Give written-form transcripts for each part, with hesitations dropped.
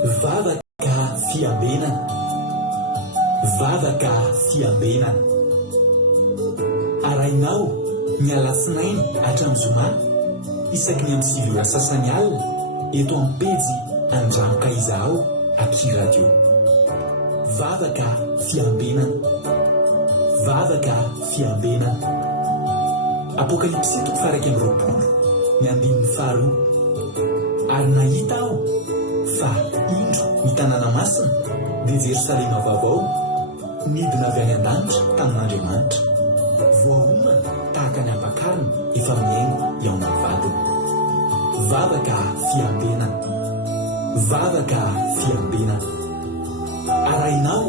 Vavaka fiambena, vavaka fiambena. Arainao ny alatsinainy hatramin'ny zoma isaky ny amin'ny sivy ora sasany alina eto amin'ny pejy Andramoka Izaho Aky Radio. Vavaka fiambena, vavaka fiambena. Apokalipsy 1:20 ary nahita aho fa indro ny tanàna masina dia Jerosalema vaovao midina avy any an-danitra tamin'Andriamanitra, voahomana tahaka ny ampakarina efa miaingo eo amin'ny vatiny. Vavaka fiambena, vavaka fiambena. Arainao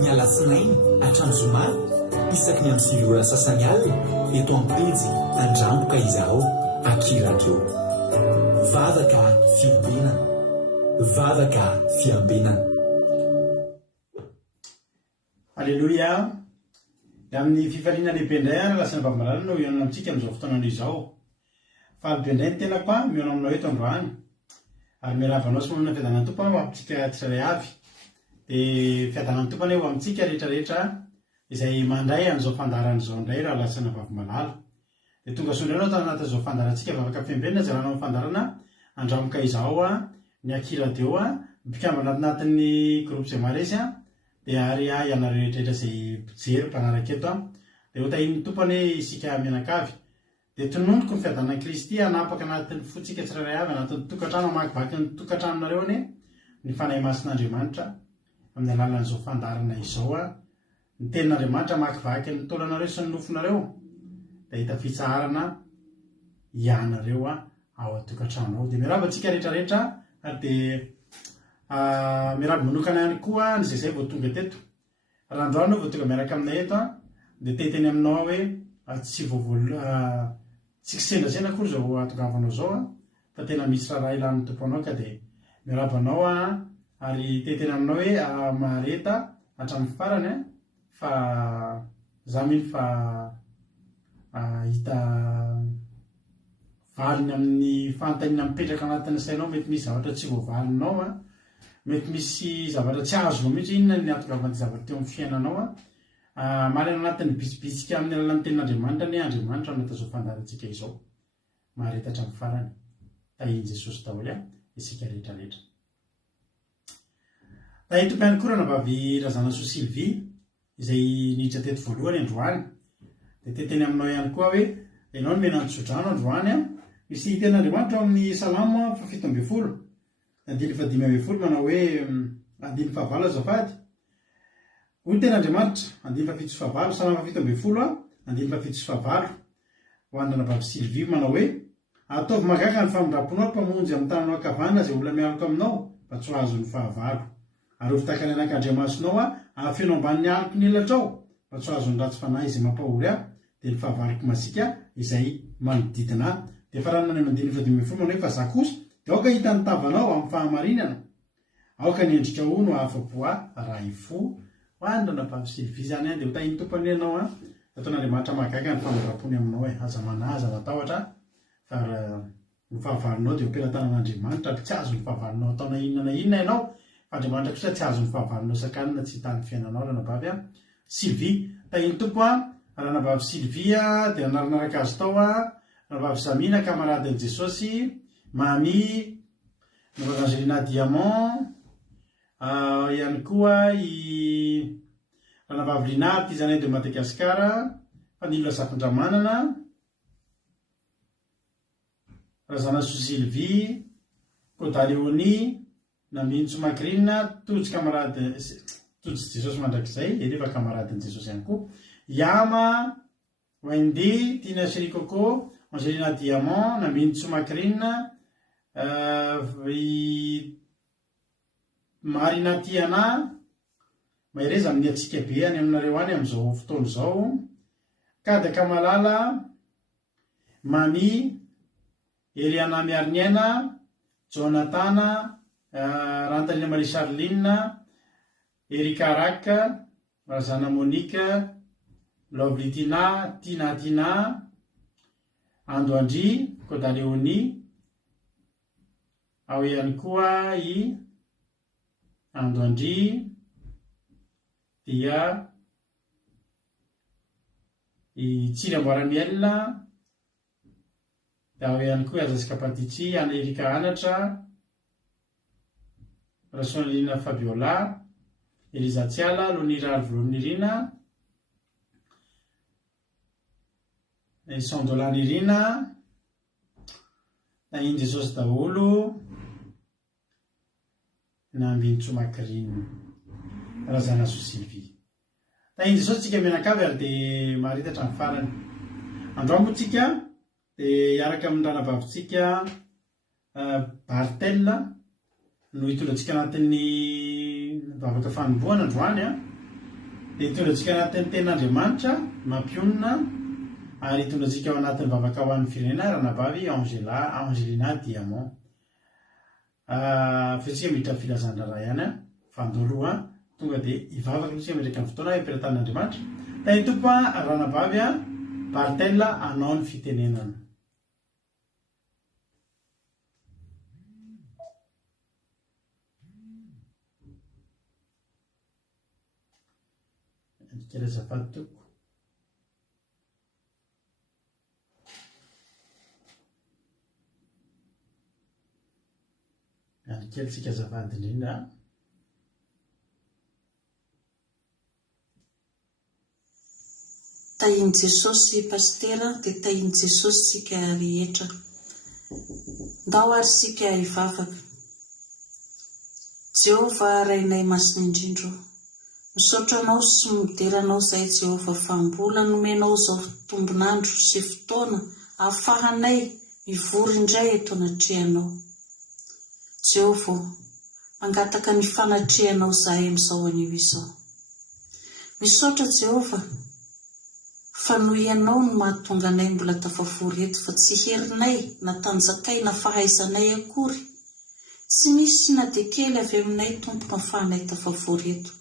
ny alatsinainy hatramin'ny zoma isaky ny amin'ny sivy ora sasany alina eto amin'ny pejy Andramoka Izaho Aky Radio. Vavaka fiambena, vavaka fiambena. Alleluia. Dia amin'ny fifaliana lehibe indray ary lasana vavimalala no ianona amintsika amin'izao fotoana izao. Fa lehibe indray ny tena pa miaona aminao eto androany ary miaravanao sy manana fiadanan'ny Tompo ao amintsika tsirairay avy. Dia fiadanan'ny Tompo eo amintsika rehetrarehetra izay mandray an'izao fandaran'izao indray raha lasana vavimalala. Dia tonga sondranao tao anatin'izao fandarantsika vavaka fiambenana izay ranao fandarana Andramoka Izaho ny Aky Radio mpikambana anatin'ny groupe izay maresy dia ary ianareo rehetrarehetra izay mpijery mpanaraka eto dia ho tahin'ny Tompony isika mianakavy. Dia tononoko ny fiadanan'i Kristy hanapaka anatin'ny fotsika tsirairay avy anatin'ny tokantrano amakivaky ny tokantranonareo ny fanahy masin'Andriamanitra amin'ny alalan'izao fandarana izao ny tenin'Andriamanitra amakivaky ny taulanareo sy ny nofonareo dia hita fitsarana ianareo ao an-tokantrano. Dia miaraba antsika rehetrarehetra ary dia miaraba manokana ihany koa ny zay vao tonga teto. Raha androany vao tonga miaraka aminay eto dia teteny aminao hoe tsy kisendasena akory izao atongavanao zao fa tena misy raha ilan'ny Tompo anao ka dia miaraba anao ary teteny aminao hoe mareta hatramin'ny farany fa za miny fa hita valiny amin'ny fantanina mipetraka anatin'ny sainao. Mety misy zavatra tsy voavalinao mety misy zavatra tsy azonao mihitsy. Inona ny atongavan'ny zavatra teo amin'ny fiainanao marina anatin'ny bisibisika amin'ny alalan'ny tenin'Andriamanitra ny Andriamanitra anatazao fandarantsika izao mareta hatramin'ny farany. Tahian Jesosy daholo isika rehetrarehetra. Tahian Tompo ihany koa ranavavy Razana Soa Sylvie izay niditra teto voalohany androany. Dia teteny aminao ihany koa hoe ianao no menantsy-sodrano androany misy tenin'Andriamanitra amin'ny Salamo 7:20 manao hoe 9:9 azafady. Hoy tenin'Andriamanitra 9:7 Salamo 7:20 9:7 ho andranavavy Sylvie manao hoe ataovy mahagaga ny famindraponao mpamonjy amin'ny tananao ankavanana izay olona miaraka aminao mba tsy ho azon'ny fahavalo. Ary ovitaka ny anak'Andriamasonao afenao ambanin'ny aloko ny elatrao mba tsy ho azon'ny ratsy fanahy izay mampahory dia ny fahavaloko masika izay manodidina. Dia faranana ny 9:20 manao hoe fa za kosa dia aoka hita ny tavanao amin'ny fahamarinana, aoka ny endrika ho no afa-poa raha ifo. Ho andranavavy Sylvie zany dia ho tahin'ny Tompony ianao ataon'Andriamanitra mahagaga ny famindrapony aminao aza manahy aza matahotra fa ny fahavalonao dia ompelan-tanan'Andriamanitra tsy azo ny fahavalonao ataona inona na inona ianao fa Andriamanitra kosa tsy azo ny fahavalonao sakanina tsy hitany fiainanao. Ranavavy Sylvie tahin'ny Tompo ranavavy Sylvie dia narinaraka azy tao ranavavy Samina kamaradin'i Jesosy, Mami Angelina Diamant ihany koa ranavavy Linard Zanay de Madagasikara, Fanila Zafindramanana, Razana Soa Sylvie, Koda Leonie, Namintso Makrina, Tojo Jesosy mandrakizay efa kamaradin'i Jesosy ihany koa, Yama Wendy, Tina Sirikoko, Angelina Diamant, Namintso Makrina, Marina Tiana maireza amin'ny atsika be any aminareo any amin'izao fotoana izao. Kadaka Malala, Mami Eliana Miarniaina, Jonatana, Rantalina Marie Charline, Erika Raka, Razana Monika, Lovlitina, Tina, Ando Andry, Koda Leonie, ao ihany koa Andoandry dia i Tsiramboaramielina, da ao ihany koa Azazikapatitry, Anna Erika Anatra, Rasoanalina Fabiola, Eliza Tsiala, Lonira Arvolonirina, Sondolana na Indry Jesosy daholo, na Ambintsomakriny, Razana Sosivy. Na Indry Jesosy tsika mianakavy ary dia maharitatra ny farany. Androany moa tsika dia hiaraka amin'ny ranabavitsika Bartel no hitondratsika anatin'ny vavaka fanombohana androany dia hitondratsika anatin'ny tenin'Andriamanitra mampionina ary hitondratsika ao anatin'ny vavaka ho an'ny firenena ranabavy Angelina Diamant. Fetsika miditra filazandrara ihany fandoroa tonga dia hivavaka tsika mireaka amin'ny fotoana hiperantan'Andriamanitra. Da ny tompo ranabavy Bartel anao ny fitenenana. Kely azafady toko. Any kely tsika azafady indrindra. Tahiny Jesosy pastera dia tahiny Jesosy sika rehetra. Ndao ary sika hivavaka. Jehova rainay masina indrindro. Misaotra anao sy moderanao izay Jehova fa mbola nomenao izao tombonandro sy fotoana ahafahanay mivory indray eto anatrehanao. Jehova, mangataka ny fanatrehanao izahay amin'izao anio izao. Misaotra Jehova fa noho ianao no mahatonga anay mbola tafavory eto fa tsy herinay na tanjakay na fahaizanay akory. Tsy misy na dia kely avy aminay tompo mahafahanay tafavory eto.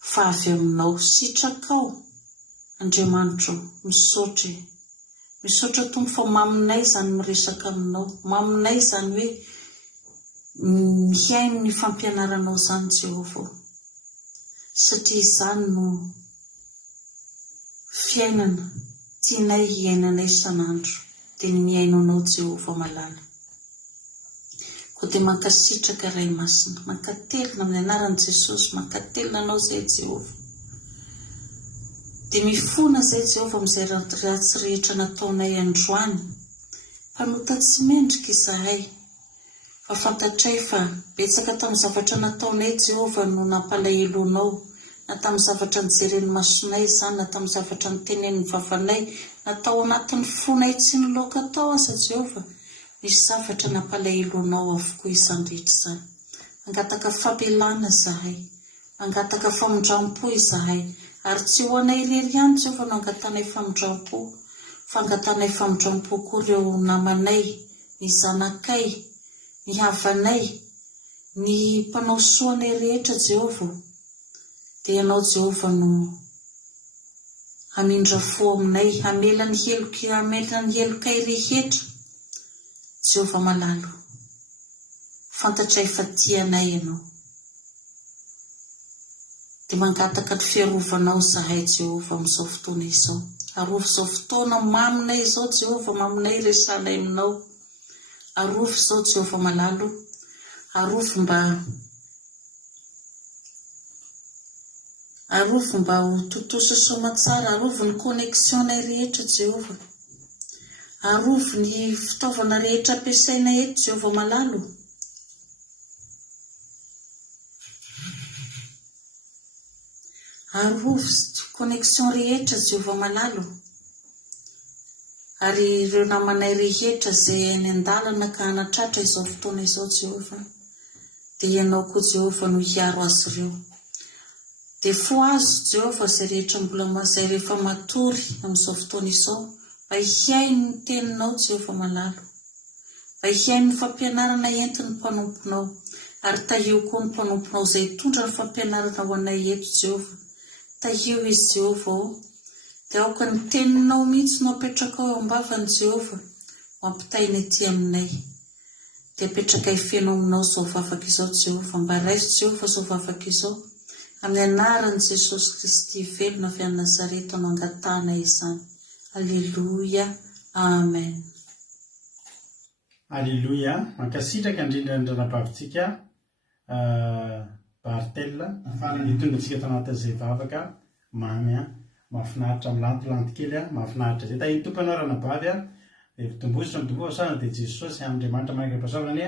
Fa avy aminao sitrakao, Andriamanitro, misaotra tompo fa maminay izany miresaka aminao, maminay izany hoe mihaino ny fampianaranao izany Jehova. Satria izany no fiainana tianay hiainanay isanandro dia ny miaino anao Jehova malala. Koa dia mankasitraka ray masina, mankatelina amin'ny anaran'i Jesosy, mankatelina anao izay Jehova. Dia mifona izay Jehova amin'izay ratsy rehetra nataonay androany, mpanota tsy mendrika izahay, fa fantatray fa betsaka tamin'ny zavatra nataonay Jehova no nampalahelo-nao, na tamin'ny zavatra nijeren'ny masonay izany, na tamin'ny zavatra nitenen'ny vavanay, natao anatin'ny fonay tsy niloka tao aza Jehova. Misy zavatra nampalahelo-nao avokoa izany rehetra izany. Mangataka fabelana izahay, mangataka famondram-po izahay, ary tsy ho anay irery ihany Jehova no angatanay famondram-po, fa angatanay famondram-po koa ireo namanay, ny zanakay, ny havanay, ny mpanao soanay rehetra Jehova. Dia ianao Jehova no hamindra fo aminay, hamela ny helokay rehetra. Jehova malalo, fantatray fa tianay ianao. Dia mangataka ny fiarovanao izahay Jehova amin'izao fotoana izao. Arovy izao fotoana maminay izao Jehova, maminay resanay aminao. Arovy izao Jehova malalo, arovy mba ho totoso somatsara, arovy ny connexionnay rehetra Jehova. Arovy ny fitaovana rehetra ampiasaina eto Jehova malalo. Arovy connexion rehetra Jehova malalo. Ary ireo namanay rehetra izay any an-dalana ka hanatratra izao fotoana izao Jehova, dia ianao koa Jehova no hiaro azy ireo. Dia fo azo Jehova izay rehetra mbola izay rehefa matory amin'izao fotoana izao, mba hihaino ny teninao Jehova malalo, mba hihaino ny fampianarana entin'ny mpanomponao, ary tahio koa ny mpanomponao izay hitondra ny fampianarana ho anay eto Jehova. Tahio izy Jehova dia aoka ny teninao mihitsy no apetraka ao ambavany Jehova, mampitaina ety aminay. dia petraka hifeno aminao zao vavaka izao Jehova, mba raiso Jehova zao vavaka izao amin'ny anaran'i Jesosy Kristy velona avy any Nazareta no angatahana izany. Alleloia, amen. Alleloia. Mankasitraka indrindrandranabavintsika Bartella itondratsika tanatin'izay vavaka mamy mahafinaritra milantolanto kely mahafinaritra zay. Tahiny tompanao ranabavy fitombositra mitomboa dia Jesosy Andriamanitra manaraka-pahasoavany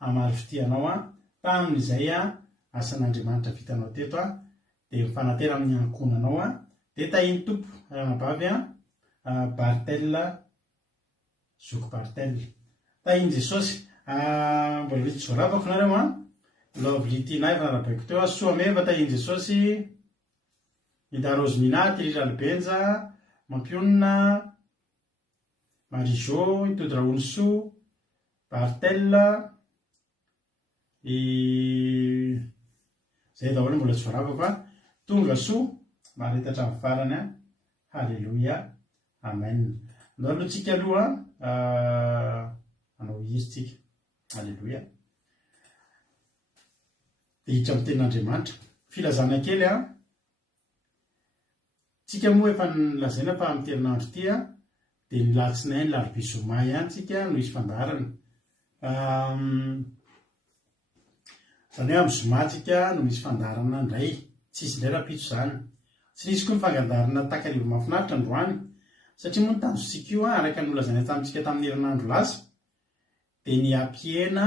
hamary fitianao tamin'izay asan'Andriamanitra vitanao teto dia mifanatera amin'ny ankonanao dia tahiny tompo ranabavy Bartella Zoko Bartella. Tahiny Jesosy mbola vitsy zoravako nareo lovely-tianay fanarabaiko teo soa meva tahiny Jesosy Midarozy Minaty Riralbenja Mampionina Marijo Itodraonso Bartella zay daholo mbola tsy voaravako fa tonga soa maharetatra amin'ny farany. Halleloia, amen. Ndao alohantsika aloha anao izy tsika. Halleloia. Dia hiditra amin'ny tenin'Andriamanitra filazana kely tsika moa efa nilazaina fa amin'ny herinandro ity dia ny latsinainy larobia zoma ihany tsika no isy fandarana. Zany hoe amin'ny zoma tsika no misy fandarana indray, tsisy indray raha-pitso zany. Tsy nisy koa mifangandarana takarivo mahafinaritra androany satria moa ny tanjonsika io araka ny olazaina tamintsika tamin'ny herinandro lasa dia ny ampihena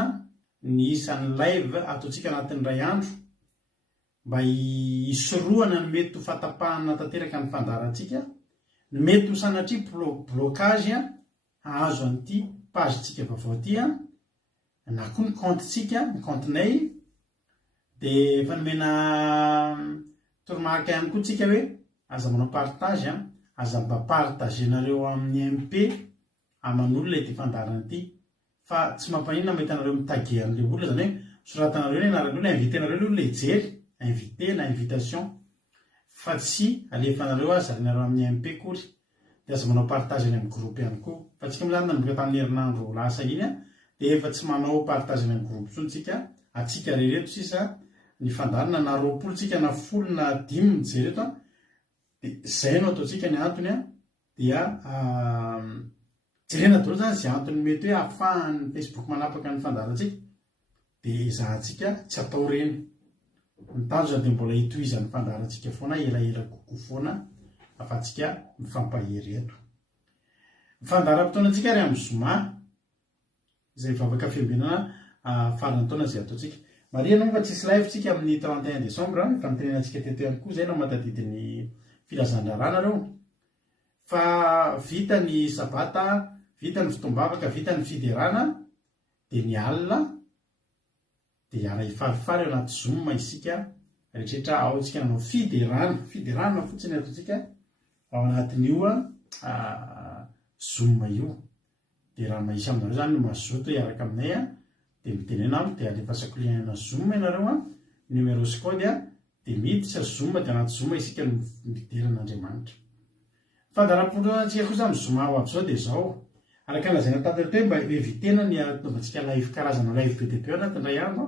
ny isan'ny live ataontsika anatin'ny iray andro mba hisorohana ny mety ho fatapahana tanteraka ny fandarantsika, ny mety ho sanatria blocage ahazo an'ity pagetsika vaovao ity na koa ny comptetsika, ny comptenay dia efa nomena toromarika ihany koa tsika hoe aza manao partage aza mba partagenareo amin'ny MP aman'olona ity fandarana ity fa tsy mampaninona mety anareo mitague an'ilay olona zany hoe soratanareo ny anaran'olona invitenareo ny olona hijery invité na invitation fa tsy alefanareo zarinareo amin'ny MP kory dia aza manao partage any amin'ny groupe ihany koa fa tsika moa zany nanomboka tamin'ny herinandro lasa iny dia efa tsy manao partage any amin'ny groupe tsony tsika atsika rereto sisa ny fandarana na 20 tsika na 10 na 5 mijereto dia zay no ataontsika ny antony dia jerena daholo zany zay antony mety hoe ahafahan'ny Facebook manapaka ny fandarantsika dia izahantsika tsy atao reny. Ny tanjona dia mbola hitohizan'ny fandarantsika foana elaela kokoa foana afatsika mifampahery eto. Mifandaram-potoanantsika ary amin'ny zoma izay vavaka fiambinana farany taona izay ataontsika. Maria no fa tsisy live tsika amin'ny 31 décembre efa nitenenantsika teto ihany koa zay no matadidin'ny filazan-drarana fa vita ny sabata, vita ny fitombavaka, vita ny fiderana dia ny alina dia iara hifarifary ao anaty zoma isika rehetrarehetra ao tsika nanao fiderana fotsiny ataontsika ao anatin'io zoma io dia raha mahisy aminareo zany no mazoto hiaraka aminay dia mitenena dia alefasako liana zoma ianareo numéro sy code dia miditra zoma dia anaty zoma isika no mideran'Andriamanitra. Fandaram-potoanantsika kosa amin'ny zoma ao aby zao dia zao araka lazaina tanteraka hoe mba evitena ny ataovantsika live karazana live be dia be anatin'indray andro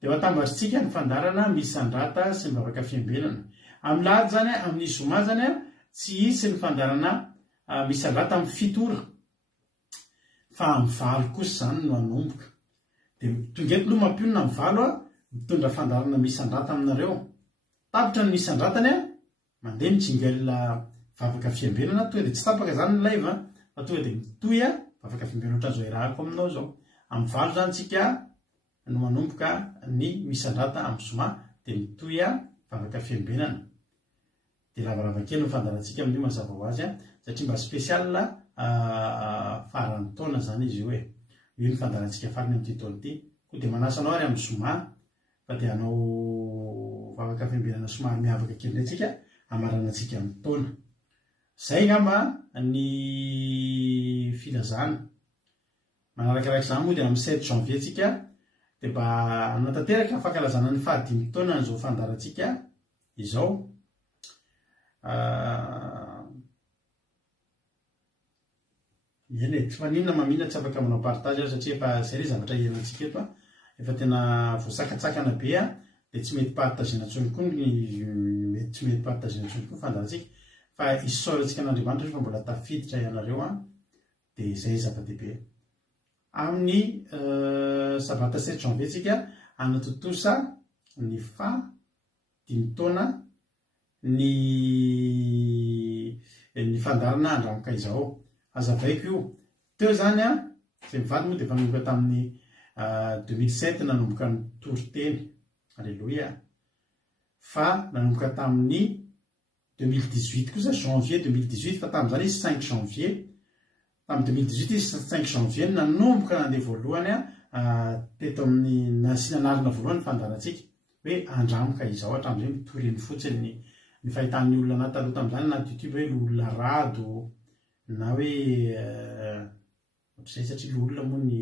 dia matambatritsika ny fandarana misy sandrata sy ny vavaka fiambenana. Amin'ny lahady zany amin'ny zoma zany tsy hisy ny fandarana misy sandrata amin'ny 7 ora fa amin'ny 9 kosa zany no hanomboka dia tongeto no mampionina amin'ny 9 mitondra fandarana misy sandrata aminareo. Tapitra ny misy sandratany mandeha ny jingle vavaka fiambenana tonga dia tsy tapaka zany ny live fa tonga dia mitohy vavaka fiambenana ohatran'izao iarahako aminao zao. Amin'ny 9 zany tsika no manomboka ny misy sandrata amin'ny zoma dia mitohy vavaka fiambenana dia lavalava kely ny fandarantsika amin'io mazava ho azy satria mba spesial farany taona zany izy io io ny fandarantsika farany amin'ity taona ity. Koa dia manasanao ary amin'ny zoma fa dia anao vavaka fiambenana somary miavaka kely indray tsika hamarana antsika amin'ny taona. Zay ngamba ny filazana manarakarak' izany moa dia amin'ny 7 janvier tsika dia mba anatanteraka fankalazana ny fahadimy taona n'izao fandarantsika izao. eny tsy faninona mamina tsy afaka manao partage satria efa zay re zavatra ianantsika eto a efa tena voasakatsakana be a dia tsy mety partagena ntsony koa tsy mety partagena ntsony koa fandarantsika fa isaorantsika an'Andriamanitra fa mbola tafiditra ianareo a dia izay zava-dehibe amin'ny sabata 7 janvier tsika anatotosa ny dimy taona ny fandarana andramoka izao azavaiko io teo zany a zay mivady moa dia efa nanomboka tamin'ny 2007 nanomboka ny toriteny alleloia fa nanomboka tamin'ny 2018 kosa janvier 2018 fa tamin'izany izy 5 janvier tamin'ny 2018 izy 5 janvier nanomboka nandeha voalohany a teto amin'ny nasinanarina voalohany fandarantsika hoe andramoka izao hatramin'izay mitoriny fotsiny ny fahitan'ny olona anaty taloha tamin'izany anaty youtube hoe olona rado na hoe ohatr'izay satria loolona moa ny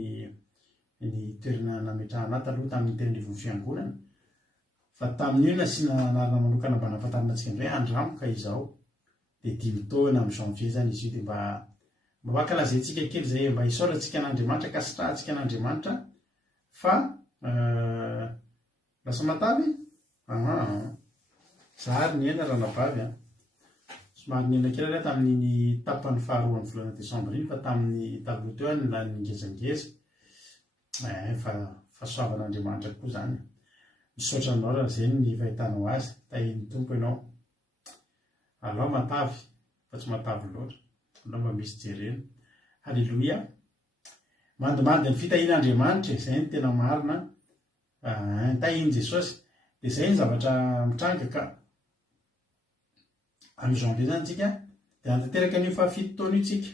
toerana nametraha anaty aloha tamin'ny tenin'ivon'ny fiangonana fa tamin'io nasiana anarana manokana mba nahafantarana antsika indray andramoka izao dia 5 taona amin'ny janvier zany izy io dia mba mankalazaintsika kely zay mba hisaorantsika an'Andriamanitra ka sitrahantsika an'Andriamanitra fa lasa matavy zary ny ena ranabavy a somary ny ena kely re tamin'ny tapany faharoan'ny volana desambra iny fa tamin'ny taloha teo any lany ngezangeza fa soavan'Andriamanitra koa zany misaotra anao raha zay ny fahitanao azy tahiny tompo ianao alao matavy fa tsy matavy loatra anao mba misy jerena halleloia mandomando ny fitahin'Andriamanitra izay ny tena marina tahiny Jesosy dia izay ny zavatra mitranga ka amin'ny janvier zany tsika dia antanteraka an'io fa 7 taona io tsika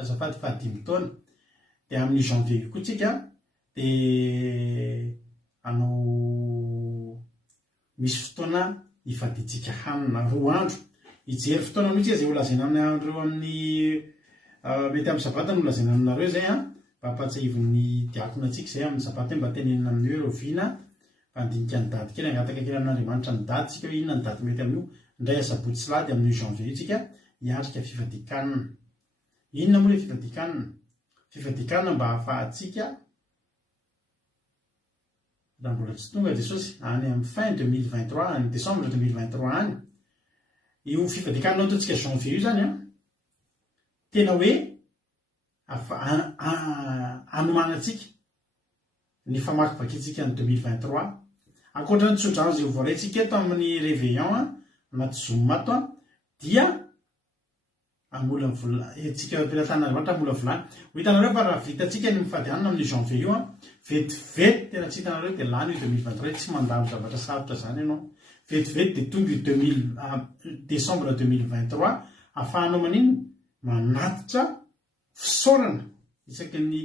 azafady fa 5 taona dia amin'ny janvier io koa tsika dia anao misy fotoana ifaditsika hanina 2 andro hijery fotoana mihitsy zay olazaina aminareo amin'ny mety amin'ny sabata no olazaina aminareo zay a mba hampatsahivon'ny diakona antsika zay amin'ny sabata mba tenenina amin'io ireo vina mpandinika ny daty kely angataka kely amin'Andriamanitra ny daty tsika hoe inona ny daty mety amin'io indray asabotsy sy lahady amin'ny janvier io tsika hiatrika fivadikanina inona moa le fivadikanina mba hahafahantsika raha mbola tsy tonga Jesosy any amin'ny fin 2023 any décembre 2023 any io fivadikanina ataontsika janvier io zany a tena hoe anomanantsika ny famakivakintsika ny 2023 ankoatra ny tsodrano zay voaraintsika eto amin'ny réveillon anaty zoom mato dia amola tsika ampilatan'Andriamanitra amola volany ho hitanareo fa raha vitantsika ny mifady anina amin'ny janvier io a vetivety tena tsy hitanareo dia lany io 2023 tsy mandalo zavatra sarotra zany ianao vetivety dia tonga io décembre 2023 ahafahanao manino manatitra fisaorana isaky ny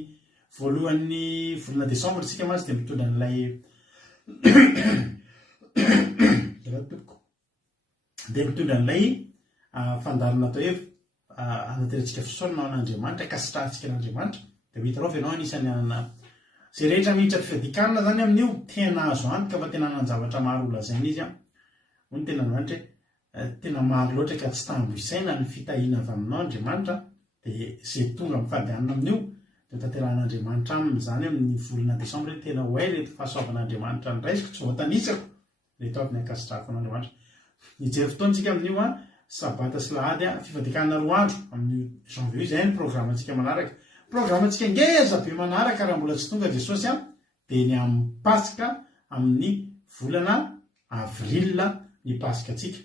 voalohan'ny volana décembre tsika mazy dia mitondra n'ilay dia mitondra n'ilay fandarina atao hoe anaterantsika fisaorana ao an'Andriamanitra ka sitrahantsika an'Andriamanitra dia hitanao fa ianao anisany anana zay rehetra mihitra fivadikanina zany amin'io tena azo antoka fa tena nanjavatra maro olazaina izy a hoy ny tena Andriamanitra tena maro loatra ka tsy tambo isaina ny fitahiana avy aminao Andriamanitra dia zay tonga mifady anina amin'io dia tanteran'Andriamanitra aminy zany amin'ny volana décembre tena hoe reto fahasoavan'Andriamanitra ny raisiko tsy voatanisako reto avy ny ankasitrahako an'Andriamanitra hijery fotoantsika amin'io a sabata sy lahady a fivadikanina 2 andro amin'ny janvier izay ny programantsika manaraka programantsika ngeza be manaraka raha mbola tsy tonga Jesosy a dia ny amin'ny pasika amin'ny volana avril ny pasika tsika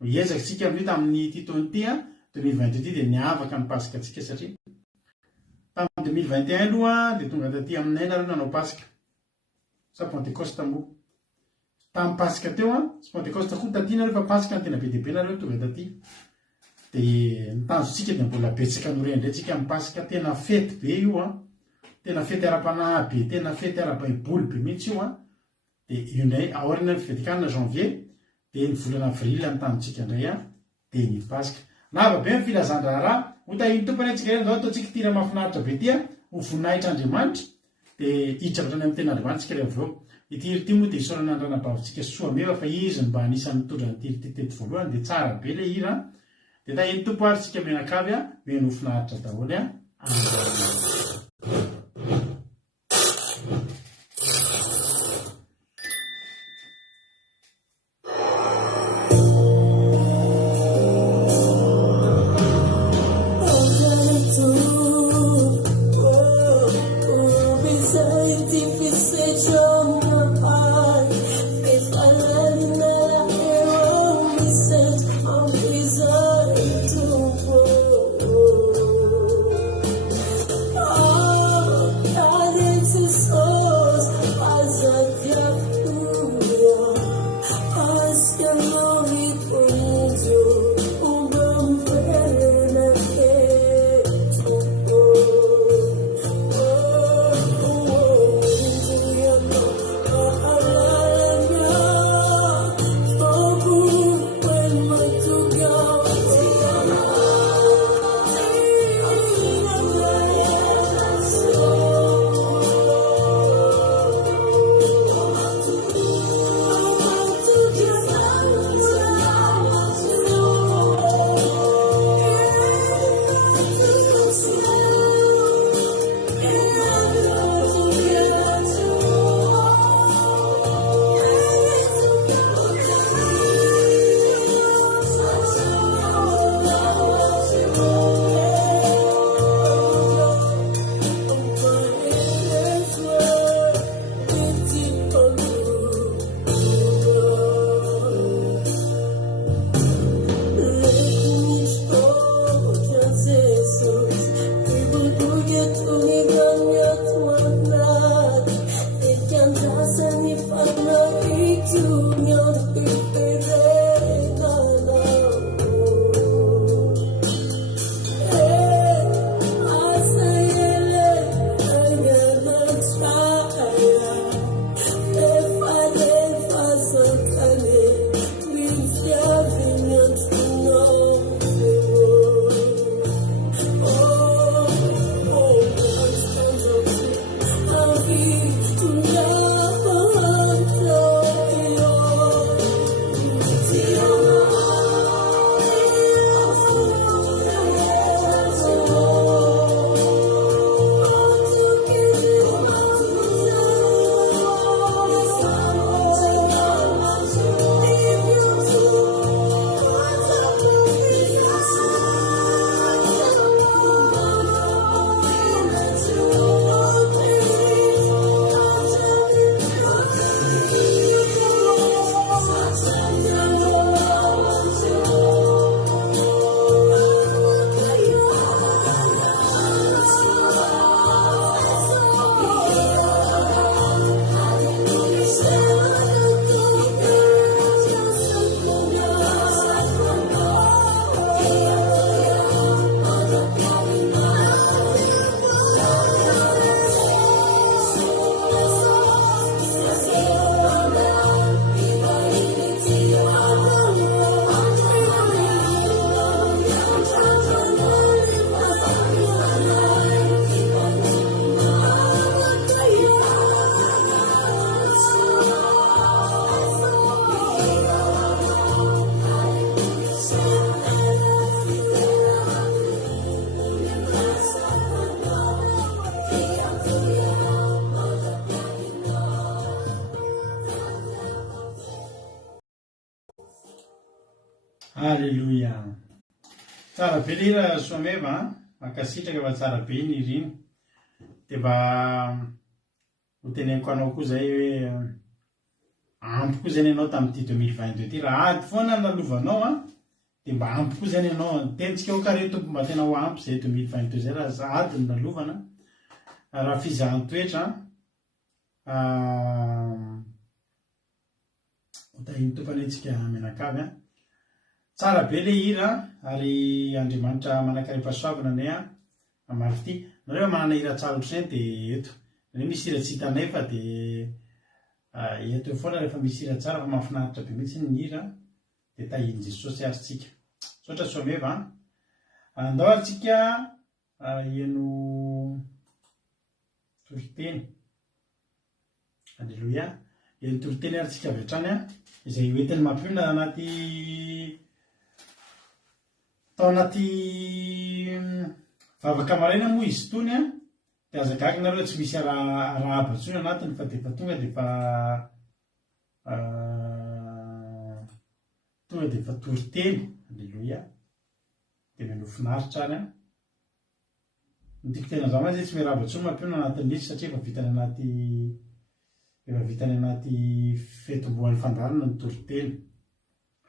hiezaka tsika amin'io tamin'ny titony ty a 2022 dia niavaka ny pasika tsika satria tamin'ny 2021 aloha dia tonga taty aminay nareo nanao pasika sa pentecoste moa tamin'ny pasika teo a sy pentecoste koa taty nareo fa pasika ny tena be dehibe nareo tonga taty dia nitanjotsika dia mbola betsaka noreny indray tsika amin'ny pasika tena fety be io a tena fety ara-panahy be tena fety ara-baiboly be mihitsy io a dia io indray aorina fivadikanina janvier dia ny volana avril nitanjotsika indray a dia ny pasika lava be ny filazan-draharaha ho tahiny tompony antsika reny zao ataontsika tira mahafinaritra be tya ho voninahitra Andriamanitra dia hidravatra ny amin'ny tena Andriamanitra tsika rehefa avy eo ity ry ty moa dia isaorana andranabavitsika soa meva fa izy mba anisany mitondra ny tiry ty teto voalohany dia tsara be ilay hira dia tahiny tompo ary tsika menakavy a meno finaritra daholo a Alleloia. Tsara be le raha soameva makasitraka fa tsara be ny rino dia mba ho teneniko anao koa zay hoe ampy koa zany ianao tamin'ity 2022 ty raha ady foana nalovanaao dia mba ampy koa zany ianao tentsika ho kare tompo mba tena ho ampy zay 2022 zay raha za ady ny nalovana raha fizahan-toetra hotahiny tompany antsika menakavy tsara be le hira ary Andriamanitra manakarefa-soavina anay amary ity nareo manana hira tsara ohatr'izay dia eto re misy hira tsy hitanay fa dia eto foana rehefa misy hira tsara fa mahafinaritra be mihitsy ny hira dia tahiny Jesosy arytsika sotra soameva andao arytsika hieno toriteny alleloia hieno toriteny arytsika avy hatrany izay hoentin'ny mampionona tao anaty vavaka maraina moa izy tony a de azagaky nareo tsy misy raha abatsony anatiny fa defa tonga defa toriteny. Alleloia. De menofinaritra any a nitiko tena zao mazy tsy mirabatsony mampiona anatin'izy satria efa vitany anaty fetomboan'ny fandarana ny toriteny.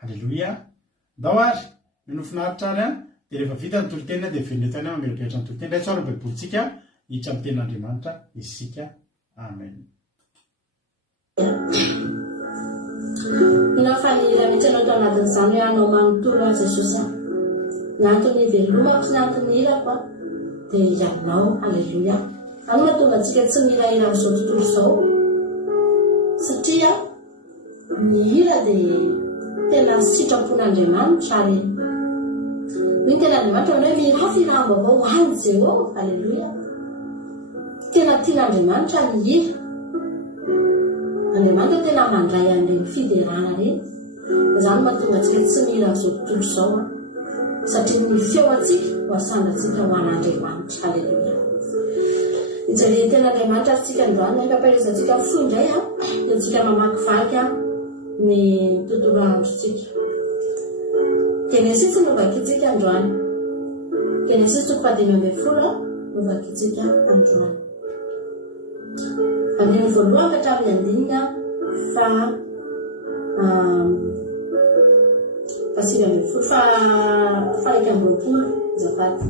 Alleloia. Ndao ary menofinaritra any a de rehefa vita ny toriteny de venetany a mamelotrehitra ny toriteny. Ray tsara baibolitsika hiditra amin'ny tenin'Andriamanitra isika. Amen. Inafaniramitsanao tao anatin'izany hoe anao manontolo a Jesosy a. Ny antony velomako sy ny antony ilako de ianao. Alleloia. Any mahatonga antsika tsy mihirahira amin'izao tontolo izao satria ny hira de tena sitrapon'Andriamanitra ary ny ten'Andriamanitra hoe mirafiraham-baovao ho any Jehova. Alleloia. Tena tian'Andriamanitra ny hira. Andriamanitra tena mandray an'ireny fiderana reny. Izany mahatonga antsika tsy mihira amin'izao tontolo izao satria ny feo antsika ho asandratsika ho an'Andriamanitra. Alleloia. Ijery ten'Andriamanitra atsika androany mampapahirizantsika fo indray dia antsika mamakivaky ny tontolo androntsika. Genesis no vakitsika androany. Genesis 3:12 no vakitsika androany. Amin'ny voalohany ka hatramin'ny 9 zafady.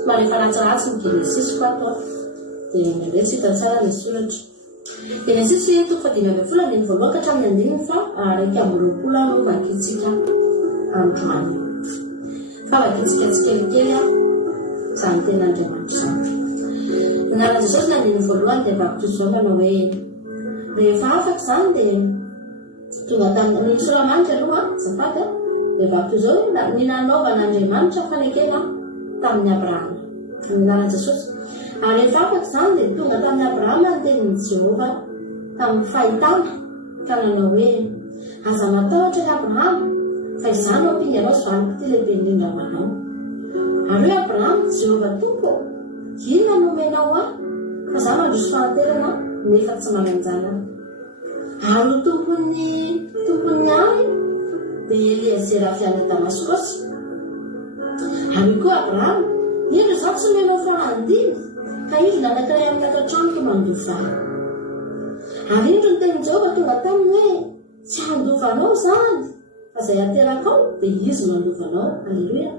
Somary efa ratsiratsy ny Genesis koa atao dia mandray tsy hita tsara ny soratra. Genesis 3:12 amin'ny voalohany ka hatramin'ny 9 no vakitsika androany. Fa vakitsika tsikelikely izany ten'Andriamanitra izany. Nana Jesosy nandiny voalohany dia baptizaovana hoe rehefa afaka izany dia tonga tamin'ny solamanitra aloha zafady dia baptizao ny nanaovan'Andriamanitra fanekena tamin'ny Abrahama. Nana Jesosy ary rehefa afaka izany dia tonga tamin'ny Abrahama ny tenin'ny Jehova tamin'ny fahitana ka nanao hoe aza matahotra ny Abrahama fa izany no ampinganao sy valiko ty lehibe indrindra manao. Ary hoe Abrahama Jehova tompo inona nomenao fa za mandroso fahanterana nefa tsy mananjara. Ary tompony any dia Eliezera avy any Damaskosy. Ary koa Abrahama indro za tsy menao fahandiny ka izy nanankiray amin'ny akatranoko mandovana. Ary indro ny tenin'i Jehova tonga taminy hoe tsy handovanao zany fa izay aterakao dia izy mandovanao. Alleluia.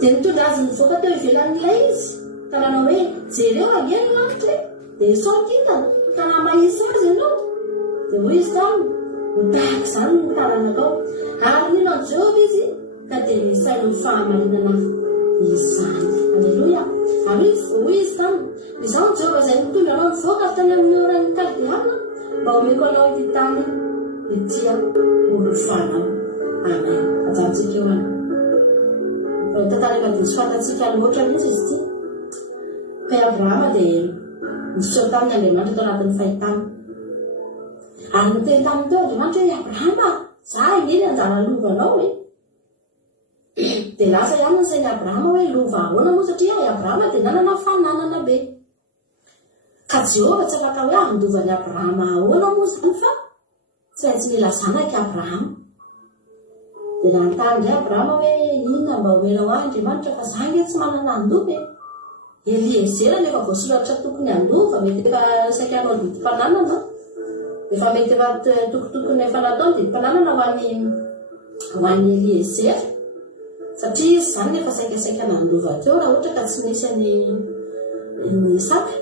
Dia nitondra azy nivoaka teo ivelan'ilay izy ka nanao hoe jereo angeny lanitra dia saokintana ka namaisa azy ianao dia hoy izy taminy ho tahaka izany ny taranakao. Ary nino an Jehova izy ka dia nisainy ny fahamarinana izany. Alleluia. Ary hoy izy taminy izany Jehova izay nitondra anao nivoaka tany amin'ny oran'ny Kaldeana mba omeko anao ity tany ity holofanao. Amen. Ajantsika eo any. Tantara efa-diso fantatsika loatra mihitsy izy ity. Ka Abrahama dia niseho tamin'ny Andriamanitra tao anatin'ny fahitana. Ary niteny taminy teo Andriamanitra hoe Abrahama, za ingeny anjara lovanao e. Dia lasa ihany nysain'i Abrahama hoe lova ahoana moa satria Abrahama dia nanana fananana be. Ka Jehova tsy afaka hoe handovan'i Abrahama ahoana moa zany fa tsy maintsy mila zanaka Abrahama. Dia nanontany Abrahama hoe inona mba omenao ahy Andriamanitra fa za nge tsy manana andova e. Eliezera nefa voasoratra tokony andova mety efa saika anao didim-pananana. Efa mety efa tokotokony efa natao didim-pananana ho an'ny Eliezera satria izy zany nefa saikasaika nandova teo raha ohatra ka tsy nisy ny Isaka.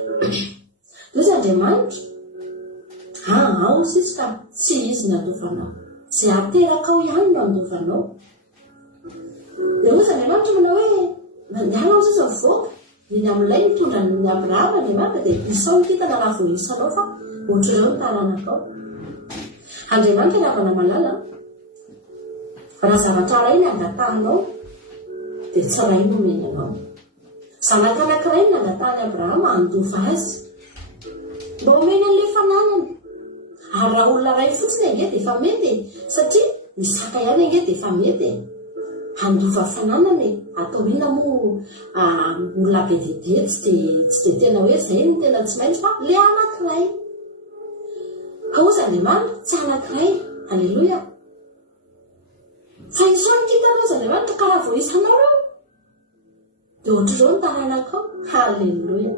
Izy Andriamanitra ao sisy ka tsy izy nandovanao, izay aterakao ihany no andovanao. Dia ozy Andriamanitra manao hoe mandiana ao sisa mivoaka iny amin'ilay mitondra ny Abrahama Andriamanitra dia isao mikitana raha vao isanao fa ohatr'ireo ny taranakao. Andriamanitra ny havana malala raha zavatra ray ny angatahanao dia tsy ray no menanao. Zanaka anankiray ny nangatahany Abrahama andova azy mba omena an'ilay fananana. Ary raha olona ray fotsiny ange dia efa mety satria Isaka ihany ange dia efa mety. handova fananany atao inona moa olona be dede tsy de tena hoe zay ny tena tsy maintsy fa le anankiray ka ozy Andriamanitra tsy anankiray. Alleloia. Fa isony kitana ozy Andriamanitra karaha vao isanao eo dia ohatr'izao ny tanànakao. Halleloia.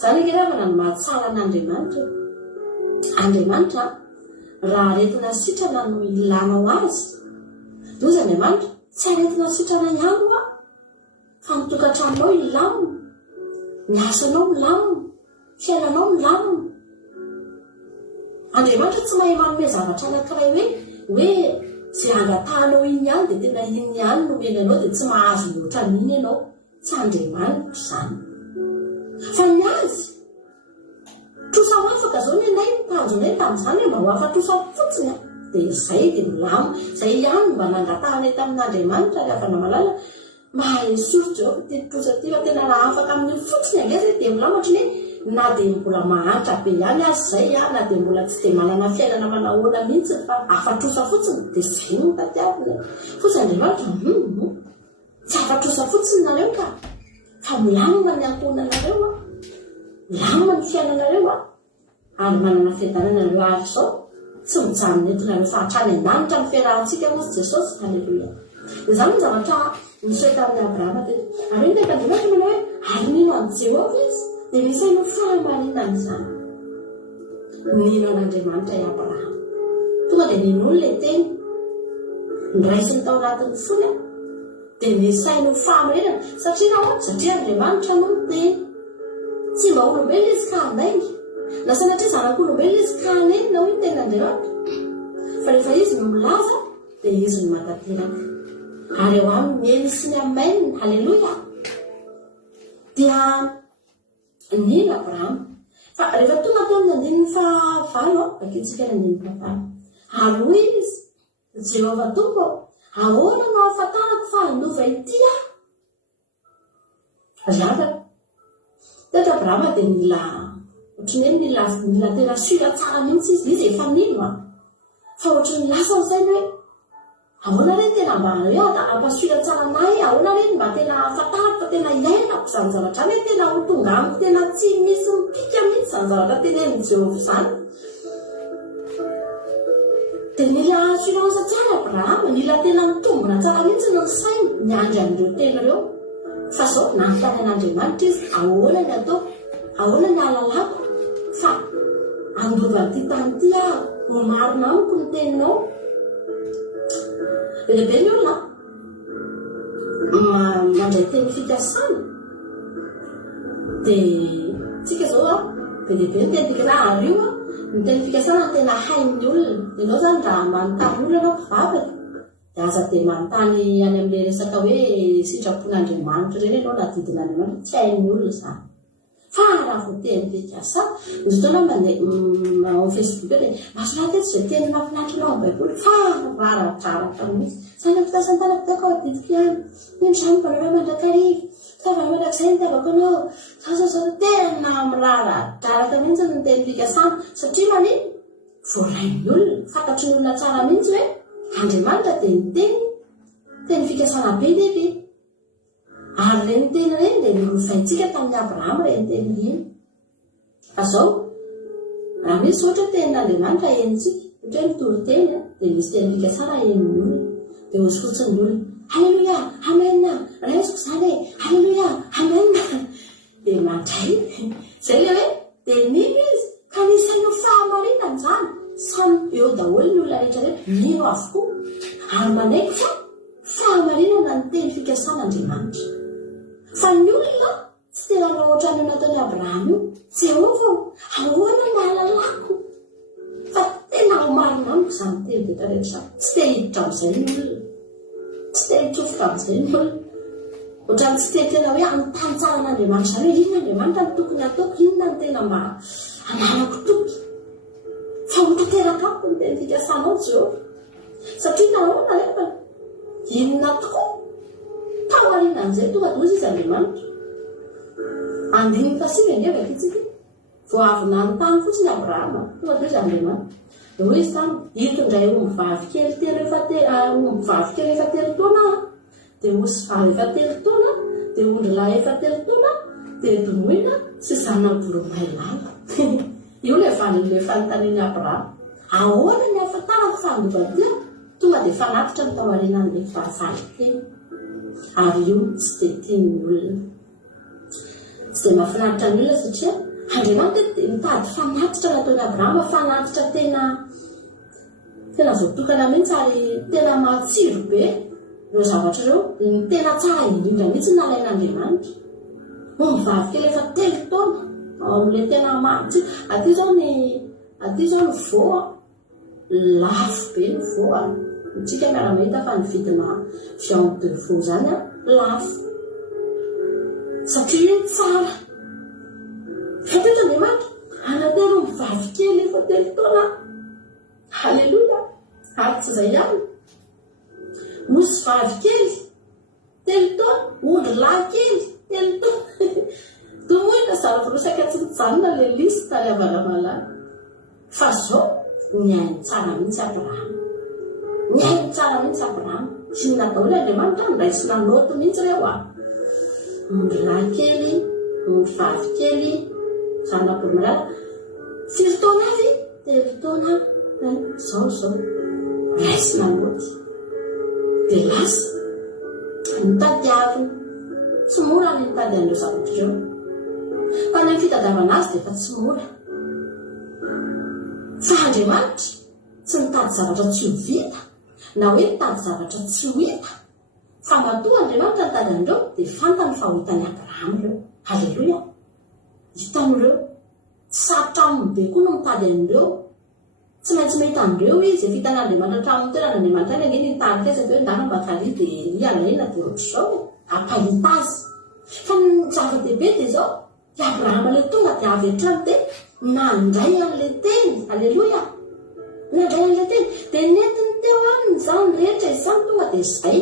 Zany angeravana ny mahatsara an'Andriamanitra. Andriamanitra raha aretina sitrana no ilanao azy dia ozy Andriamanitra tsy aretina sitrana ihany a fa mitokantranonao ilamina, ny asanao milamina, fiainanao milamina. Andriamanitra tsy mahay manome zavatra anankiray hoe zay angatahanao iny ihany dia tena iny ihany no meny anao dia tsy mahazo loatra n'iny ianao. Tsy Andriamanitra izany fa ny azy trosa ho afaka zao ny anay tanjonay tamin'izany hoe mba ho afa-trosa fotsiny dia izay dia milamo. Zay ihany mba nangatahanay tamin'Andriamanitra ary avana malala mahay soritra eo ty trosa ty fa tena raha afaka amin'ny fotsiny angeza dia milamatra hoe na dia mbola mahantra be ihany azy zay na dia mbola tsy dia manana fiainana manahoana mihitsy fa afa-trosa fotsiny dia zay no tatiavina. Fotsy Andriamanitra tsy afa-trosa fotsiny nareo ka fa milamina ny ankonanareo milamina ny fiainanareo ary manana fiadanana nareo ary zao tsy mijanona entinareo fa hatrany an-danitra ny fiarahantsika moa Jesosy. Halleloia. Izany ny zavatra nisy tamin'ny Abrahama teto ary iny ndraiky Andriamanitra manao hoe ary nino an' Jehova izy dia misy no fahamarinana izany. Nino an'Andriamanitra i Abrahama tonga dia nino le teny niraisiny tao anatin'ny fony dia misaino fahamarinana satria Andriamanitra no teny tsy mba olombelona izy ka handaingy na sanatria zanak'olombelona izy ka hanenina hoe tena Andriamanitra fa rehefa izy no milaza dia izy no mantanteraka ary eo aminy mieny sy ny amainina. Halleloia. Dia nino Abrahama fa rehefa tonga teo amin'ny andininy fahavalo bakitsika ny andininy fahavalo aloha izy Jehova tompo ahoana no ahafantarako fa hanova ity riavaka teto Abrahama dia mila ohatrany hoe mila tena sira tsara mihitsy izy efa nino fa ohatrany lasa zany hoe ahoana reny tena mba hoe ampasira tsara anay ahoana reny mba tena ahafantarako fa tena iainako zany zavatra hoe tena ho tonga amiko tena tsy misy mipika mihitsy zany zavatra tena ny Jehova zany dia nila assurance tsara Abrahama nila tena mitombona tsara mihitsy ny sainy miandry amin'ireo telo ireo fa zao nanontany an'Andriamanitra izy ahoana ny atao ahoana ny alalako fa andova ty tany ty ho marina amiko ny teninao. Bebe ny olona mandray teny fikasana dia tsika zao bebe ny teny fikasana ary io ny teny fikasana tena hain'ny olona. Ianao zany raha manontany olona anao mpivavaka dia aza dia manontany any amin'ilay resaka hoe sitrapon'Andriamanitra ireny ianao na didina Andriamanitra tsy hain'ny olona izany fa raha vao teny fikasana izy fotoana mandeha ao Facebook eo dia mahasoraty eto izay teny mahafinaritra anao amin'ny baiboly fa raradraratra mihitsy zany ampifasantanako tako didiko ihany ino izany mpanareo mandrakariva fitaovana mandrakizay ny tiavako anao zao tena miraradraraka mihitsy ny teny fikasana satria manino voarain'ny olona fantatry ny olona tsara mihitsy hoe Andriamanitra dia ny teny fikasana be lehibe ary reny teny reny dia norofaintsika tamin'ny Abrahama reny teny iny fa zao raha misy ohatra tenin'Andriamanitra henitsika ohatra hoe mitory teny dia misy teny fikasana hen'ny olona dia ozy fotsiny ny olona halleluia amena raisiko izany halleluia amena dia mandray zay le hoe dia nino izy ka nisaino fahamarinana izany samy eo daholo ny olona rehetra nino avokoa ary manaiky fa fahamarinana ny teny fikasana Andriamanitra fa ny olona tsy tena raha ohatrany nataony Abrahama io Jehova ahoana ny alalako fa tena ho marina amiko izany teny rehetra rehetra tsy te hiditra amin'izay ny olona tsy te hitsofoka amin'izay ny olona ohatrany tsy te tena hoe anontany tsara an'Andriamanitra hoe inona Andriamanitra ny tokony ataoko inona ny tena mba analako toky fa hotanteraka amiko ny teny fikasanao Jehova satria nahoana rehefa inona tokoa tamarina an'izay tonga dia ozy izy Andriamanitra andininy fasivy angeva itsika vao avy nanontany fotsiny Abrahama tonga dia izy Andriamanitra dia hoy izy tany itondray ombivavy kely efa telo taona dia osy vavy efa 3 taona dia ondry lahy efa 3 taona dia domoina sy zanaboromailala io le vanyle fanontaniany Abrahama ahoana ny ahafantarako fa andovadia tonga dia fanatitra ny tao aorianan'le fahavalo kely ary io tsy dia tian'ny olona tsy dia mahafinaritra ny olona satria Andriamanitra mitady fanatitra nataony Abrahama fanatitra tena voatokana mihitsy ary tena matsiro be ireo zavatra ireo ny tena tsara indrindra mihitsy nalain'Andriamanitra mivavy kely efa 3 taona ao amin'ilay tena matsiro aty zao ny voa lafo be ny voa tsika miara-mahita fa ny vidina viande de veau zany lafo satria io tsara fatety Andriamanitra anatero mivavy kely efa 3 taona halleloia ary tsy izay ihany osy vavy kely 3 taona ondry lahy kely 3 taona domoina zava-borosaka tsy mijanona le lisy tany avaramalany fa zao miainy tsara mihitsy Abrahama sy ny natao hoe Andriamanitra niraisy nanoto mihitsy reo ondry lahy kely ondry vavy kely zanaboromalala 5 taona avy 3 taona zao raisy nanoty dia lasa mitady aviny tsy mora ny mitady an'ireo zavatra ireo fa ny fitadiavana azy dia efa tsy mora fa Andriamanitra tsy mitady zavatra tsy ho vita na hoe mitady zavatra tsy ho hita fa matoa Andriamanitra nitady an'ireo dia fantany fa ho hitany Abrahama ireo halleloia hitan'ireo sarotra aminy be koa no mitady an'ireo tsy maintsy mahita an'ireo izy efa hitan'Andriamanitra hatramin'ny toerana Andriamanitra any angeny nitady azy hoe ndana mbakary dia ialaina dia ohatr'izao apahita azy fa ny zava-dehibe dia zao Abrahama ilay tonga dia avy hatrany dia nandray an'ilay teny halleloia nandray an'ilay teny dia nentiny teo aminy izany rehetra izany tonga dia izay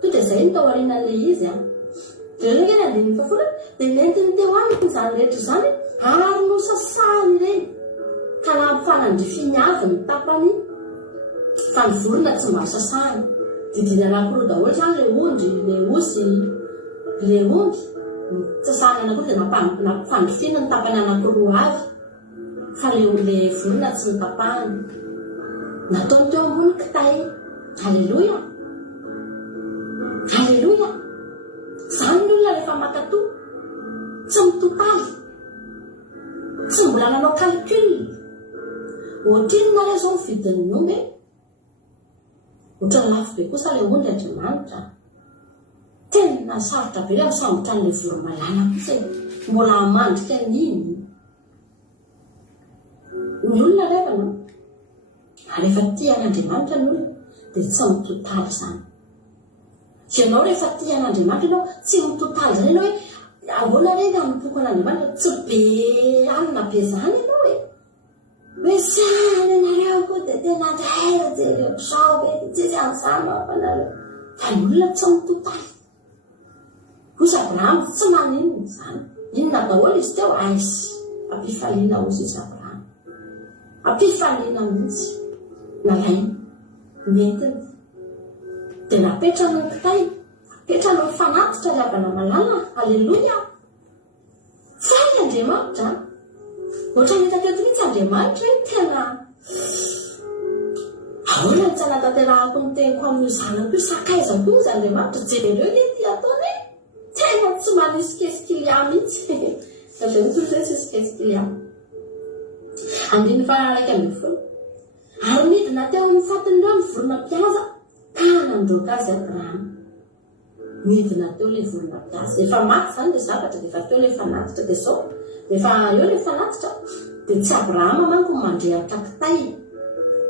to dia izay no tao aorianan'ilay izy dia reo ngeny andininy fafolana dia nentiny teo aminy izany rehetra izany ary no sasahany ireny ka nampifanandrifiny avy ny tapany fa ny vorona tsy mba sasahany didina anakiroa daholo zany le ondry le osy le ondry sasahany anakiroa dia nampifandrifiny ny tapany anakiroa avy fa le vorona tsy nitapahany nataony teo ambony kitay halleloia zany ny olona rehefa makatoa tsy mitotaly tsy mbola nanao calcul ohatriny na zao vidin'ny omby ohatrany lafo be kosa le ondry Andriamanitra tena sarotra be amin'ny sambotra n'ilay voromalala kosa mbola hamandrika n'iny ny olona revana ary efa tian'Andriamanitra ny olona dia tsy mitotaly zany ianao rehefa tian'Andriamanitra ianao tsy mitotaly zany ianao hoe ahoana reny amin'ny an'Andriamanitra tsy be alina be zany ianao hoe sany anareo koa dia tena ndray jereo sao be tsisy an'izany mampanareo fa ny olona tsy mitotaly osy Abrahama tsy maninona zany inona daholo izy teo aisy ampifaliana ozy izy Abrahama ampifaliana mihitsy nalainy mentiny dia napetrany ny kitay napetrany ny fanatitra ny avanamalala halleloia fa ny Andriamanitra ohatra nitaketo mihitsy Andriamanitra hoe tena ahoana ny tsy anatanterahako ny teniko amin'io zanako io sakaizako izy Andriamanitra jereo le ty ataony tena tsy manisy kesikilià mihitsy satria mitsy hoe sisy kesikilià andiny fararaika ambin'ny folo ary midina teo amin'ny fatin'ireo ny vorona mpihaza ka nandroaka azy Abrahama midina teo le vorona mpihaza efa maty zany le zavatra dia efa teo le fanatitra dia zao efa eo le fanatitra dia tsy Abrahama manko mandrehatra kitay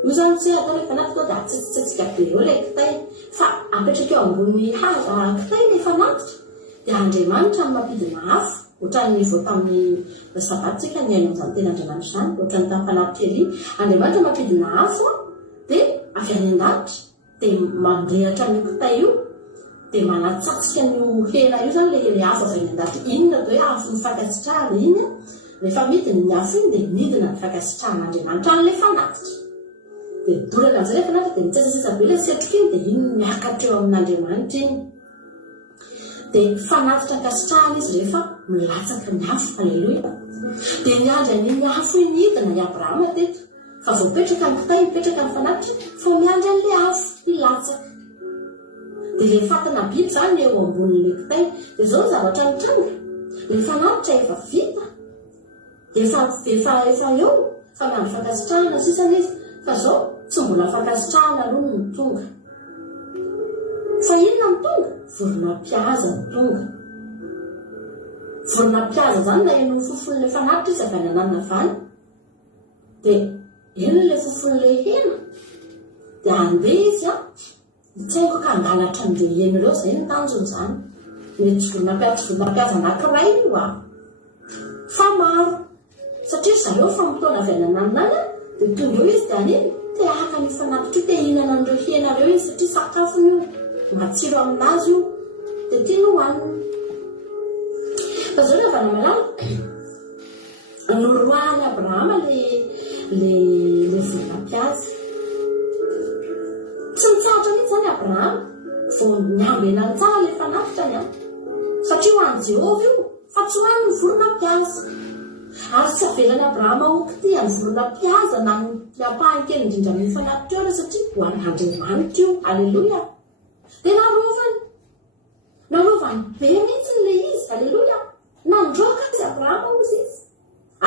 io zany tsy atao le fanatitra dia atsitsitsika be eo le kitay fa apetraka eo ambony haza kitay le fanatitra dia Andriamanitra ny mampidina afo ohatran'ny vao tamin'ny sabatsika ny aino amin'izany tena Andriamanitra zany ohatran'ny tamin'ny fanatitra Elia Andriamanitra mampidina afo dia avy any an-danitra dia mandrehatra ny kitay io dia manatsatsika ny hena io zany le afo avy any an-danitra inona dia hoe afo ny fankasitrahana iny rehefa midiny ny afo iny dia midina ny fankasitrahan'Andriamanitra an'le fanatitra dia dorana amin'izay le fanatitra dia mitsesasesa be le setroka iny dia iny miakatra eo amin'Andriamanitra iny dia fanatitra ankasitrahana izy rehefa milatsaka ny afo. Aleloia. Dia niandra ny afo ny hidina i Abrahama teto, fa voapetraka ny kitay mipetraka ny fanatitra fa miandra n'ilay afo hilatsaka. Dia ilay fatana biby zany eo ambonin'ilay kitay. Dia izao ny zavatra mitranga, ilay fanatitra efa vita, efa eo fa miandry fankasitrahana sisana izy, fa izao tsy mbola fankasitrahana aloha ny tonga. Fa inona ny tonga? Vorona-pihaza ny tonga. Vorona-pihaza zany na eno fofon'ilay fanatitra izy avy any anana vany, dia eno ilay fofon'ilay hena, dia andeha izy tsy haiko ka angalatra an'ilay hena ireo, izay ny tanjony zany. Mety vorona-pihaza anankiray io fa maro, satria zareo fa mitona avy any ananana dia tonga eo izy dia aniny te haka ny fanatitra te hinana an'ireo hena ireo izy, satria sakafony io matsiro aminazy io dia tiany hohanina. Fa zao rehefa namalala noroahany Abrahama le vorona-pihaza. Tsy mitsahatra mihitsy zany Abrahama vao niambena ny tsara ilay fanatitra satria ho an'i Jehovah io fa tsy ho an'ny vorona-pihaza. Ary tsy avelany Abrahama okity any vorona-pihaza na niapahan-kely indrindra amin'ny fanatitra eo satria ho an'Andriamanitra io. Aleloia. Dia narovany be mihitsy n'ilay izy. Aleloia. Nandroaka izy Abrahama ozy izy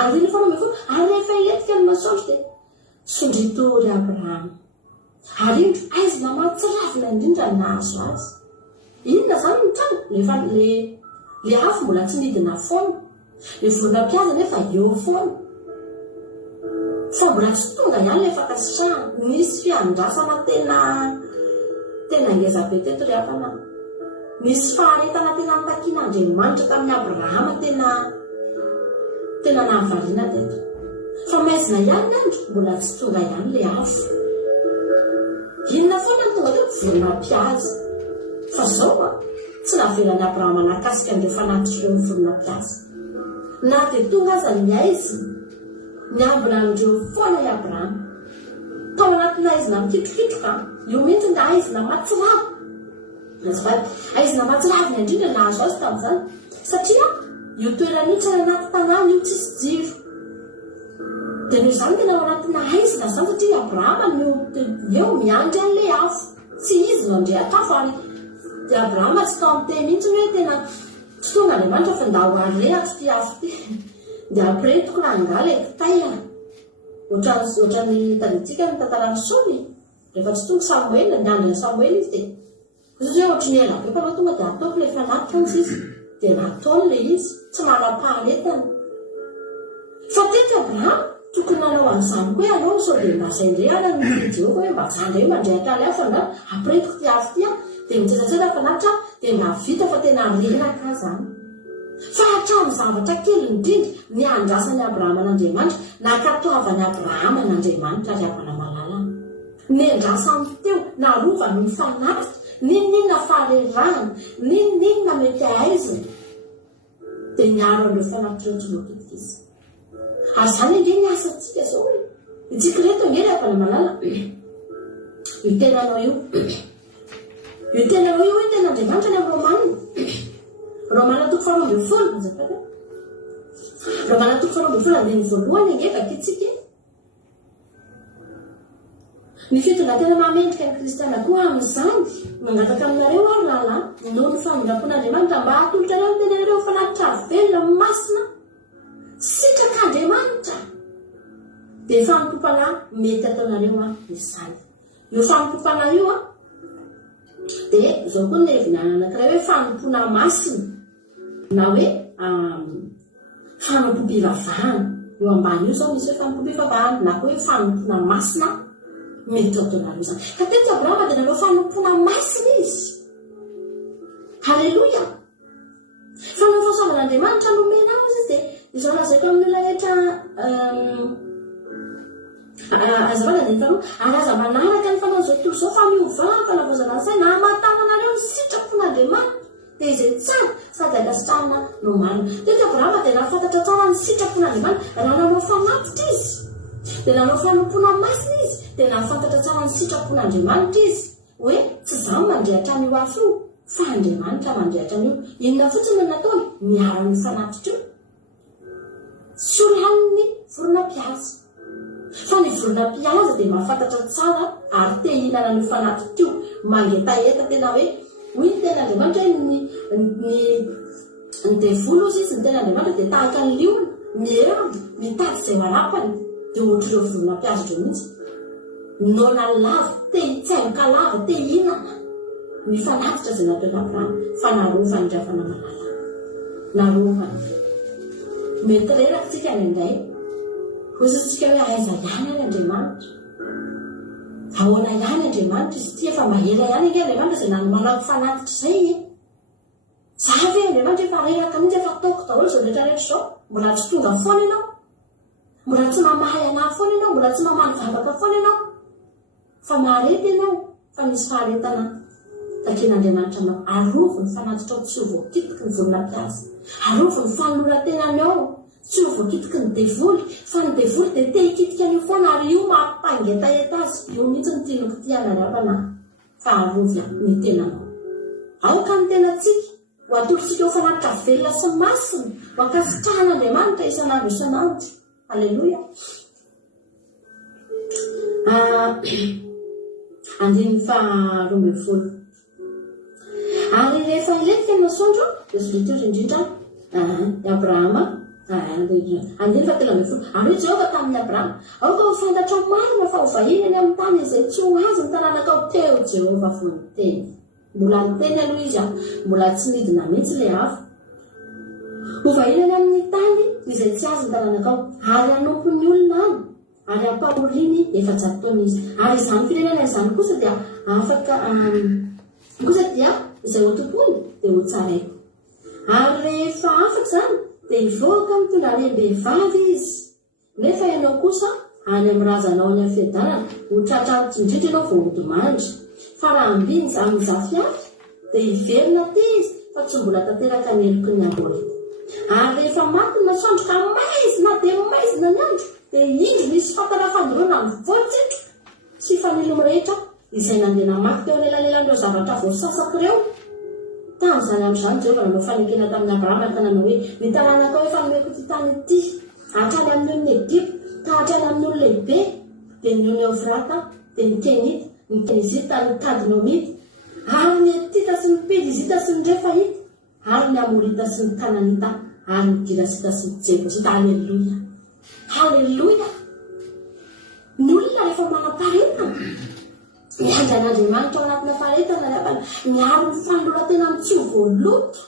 andriny foana me foana, ary rehefa hiletika ny masoandro dia sondritory Abrahama. Ary indro aizina matsiravina indrindra nahazo azy. Inona zany mitranga? Le afo mbola tsy midina foana, le vorona-pihaza nefa eo foana, fa mbola tsy tonga ihany le fankasitrahana. Misy fiandrasana tena ngeza be teto ry hapana. Misy faharetana tena nitakian'Andriamanitra tamin'ny Abrahama tena nahavariana teto. Fa maizina ihany ny andro mbola tsy tonga ihany le afo. Inona foana ny tonga teto? Vorona-pihaza. Fa zao tsy navelany Abrahama nakasika an'ilay fanatitra ireo vorona-pihaza. Na dia tonga aza ny aizy niambina an'ireo foana i Abrahama. Tao anatina aizina mikitrokitroka, io mihitsy ny aizina matsiravo. Aizina matsiravina indrindra nahazo azy tamin'izany, satria io toerana io tsy anaty tanàna io tsisy jiro. Dia noho izany tena ao anatina aizina zany, satria Abrahama eo miandry an'ilay afo, tsy izy no andrehatra afo. Dia Abrahama tsy tao aminteny mihitsy hoe tena tsy tonga Andriamanitra fa nda ho arehatra ty afo ty. Dia apiretiko raha angala kitay ohatran'ny taditsika ny tantarany Saoly rehefa tsy tonga Samuel, niandry ny Samuel izy dia izy ohatry ny ela be fa tonga dia ataoko ilay fanatitra izy dia nataony ilay izy, tsy manam-paharetana. Fa teto Abrahama tokony nanao an'izany koa ianao sao dia nasaindreana ny Jehovah hoe mba zandray mandrehatra ny afo na apiretiko ty afo ty dia mitsetsasera fanatitra dia navita fa tena reraka zany. Fa hatramin'ny zavatra kely indrindra ny andrasan'ny Abrahama n'Andriamanitra, nakatoavany Abrahama n'Andriamanitra ry havana malalana. Ny andrasany teo narovany ny fanatitra, ninona faharerahana, ninona mety aiziny dia niaro an'ireo fanatitra eo tsy voakitika izy. Ary zany nge ny asantsika zao hoe itsika reto nge ry havana malala io tenanao io hoe tena Andriamanitra ny amin'ny Romana toko faharoa folo Romana toko faharoa folo andiny voalohany ngefa kitsika ny fitondra tena mamendrika ny kristiana koa amin'izany mangataka aminareo ary lalahy noho ny famindrapon'Andriamanitra mba hatolotra ireo tena ireo fanatitra velona masina sitrak'Andriamanitra dia fampopanahy mety ataonareo izany. Io fampopanahy io dia izao koa ny hevinana anankiray hoe fanompona masina na hoe fanompom-pivavahana. Eo ambany io zao misy hoe fanompom-pivavahana na koa hoe fanompona masina mety ataonareo izany. Ka teto Abrahama dia nanao fanompona masina izy. Halleluia. Fa ny fahasoavan'Andriamanitra nomena azy izy dia izao lazaiko amin'ny olona rehetra azavana dia nytanoa araza manaraka ny fanaon'izao tontolo izao fa miovana falavozana ny saina hamatananareo ny sitrapon'Andriamanitra dia izay tsara sady akasitrahana no marina. Teto Abrahama dia nahafantatra tsara ny sitrapon'Andriamanitra raha nanao fanatitra izy dia nanao fanompona masina izy dia nahafantatra tsara ny sitrapon'Andriamanitra izy hoe tsy izany mandrehatra ny afo io fa Andriamanitra mandrehatra an'io. Inona fotsiny no nataony? Miara-ny fanatitra io. Tsy olan'ny vorona-pihaza. Fa ny vorona-pihaza dia mahafantatra tsara ary te hihinana ny fanatitra io. Mangetaheta tena hoe hoy ny tena Andriamanitra ny devoly ozy izy ny tena Andriamanitra dia tahaka ny liona, mieriny, mitady izay manapany dia ohatr'ireo vorona-pihaza ireo mihitsy. Nona lava, te hitsaingoka lava, te hihinana. Ny fanatitra izay nataony Abrahama, fa narovany dravana malala. Narovany. Mety reraka tsika indray. Hozatsika hoe aiza ihany any Andriamanitra. Ahoana ihany Andriamanitra izy ity efa mahela ihany ange Andriamanitra izay manao fanatitra izay. Zavy Andriamanitra efa reraka mihitsy efa ataoko daholo izao rehetrarehetra izao. Mbola tsy tonga foana ianao. Mbola tsy mamahay anahy foana ianao, mbola tsy mamaly vavaka foana ianao. Fa maharety ianao, fa misy faharetana. Taken'Andriamanitra anao, arovo ny fanatitra ao, tsy ho voakitiky ny vorona-pihaza. Arovo ny fanoloran-tenany ao, tsy ho voakitiky ny devoly, fa ny devoly dia te hikitika an'io foana ary io mampangetaheta azy. Io mihitsy ny tinoko ty anarabana fa arovy ny tenanao. Aoka ny tenantsika, ho atolotsika ho fanatitra velona sy masina, ho ankasitrahan'Andriamanitra isan'andro isan'andro. Alleluia. Andiny fa 12. Ary rehefa iletika ny masoandro, dia solitoro indrindra Abrahama. Andiny fa 13. Ary Jehovah tamin'ny Abrahama, aoka ho fantatra marina fa ho vahiny any amin'ny tany izay tsy ho azy ny tanànakao teo Jehovah vo niteny. Mbola niteny aloha izy mbola tsy midina mihitsy ilay hafa. Ho vahiny any amin'ny tany izay tsy azy ny tanànakao, ary anompony olona any, ary ampahoriny 400 taona izy. Ary izany firenena izany kosa dia afaka kosa dia izay ho tompony dia ho tsaraiko. Ary rehefa afaka izany dia hivoaka mitondra lehibe-vavy izy. Nefa ianao kosa any amin'ny razanao any amin'ny fiadanana ho tratraritra indrindra ianao vao hodomandry. Fa raha ambiny izany zafiafy dia hiverina tezy fa tsy mbola tanteraka ny heloky ny ambory. Ary rehefa maty ny masoandro ka maizina dia maizina ny andro dia indro misy fatana fandoroana amin'ny voatsitro sy fanilony rehetra izay nandeha namaky teo anelanelan'ireo zavatra voasasako ireo. Tamin'izany amin'izany Jehovah nanao fanekena tamin'ny Abrahama tanana hoe ny tanànakao efa nomeko ity tany ity hatrany amin'ny olona Egypta ka hatrany amin'ny olona lehibe dia ny olona Eufrata dia ny Kenita, ny Kenizita, ny Kadmonomita, ary ny Etita sy ny Pedizita sy ny Refahita, ary ny Amorita sy ny Kananita, ary ny Girasita sy ny Jebusita. Halleluia. Halleluia. Ny olona rehefa mana-paharetana, miandry an'Andriamanitra ao anatina faharetana miaro ny fanoloran-tena amin'ny tsy ho voaloto.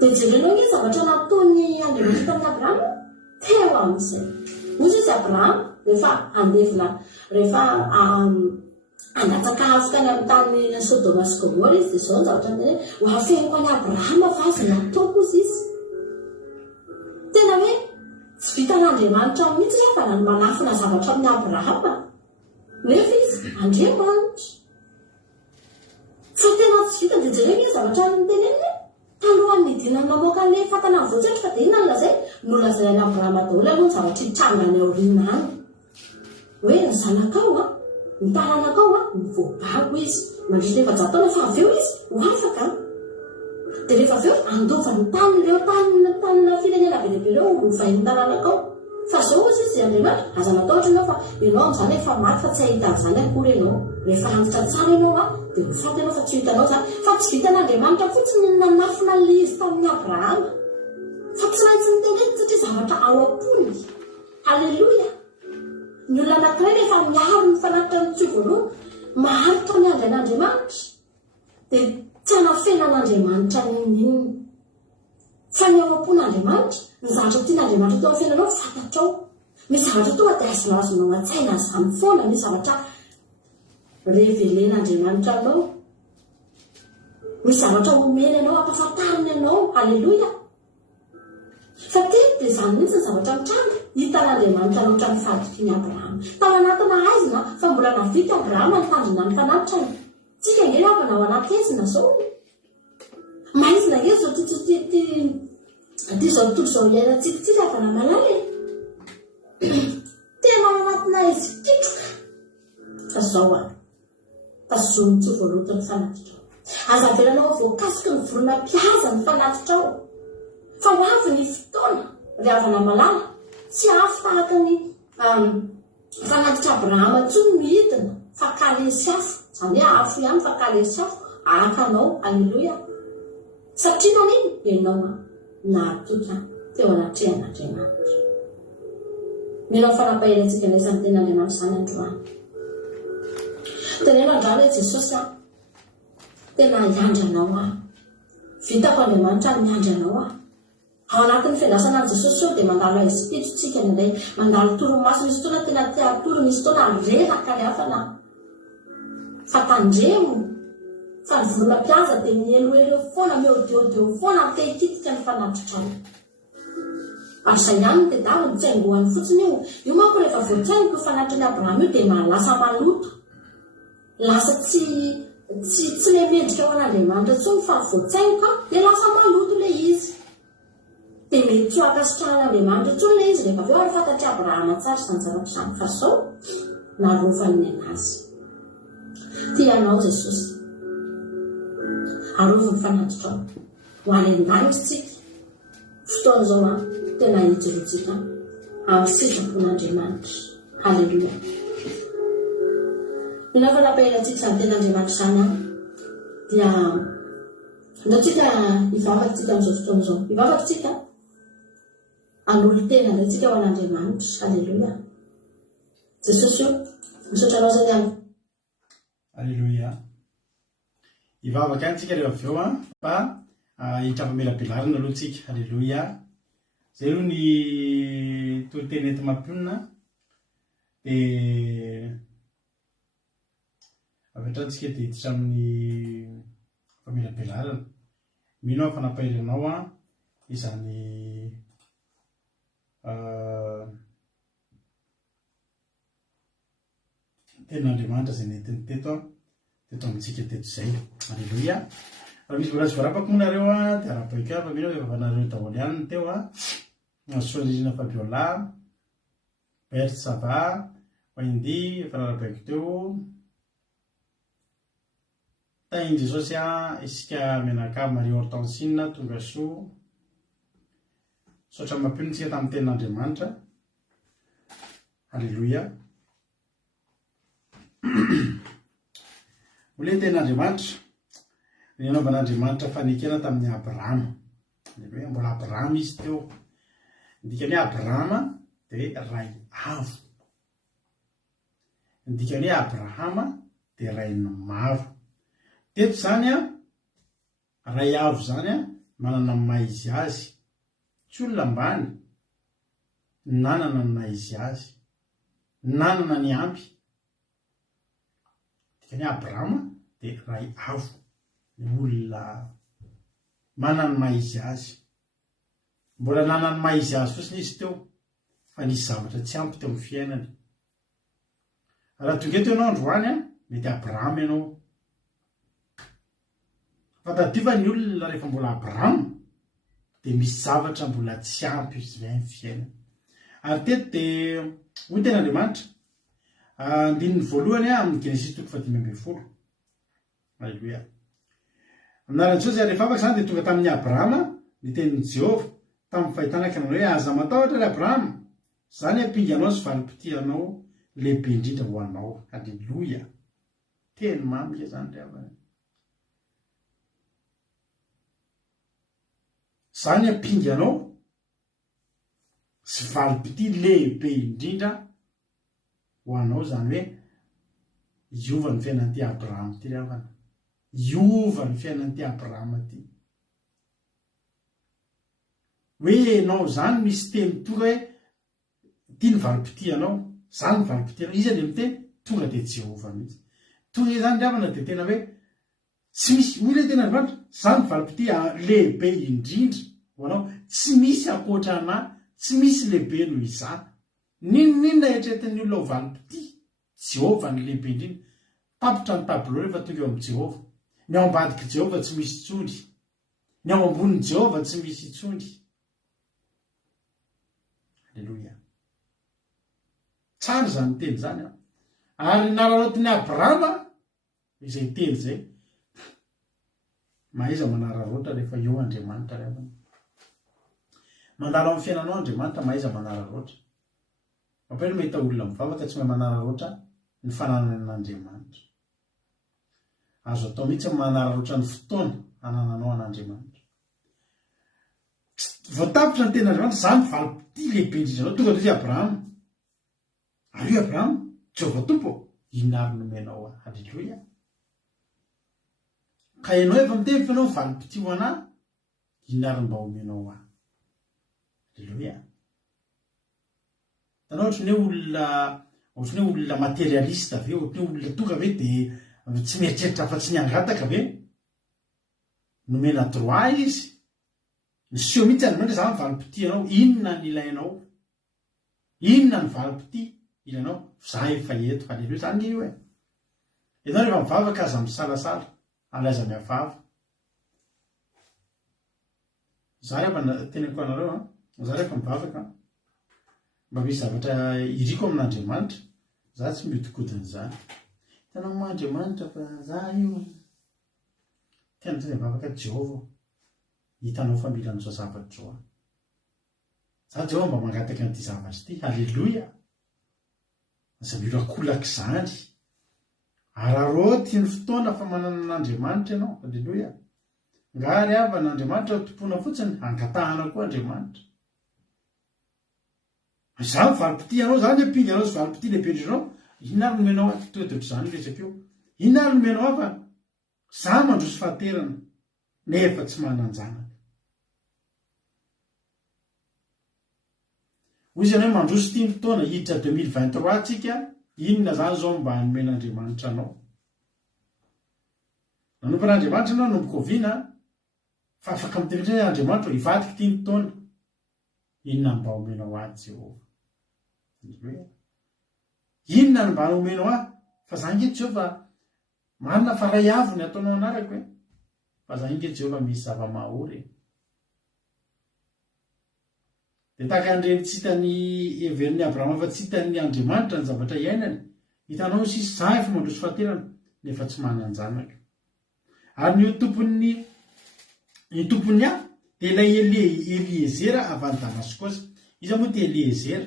Dia jerenao ny zavatra nataony Andriamanitra tamin'ny Abrahama teo amin'izay. Ozy izy Abrahama rehefa andevina, rehefa angataka afaka any amin'ny tany Sodoma sy Gomora izy dia izao ny zavatra ny ho afeniko any Abrahama vazy nataoko izy izy. Tena hoe tsy vitan'Andriamanitra mihitsy rehefa manafina zavatra amin'ny Abrahama. Nefa izy Andriamanitra. Fa tena tsy vita dia jerena izy zavatra ny teneniny talohan'ny nidinany mamoaka an'ilay fatana ny voatsetroka dia inona nolazay? Nolazay any Abrahama daholo aloha ny zavatra hitrangany aoriana any. Hoe ny zanakao ny tanànakao ny voabago izy. Mandritra 400 taona fa avy eo izy ho afaka. Dia rehefa avy eo andova ny tany ireo tanina firenena be lehibe ireo ho vahiny tanànakao. Fa izao ozy izy Andriamanitra aza natao ohatra ianao fa ianao amin'izany efa maty fa tsy ahita an'izany akory ianao. Rehefa antitra tsara ianao dia ho fanta ianao fa tsy ho hitanao izany. Fa tsy vitan'Andriamanitra fotsiny ny nanafina ilay izy tamin'ny Abrahama. Fa tsy maintsy niteneniny satria zavatra ao am-pony. Halleluia. Ny olona anankiray rehefa miaro ny fanatitra ny tsy voaloha maharitra ny andrian'Andriamanitra dia tsy hanafenan'Andriamanitra ninona. Fa ny ao am-pon'Andriamanitra ny zavatra tian'Andriamanitra tao afenanao fantatrao. Misy zavatra tonga dia azonao an-tsaina izany foana. Misy zavatra revelen'Andriamanitra anao. Misy zavatra omeny anao, ampahafantariny anao. Halleluia. Fa teto dia izany mihitsy ny zavatra mitranga hitan'Andriamanitra loatra ny fadikin'i Abrahama. Tao anatina haizina fa mbola navita Abrahama ny tanjona ny fanatrany. Tsika nge avana ao anaty ezina izao. Maizina nge zao ty zao tontolo izao iainantsika avana malala e. Tena ao anatina izy pitroka. Fa izao tazominy tsy voaloatra ny fanatitra. aza velanao voakasiky ny vorona-piaza ny fanatitra ao fa ho avy ny fotoana ry havana malala tsy afo tahaka ny fanatitra Abrahama tsony mihitina fa kalesy afo zany hoe afo ihany fa kalesy afo akanao. Alleloia. Satria naniny ianao natoka teo anatrehan'Andriamanitra. Mila fanapahirantsika ilay samy tena Andriamanitra izany androany. Tenena andrano hoe Jesosy tena iandranao vitako Andriamanitra ny miandranao ao anatin'ny fiandrasana an' Jesosy dia mandalo espitsika indray mandalo toromaso. Misy fotoana tena teatoro, misy fotoana reraka ry hafana fa tandremo fa ny vorona-piaza dia mieloelo foana miodiodeo foana tehikitika ny fanatitra ao. Ary izay ihany dia daviny tsy haingohany fotsiny io manko rehefa voatsaingo fanatrany Abrahama io dia lasa maloto, lasa tsy le mendrika ao an'Andriamanitra tsony fa voatsaingo dia lasa maloto le izy. Dia mety tsy ho akasitrahan'Andriamanitra tsony le izy rehefa aveo ary fantatry Abrahama tsara izany zavatra izany fa sao narovany anazy. Tianao Jesosy arovy ny fanatitra ao ho any an-danitsika fotoana izao tena hijirotsika amin'ny sitrapon'Andriamanitra. Halleluia. Mila fanapahirantsika izany ten'Andriamanitra izany dia ndatsika hivavatsika amin'izao fotoana izao, hivavatsika an'olo tena indray tsika ho an'Andriamanitra. Halleluia. Jesosy io misaotra anao zany ihany. Alleluia. Hivavaka any tsika rehefa aveo fa hitrafamelabelarina aloha tsika. Alleluia. Zay aloha ny toro-teny ety mampionina dia avy-atrantsika dia hiditra amin'ny famelabelarana. Mino aho fanapahiranao izany ten'Andriamanitra izay nentiny teto amintsika teto izay. Alleluia. Raha misy vola sy voarapako moa nareo dia arapaika fa mino efa nareo daholo ihany ny teo Soalizina Fabiola, Berthe Sava, Wendy efa narapaiko teo. Tainy Jesosy isika menaka Marie Hortensine tonga soa. Saotra mampionitsika tamin'ny tenin'Andriamanitra. Alleluia. Ole tenin'Andriamanitra ny anaovan'Andriamanitra fanekena tamin'ny Abrahama. Alleluia. Mbola Abrahama izy teo. Indikany hoe Abrahama dia ray avo. Indikany hoe Abrahama dia rainy maro. Teto zany ray avo zany manana ny maha izy azy. Tsy olona ambany nanana ny maha izy azy, nanana ny ampy. Indikany hoe Abrahama dia ray avo, ny olona manana ny maha izy azy. Mbola nanana ny maha izy azy fotsiny izy teo fa nisy zavatra tsy ampy teo amin'ny fiainany. Raha tonga eto ianao androany mety Abrahama ianao. Fa tadiva ny olona rehefa mbola Abrahama dia misy zavatra mbola tsy ampy izy amin'ny fiainany. Ary teto dia hoy ten'Andriamanitra andininy voalohany amin'ny Genesis 5:10. Alleluia. Amin'anaran'i Jesosy ary rehefa afaka izany dia tonga tamin'ny Abrahama ny tenin'i Jehova tamin'ny fahitana kanao hoe aza matahotra ry Abrahama, izany hampinganao sy valipitianao lehibe indrindra ho anao. Alleluia. Teny mamy izany ry havana. Izany hampinganao sy valipiti lehibe indrindra ho anao, zany hoe iova ny fiainan'ity Abrahama ity ry havana. Iova ny fiainan'ity Abrahama ity. Hoe ianao zany misy teny tonga hoe ity ny valipitianao, zany ny valipitianao. Izy any miteny tonga dia Jehova mihitsy. Tonga izany ry havana dia tena hoe tsy misy olona tena Andriamanitra, zany valipiti lehibe indrindra ho anao. Tsy misy akoatrana, tsy misy lehibe noho izany. Ninona eritreretin'ny olona ho valipiti? Jehova ny lehibe indrindra. Tapitra ny tableau rehefa tonga eo amin'ny Jehova. Ny ao ambadiky Jehova tsy misy tsony, ny ao ambonin'ny Jehova tsy misy tsony. Alleluia. Tsara zany teny zany. Ary nararaotiny Abrahama izay teny zay. mahaiza manararoatra rehefa eo Andriamanitra ray aminy. Mandalo amin'ny fiainanao Andriamanitra mahaiza manararoatra. Mampirahatra mahita olona mivavaka tsy mahay manararoatra ny fananan'Andriamanitra. Azo atao mihitsy manararoatra ny fotoana hanananao an'Andriamanitra. Voatapitra ny ten'Andriamanitra zany valopity lehibe indrindra tonga toy Abrahama. Ary Abrahama, Jehovah Tompo, inona nomenao aho? Halleloia. Ka ianao efa miteny fa ianao valopity ho anahy, inona mba omenao aho? Halleloia. Tanao ohatry ny olona materialista ve, ohatry ny olona tonga ve dia tsy mieritreritra fa tsy niangataka ve? Nomena droit izy. Niseho mihitsy Andriamanitra zany valopity ianao, inona ny ilainao? Inona ny valopity ilainao? Za efa eto. Halleloia. Zany io e. Ianao rehefa mivavaka aza misalasala, alaiza miavava. Za rehefa teneniko anareo, za rehefa mivavaka, mba misy zavatra iriko amin'Andriamanitra, za tsy miodikodiny zany. Tanao mo Andriamanitra fa za io tena tena mivavaka Jehova. Hitanao fa mila an'izao zavatra zao. Za Jehova mba mangataka an'ity zavatra ity. Halleloia. Aza mila kolaka zany. Araroty ny fotoana fa manana an'Andriamanitra ianao. Halleloia. Ngary avy an'Andriamanitra tompona fotsiny, angatahana koa Andriamanitra. Za valopity ianao zany apingy anao sy valopity lehibe indrindra. Inona ary nomenao aho? Toetra zany resaka eo. Inona ary nomenao aho fa za mandroso fahaterana nefa tsy mananjanaka. Hoy izy ianao mandroso ity ny fotoana hiditra 2023 tsika, inona zany zao mba hanomen'Andriamanitra anao? Nanompan'Andriamanitra anao nomboka oviana fa afaka miteritra Andriamanitra hivadika ity ny fotoana. Inona mba omenao ahy Jehova? Inona mba omenao ahy? Fa za nge Jehova manana fa ray avy ataonao anarako e. Fa za nge Jehova misy zava-mahory. Dia tahaka an'ireny tsy hitany heverin'ny Abrahama fa tsy hitany Andriamanitra ny zavatra iainany. Hitanao sisy za efa mandroso fahaterana nefa tsy mananjanaka. Ary ny tompony ahy dia ilay Eliezera avy any Damaskosy. Iza moa dia Eliezera?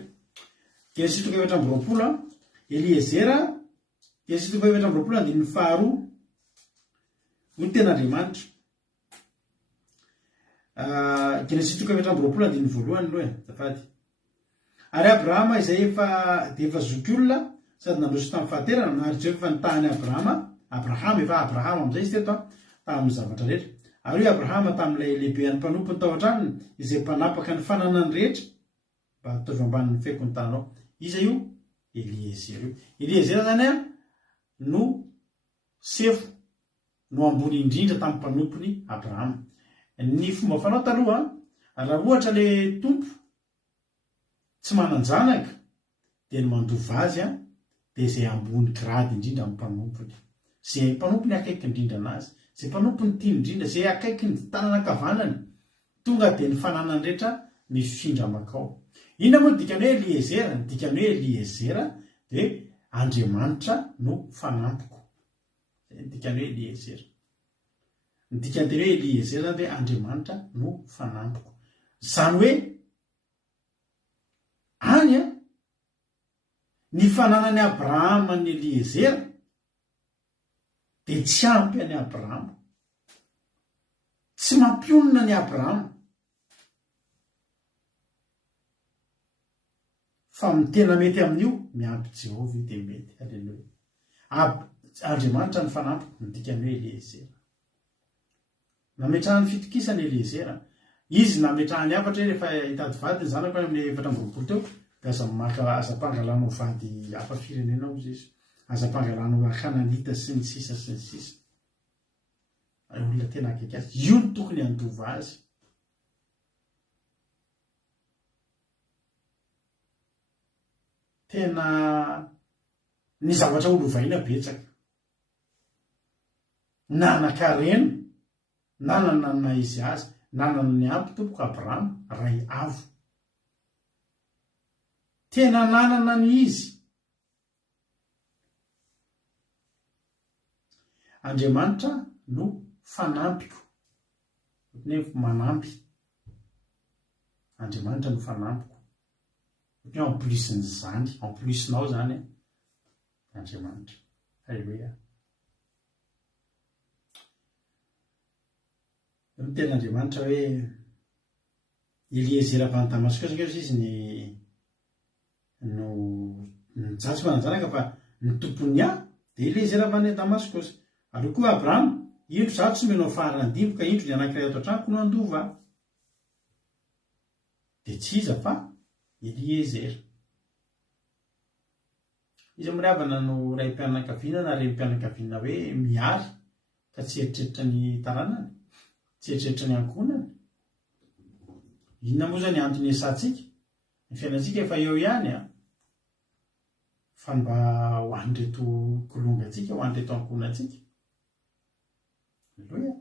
Genesis 7:20. Eliezera, Genesis 7:20 dia ny faharoa. Hoy ny ten'Andriamanitra. Genesis 7:20 dia ny voalohany aloha e, zafady. Ary Abrahama izay efa zokiolona sady nandroso tamin'ny fahaterana, nahary Jehova efa nitahany Abrahama efa Abrahama amin'izay izy teto tamin'ny zavatra rehetra. Ary io Abrahama tamin'ilay lehibehan'ny mpanompony tao an-tranony izay mpanapaka ny fananany rehetra mba ataovy ambanin'ny feko ny tanao. Iza io? Eliezera io. Eliezera zany no sefo no ambony indrindra tamin'ny mpanompony Abrahama. Ny fomba fanao taloha, raha ohatra le tompo tsy mananjanaka dia ny mandova azy dia izay ambony grady indrindra amin'ny mpanompony. Izay mpanompony akaiky indrindra anazy, izay mpanompony tiany indrindra, izay akaiky ny tanana kavanany, tonga dia ny fananany rehetra mifindra makao. Inona moa dikany hoe Eliezera? Dikany hoe Eliezera dia Andriamanitra no fanampiko. Dikany hoe Eliezera. Ny dikany teny hoe Eliezera dia Andriamanitra no fanampiko. Zany hoe any ny fananany Abrahama ny Eliezera dia tsy ampy any Abrahama. Tsy mampionona ny Abrahama. Fa ny tena mety amin'io miampy Jehova dia mety. Halleluia. Andriamanitra ny fanampiko, ny dikany hoe Eliezera. Nametrahany fitokisany Eliezera. Izy nametrahany afatra rehefa hitady vady ny zanako amin'ny 4 teo, dia aza maka azam-pangalana ho vady hafa firenena izy izy. Azam-pangalana ho Kananita sy ny sisa sy ny sisa. Olona tena akaiky azy. Io no tokony handova azy. Tena ny zavatra olovaina betsaka. Nanan-karena, nanana ny maizy azy, nanana ny ampy tompoko Abrahama, ray avo. Tena nanana ny izy. Andriamanitra no fanampiko. ohatny hoe manampy Andriamanitra no fanampiko, ohatny hoe amplisiny amplissinao zany Andriamanitra. Halleluia. Ny ten'Andriamanitra hoe Eliezera avy any Damaska kosa izy no nijatsy mananjanaka fa ny tompony dia Eliezera avy any Damaskosa. Aloha koa Abrahama, indro zato sy menao faharandimy ka indro ny anankiray ato an-tranoko no andova dia tsy iza fa Eliezera. Izy miravana no raim-pianakaviana na rem-pianakaviana hoe miary ka tsy eritreritra ny taranany, tsy eritreritra ny ankonany. Inona moa zany antony esantsika? Ny fiainantsika efa eo ihany fa mba ho an'reto kolongantsika, ho an'reto ankonantsika. Aleluia.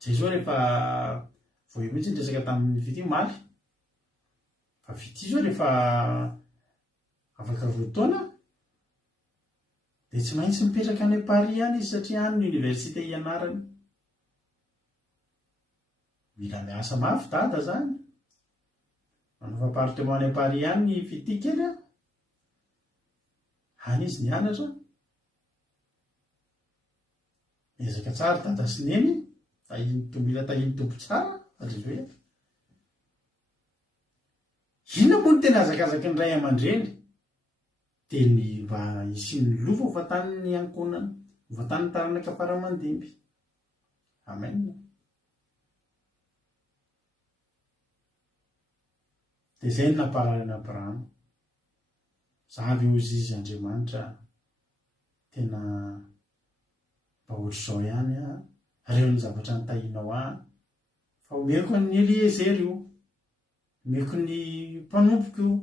Jesosy rehefa voa mihitsy ny resaka tamin'ny fity maly, fa fity zao rehefa afaka roa taona dia tsy maintsy mipetraka any Paris any izy satria any ny université ianarany. Mila miasa mafy dada zany, manova appartement any Paris any ny fity kely any izy nianatra. Ezaka tsara dada sy neny, mila tahiny tompo tsara. Halleluia. Inona moa no tena azakazaky ny ray aman-dreny? Dia ny mba isiany lova ho vatan'ny ankonany, ho vatan'ny taranaka faramandimby. Amen. Dia izay no nampaharana Abrahama. Zavy ozy izy Andriamanitra tena mba ohatr'izao ihany reo ny zavatra nitahinao fa omeko ny Eliezera io, omeko ny mpanompoka io,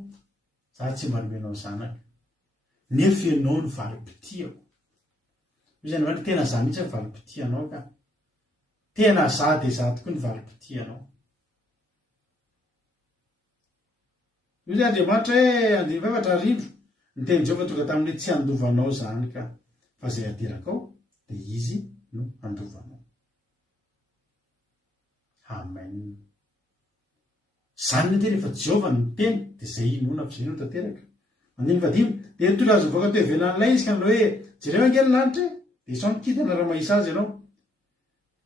za tsy mba nomenao zanaka nefa ianao ny valim-pitiako. Izy any tena za mihitsy ny valim-pitianao ka tena za dia za tokoa ny valim-pitianao. Izy Andriamanitra hoe andiny 4 ny teny Jehova tonga tamin'ny tsy andovanao zany ka fa zay ateraka ao dia izy no andovanao. Amen. Zany ny teny rehefa Jehova no teny dia zay inona fa zay no tanteraka. Andiny 5 dia nitondra azy voaka teo ivelan'ilay izy ka nao hoe jereo angely lanitra dia sao mikitana raha mahisa azy ianao.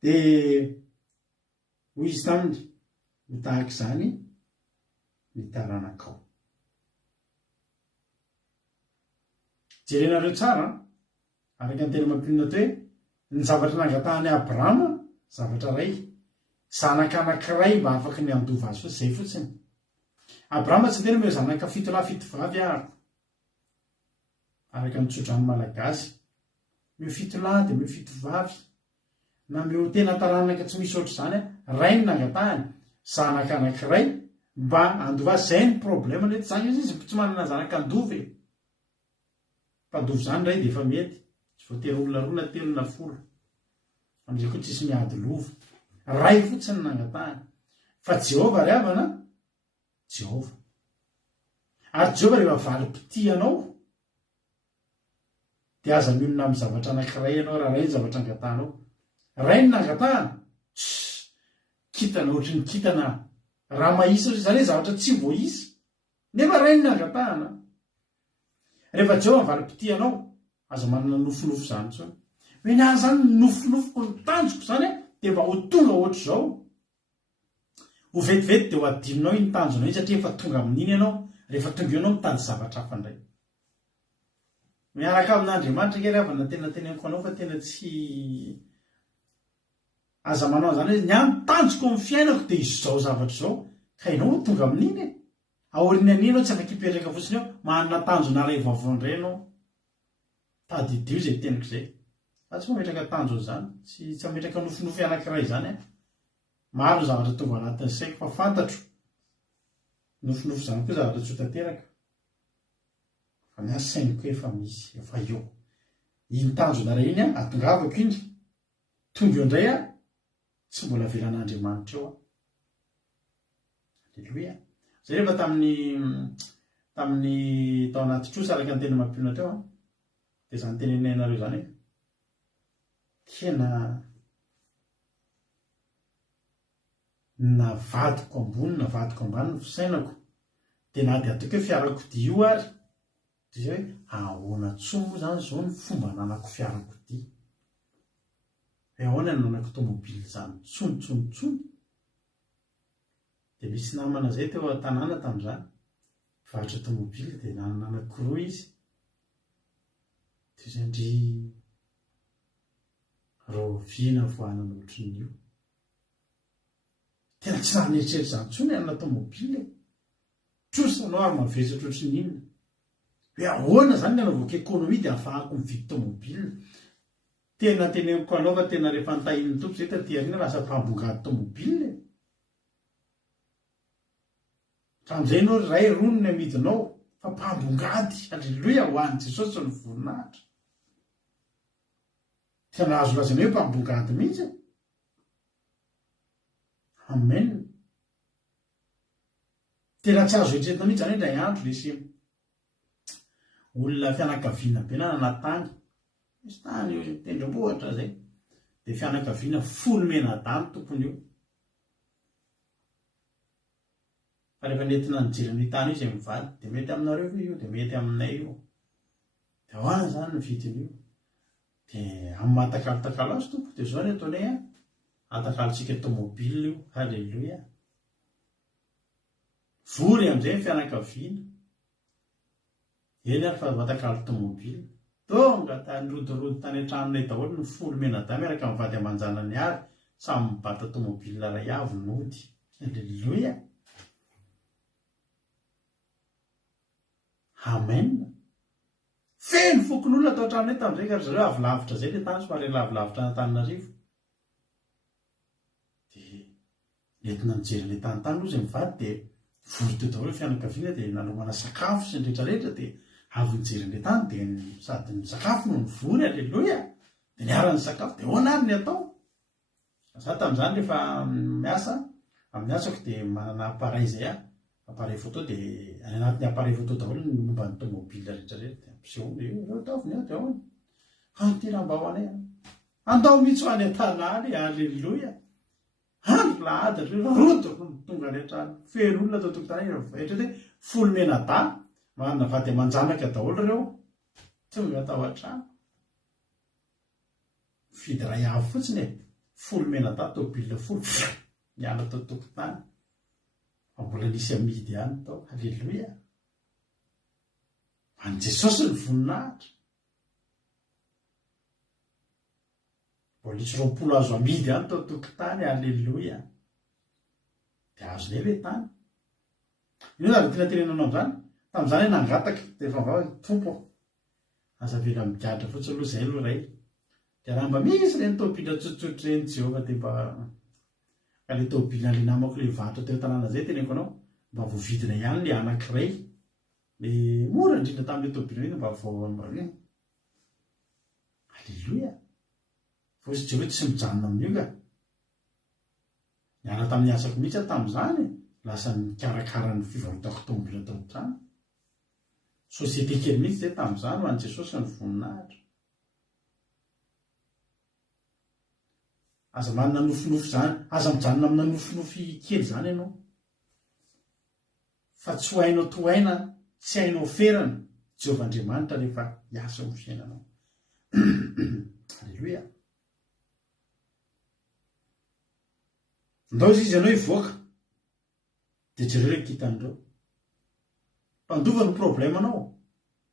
Dia hoy izy taminy ho tahaka izany ny taranakao. Jerenareo tsara araka ny teny mampinona to hoe ny zavatra nangatahany Abrahama zavatra ray, zanaka anankiray mba afaka ny andova azy fa zay fotsiny. Abrahama tsy tena meo zanaka 7 lahy 7 vavy araka ny tsodrany malagasy, meo 7 lahy dia meo 7 vavy, na meo tena taranaka tsy misy ohatr' izany ray ny nangatahany, zanaka anankiray mba andova azy. Zay ny problema nety zany izy tsy manana zanaka andova mpandovy zany ray dia efa mety, tsy voatery olona 2 na 3 na 10 amin'izay koa tsisy miady lova, ray fotsiny ny nangatahany. Fa Jehova ry havana, Jehova ary Jehova rehefa valim-pity anao dia aza minona amin'ny zavatra anankiray ianao raha ray ny zavatra angatahanao. Ray ny nangatahana, kitana ohatry ny kitana raha mahisa zany hoe zavatra tsy voaisa nefa ray ny nangatahana. Rehefa Jehova valim-pity anao aza manana nofinofo zany tsony hoe ny azy zany nofinofoko ny tanjoko zany dia mba ho tonga ohatr'izao. Ho vetivety dia ho adininao iny tanjonao iny satria efa tonga amin'iny ianao, rehefa tonga ianao mitady zavatra hafa indray. Miaraka amin'Andriamanitra kely havana tena teneniko anao fa tena tsy aza manao zany hoe ny antanjoko amin'ny fiainako dia izao zavatra izao ka ianao tonga amin'iny aoriana an'iny tsy afaka hipetraka fotsiny eo manana tanjona ray vaovao indray ianao. Tadidio izay teniko izay, fa tsy mametraka tanjona zany, tsy mametraka nofinofo anankiray zany maro zavatra tonga anatin'ny saiko fa fantatro nofinofo zany koa zavatra tsy ho tanteraka fa ny sainiko efa misy efa eo iny tanjona ray iny atongavako iny tonga eo indray tsy mbola velan'Andriamanitra eo. Halleluia. Zay rehefa tamin'ny tao anaty trosa araka ny tena mampina teo dia zany tenenainareo zany tena na vadiko ambony na vadiko ambany ny fisainako dia na dia ataoko hoe fiarakodia io ary dia zay hoe ahoana tsoa moa zany zao ny fomba nanako fiarakodia ahoana nanako tomobily zany tsontsontsony dia misy namana zay teo an-tanàna tamin'izany mpivarotra tomobily dia nanankiroa izy dia zay ndry roviana voanana ohatrin'io tena tsy naneritrery zany tsony anana tomobily trosanao ary mavesatra ohatrin'inona hoe ahoana zany ny anaovako ekônomia dia ahafahako mividy tomobily tena teneniko anao fa tena rehefa nitahin'ny tompo zay tatyarina lasa mpahambongady tomobily raham'izay anao ray ronony amidinao fa mpahambongady alleloia ho an'i Jesosy ny voninahitra tena azo lazana hoe mpahambongady mihitsy amen tena tsy azo etretina mihitsy zany indray andro lesy olona fianakaviana be na nanatany misy tany io tendrombohitra zay dia fianakaviana folo mena-damy tompony io fa rehefa nentina nijery ny tany io izay mivady dia mety aminareo io dia mety aminay io dia ahoana zany ny vidiny io dia amin'ny mahatakalotakalo azy tompo dia zao ny ataonay atakalotsika tomobily io halleloia vory amin'izay ny fianakaviana eny ary fa matakalo tomobily tonga tany rodorody tany an-tranonay daholo ny folo mena-damy miaraka mivady amanjanany ary samy mibata tomobily ray avy nody halleloia amen feno fokon'olona atao an-tranonay tamin'izay ka ry zareo avy lavitra zay le tany somary lavilavitra Antananarivo dia nentina nijery le tanytany aloha izay mivady dia vory teo daholo fianakaviana dia nanomana sakafo sy ny rehetrarehetra dia avy nijery le tany dia sady ny sakafo no nivory alleloia dia niara-ny sakafo dia ahoana ary ny atao za tamin'izany rehefa miasa amin'ny asako dia manana appareil zay appareil photo dia any anatin'ny appareil photo daholo ny momba ny tomobily rehetrarehetra dia ampisehoana io ataoviny aho dia ahoana tena mba ho anay andao mihitsy ho any an-tanàny alleloia andro lahady rodoko tonga any an-trano feno olona atao tokotany ehatra hoe folo mena-damy manana vady amanjanaka daholo ireo tonga tao an-trano fidy ray avy fotsiny folo mena-damy tomobily folo miala tao tokotany fa mbola nisy amidy ihany tao halleloia any Jesosy ny voninahitra mbola nisy 20 azo amidy ihany tao tokotany halleloia dia azo lay le tany ino zany tiana tenenanao amin'izany tamin'izany nangataka dia efa vao tompo aza vela migadra fotsiny aloha zay aloha ray dia raha mba misy reny tobila tsotsotra reny Jehovah dia mba ka le tobila le namako le varotra teo tanàna zay teneniko anao mba voavidina ihany le anankiray le mora indrindra tamin'le tobila iny mba voaambariny halleloia fa izy Jehovah tsy mijanona amin'io ka niala tamin'ny asako mihitsy tamin'izany lasa nikarakara ny fivarotako tomobila tao an-trano sosiete kely mihitsy zay tamin'izany ho an'i Jesosy ny voninahitra aza manana nofinofy zany aza mijanona amina nofinofy kely zany ianao fa tsy ho hainao tohaina tsy hainao ferana Jehovah Andriamanitra rehefa hiasa amin'ny fiainanao halleloia ndao izy ianao hivoaka dia jereo le kitan'ireo mpandova ny problemanao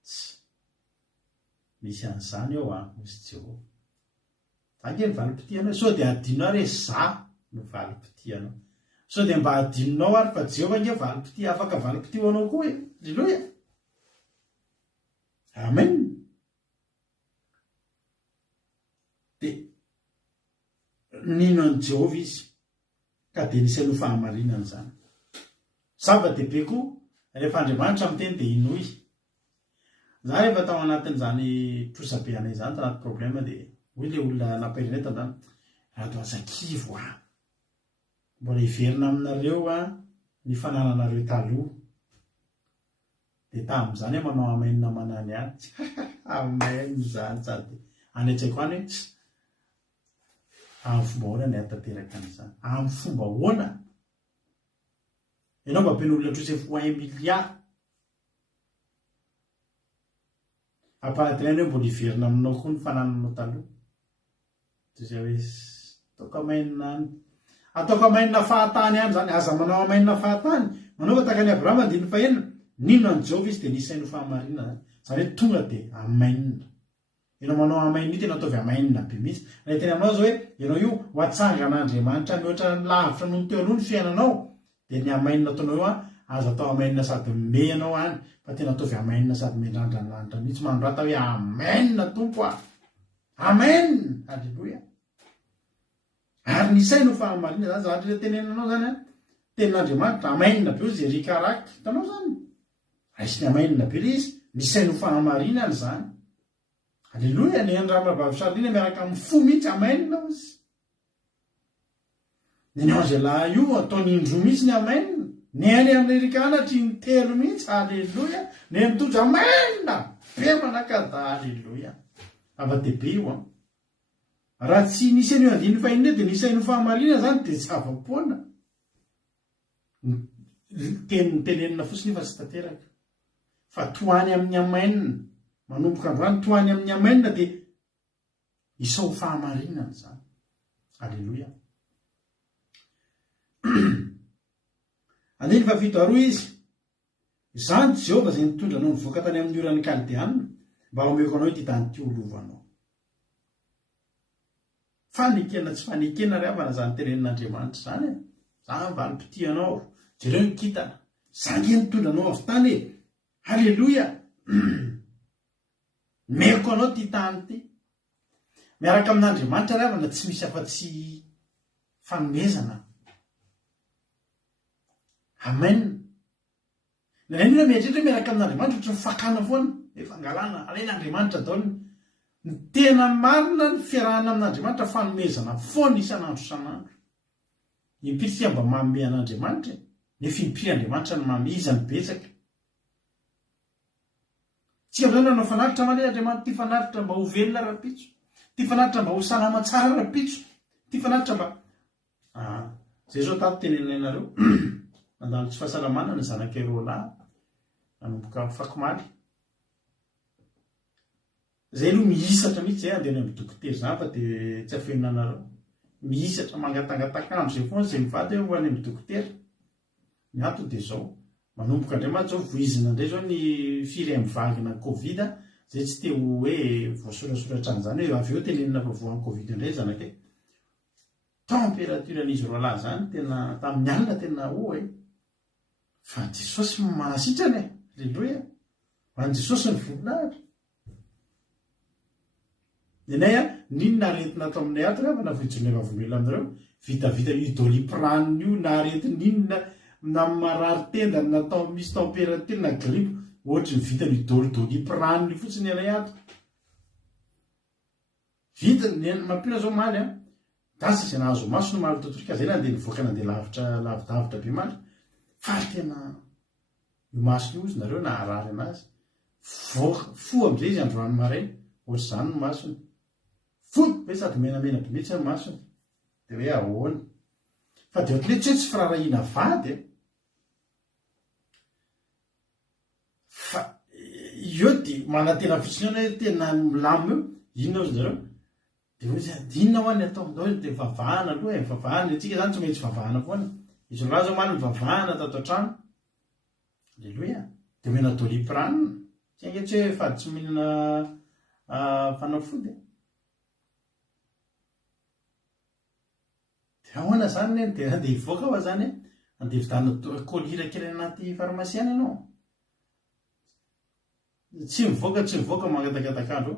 tsy misy an'izany ao misy Jehovah ange ny valim-pitianao sao dia adinonao ary za no valim-pitianao sao dia mba adinonao ary fa Jehovah nge valim-pitia afaka valim-pitio anao koa halleloia amen dia nino an'i Jehovah izy ka dia nisy aloha fahamarinana zany zava-dehibe koa rehefa Andriamanitra miteny dia inoy za rehefa tao anatin'izany trosabe anay zany tanaty problema dia hoy le olona nampairinay tandany rato aza-kivo mbola hiverina aminareo ny fanananareo taloha dia tamin'izany manao amainina manany any amen zany sady anetsaiko any amin'ny fomba hoana ny atateraka an'izany amin'ny fomba hoana ianao mba ampian'olona trosy fois 1 milliard aparatinany hoe mbola hiverina aminao koa ny fanananao taloha zay hoe ataoko amainina fahatany any zany aza manao amainina fahatany manao tahaka ny Abrahama 5 ninona ny Jehova izy dia nisainy ho fahamarinana zany hoe tonga dia amainina ianao manao amainina tena ataovy amainina be mihitsy raha tena aminao zao hoe ianao io ho atsangan'Andriamanitra mihoatra ny lavitra noho ny teo aloha ny fiainanao dia ny amainina ataonao io azo atao amainina sady me anao any fa tena ataovy amainina sady mendrandranlanitra mihitsy manondrata hoe amainina tompo amainina alleloia ary nisainy ho fahamarinana zany zavatra tenenanao zany tenin'Andriamanitra amainina be zay rikaraky hitanao zany raisiny amainina be le izy nisainy ho fahamarinana zany alleloia ny andramavavy miaraka amin'ny fo mihitsy amainina ozy ny anjelahy io ataony indroa mihitsy ny amainina ny any amin'ny rikanatry ny telo mihitsy alleloia ny mitojo amainina be manakada alleloia ava-dehibe io raha tsy nisy an'io andiny fahinina dia nisainy ho fahamarinana zany dia tsy avapoana teny tenenina fotsiny fa tsy tanteraka fa toany amin'ny amainina manomboka androany toany amin'ny amainina dia isao fahamarinana zany alleloia andiny fa fito aroa izy izany Jehova zay nitondra anao nivoaka tany amin'ny oran'ny Kaldeanina mba homeko anao ity tany ty olovanao fanekena tsy fanekena ry avana zany tenenin'Andriamanitra zany zany mba nipiti anao jereo nikitana zange nitondra anao avy tany alleloia meko anao ty tany ty miaraka amin'Andriamanitra ry avana tsy misy afa-tsy fanomezana amen nananina mieritreritra miaraka amin'Andriamanitra ohatry ny fakana foana efa angalana alain'Andriamanitra daoliny ny tena marina ny fiarahana amin'Andriamanitra fanomezana foana isan'andro isan'andro impiritsika mba manome an'Andriamanitra nefa impiry Andriamanitra ny manome izy ny betsaka tsika zany nanao fanaritra male Andriamanitra ty fanaritra mba ho velona rapitso ty fanaritra mba ho salama tsara rapitso ty fanaritra mba zay zao tato tenenanareo mandalo tsy fahasalamana ny zanak'Erola nanomboka fakomaly zay aloha mihisatra mihitsy zay andeha amin'ny dokotera zany fa dia tsy afenonanareo mihisatra mangatangatakandro zay foana zay mivady ho any amin'ny dokotera ny antony dia zao manomboka Andriamanitra zao voizina indray zao ny firy mivagina Covid zay tsy te ho hoe voasorasoratra an'izany hoe avy eo tenenina fa voan'ny Covid indray zanakay température-n'izy roalahy zany tena tamin'ny alina tena fa Jesosy manasitrany alleloia ho Jesosy ny voninahitra nenay ninona aretina atao aminay ato rehefa navohitsonay vavomela aminareo vitavita idolipranina io na arety ninona na marary tenda natao misy température na grippe ohatry ny vita ny idolipranina io fotsiny anay ato vita mampina zao maly dasa zay nahazo maso no maly totorika zay nandeha nivoaka nandeha lavidavitra be maly fa tena io maso io izy nareo na harary anazy fo am'izay izy androany maraina ohatry zany no masony foty be sady menamena be mihitsy ny masony dia hoe ahoana fa dia ohatry tsy hoe tsy firarahina vady fa io dia manatena fotsiny hoe tena milamo eo inona ozy nareo dia hoe inona ho any ataondao dia vavahana aloha vavahana atsika zany tsy maintsy vavahana foana izy raha zao maly mivavahana tato an-trano alleloia dia mena doliprana tsy ange tsy hoe fady tsy mihinana fanafody dia ahoana zany dia andeha hivoaka fa zany andeha vidana kolira kely anaty farmasiana ianao tsy mivoaka mangatakatakandro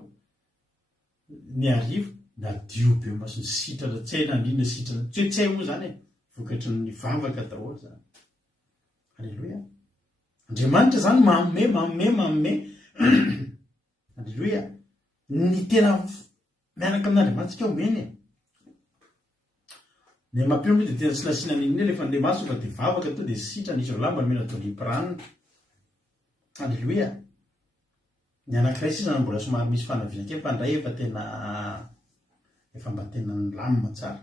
ny arivo na dio be masony sitrana tsy hay nandrina sitrana tsy hoe tsy hay moa zany vokatry ny vavaka daholo zany alleloia Andriamanitra zany manome alleloia ny tena miaraka amin'Andriamanitra tsika omeny ny mampio dia tena tsy lasina n'iny rehefa andeha maso fa dia vavaka to dia sitrana izy roalahy mba mena doliprana alleloia ny anankiray sisa mbola somary misy fanaviana fa ndray efa tena mba tena lamina tsara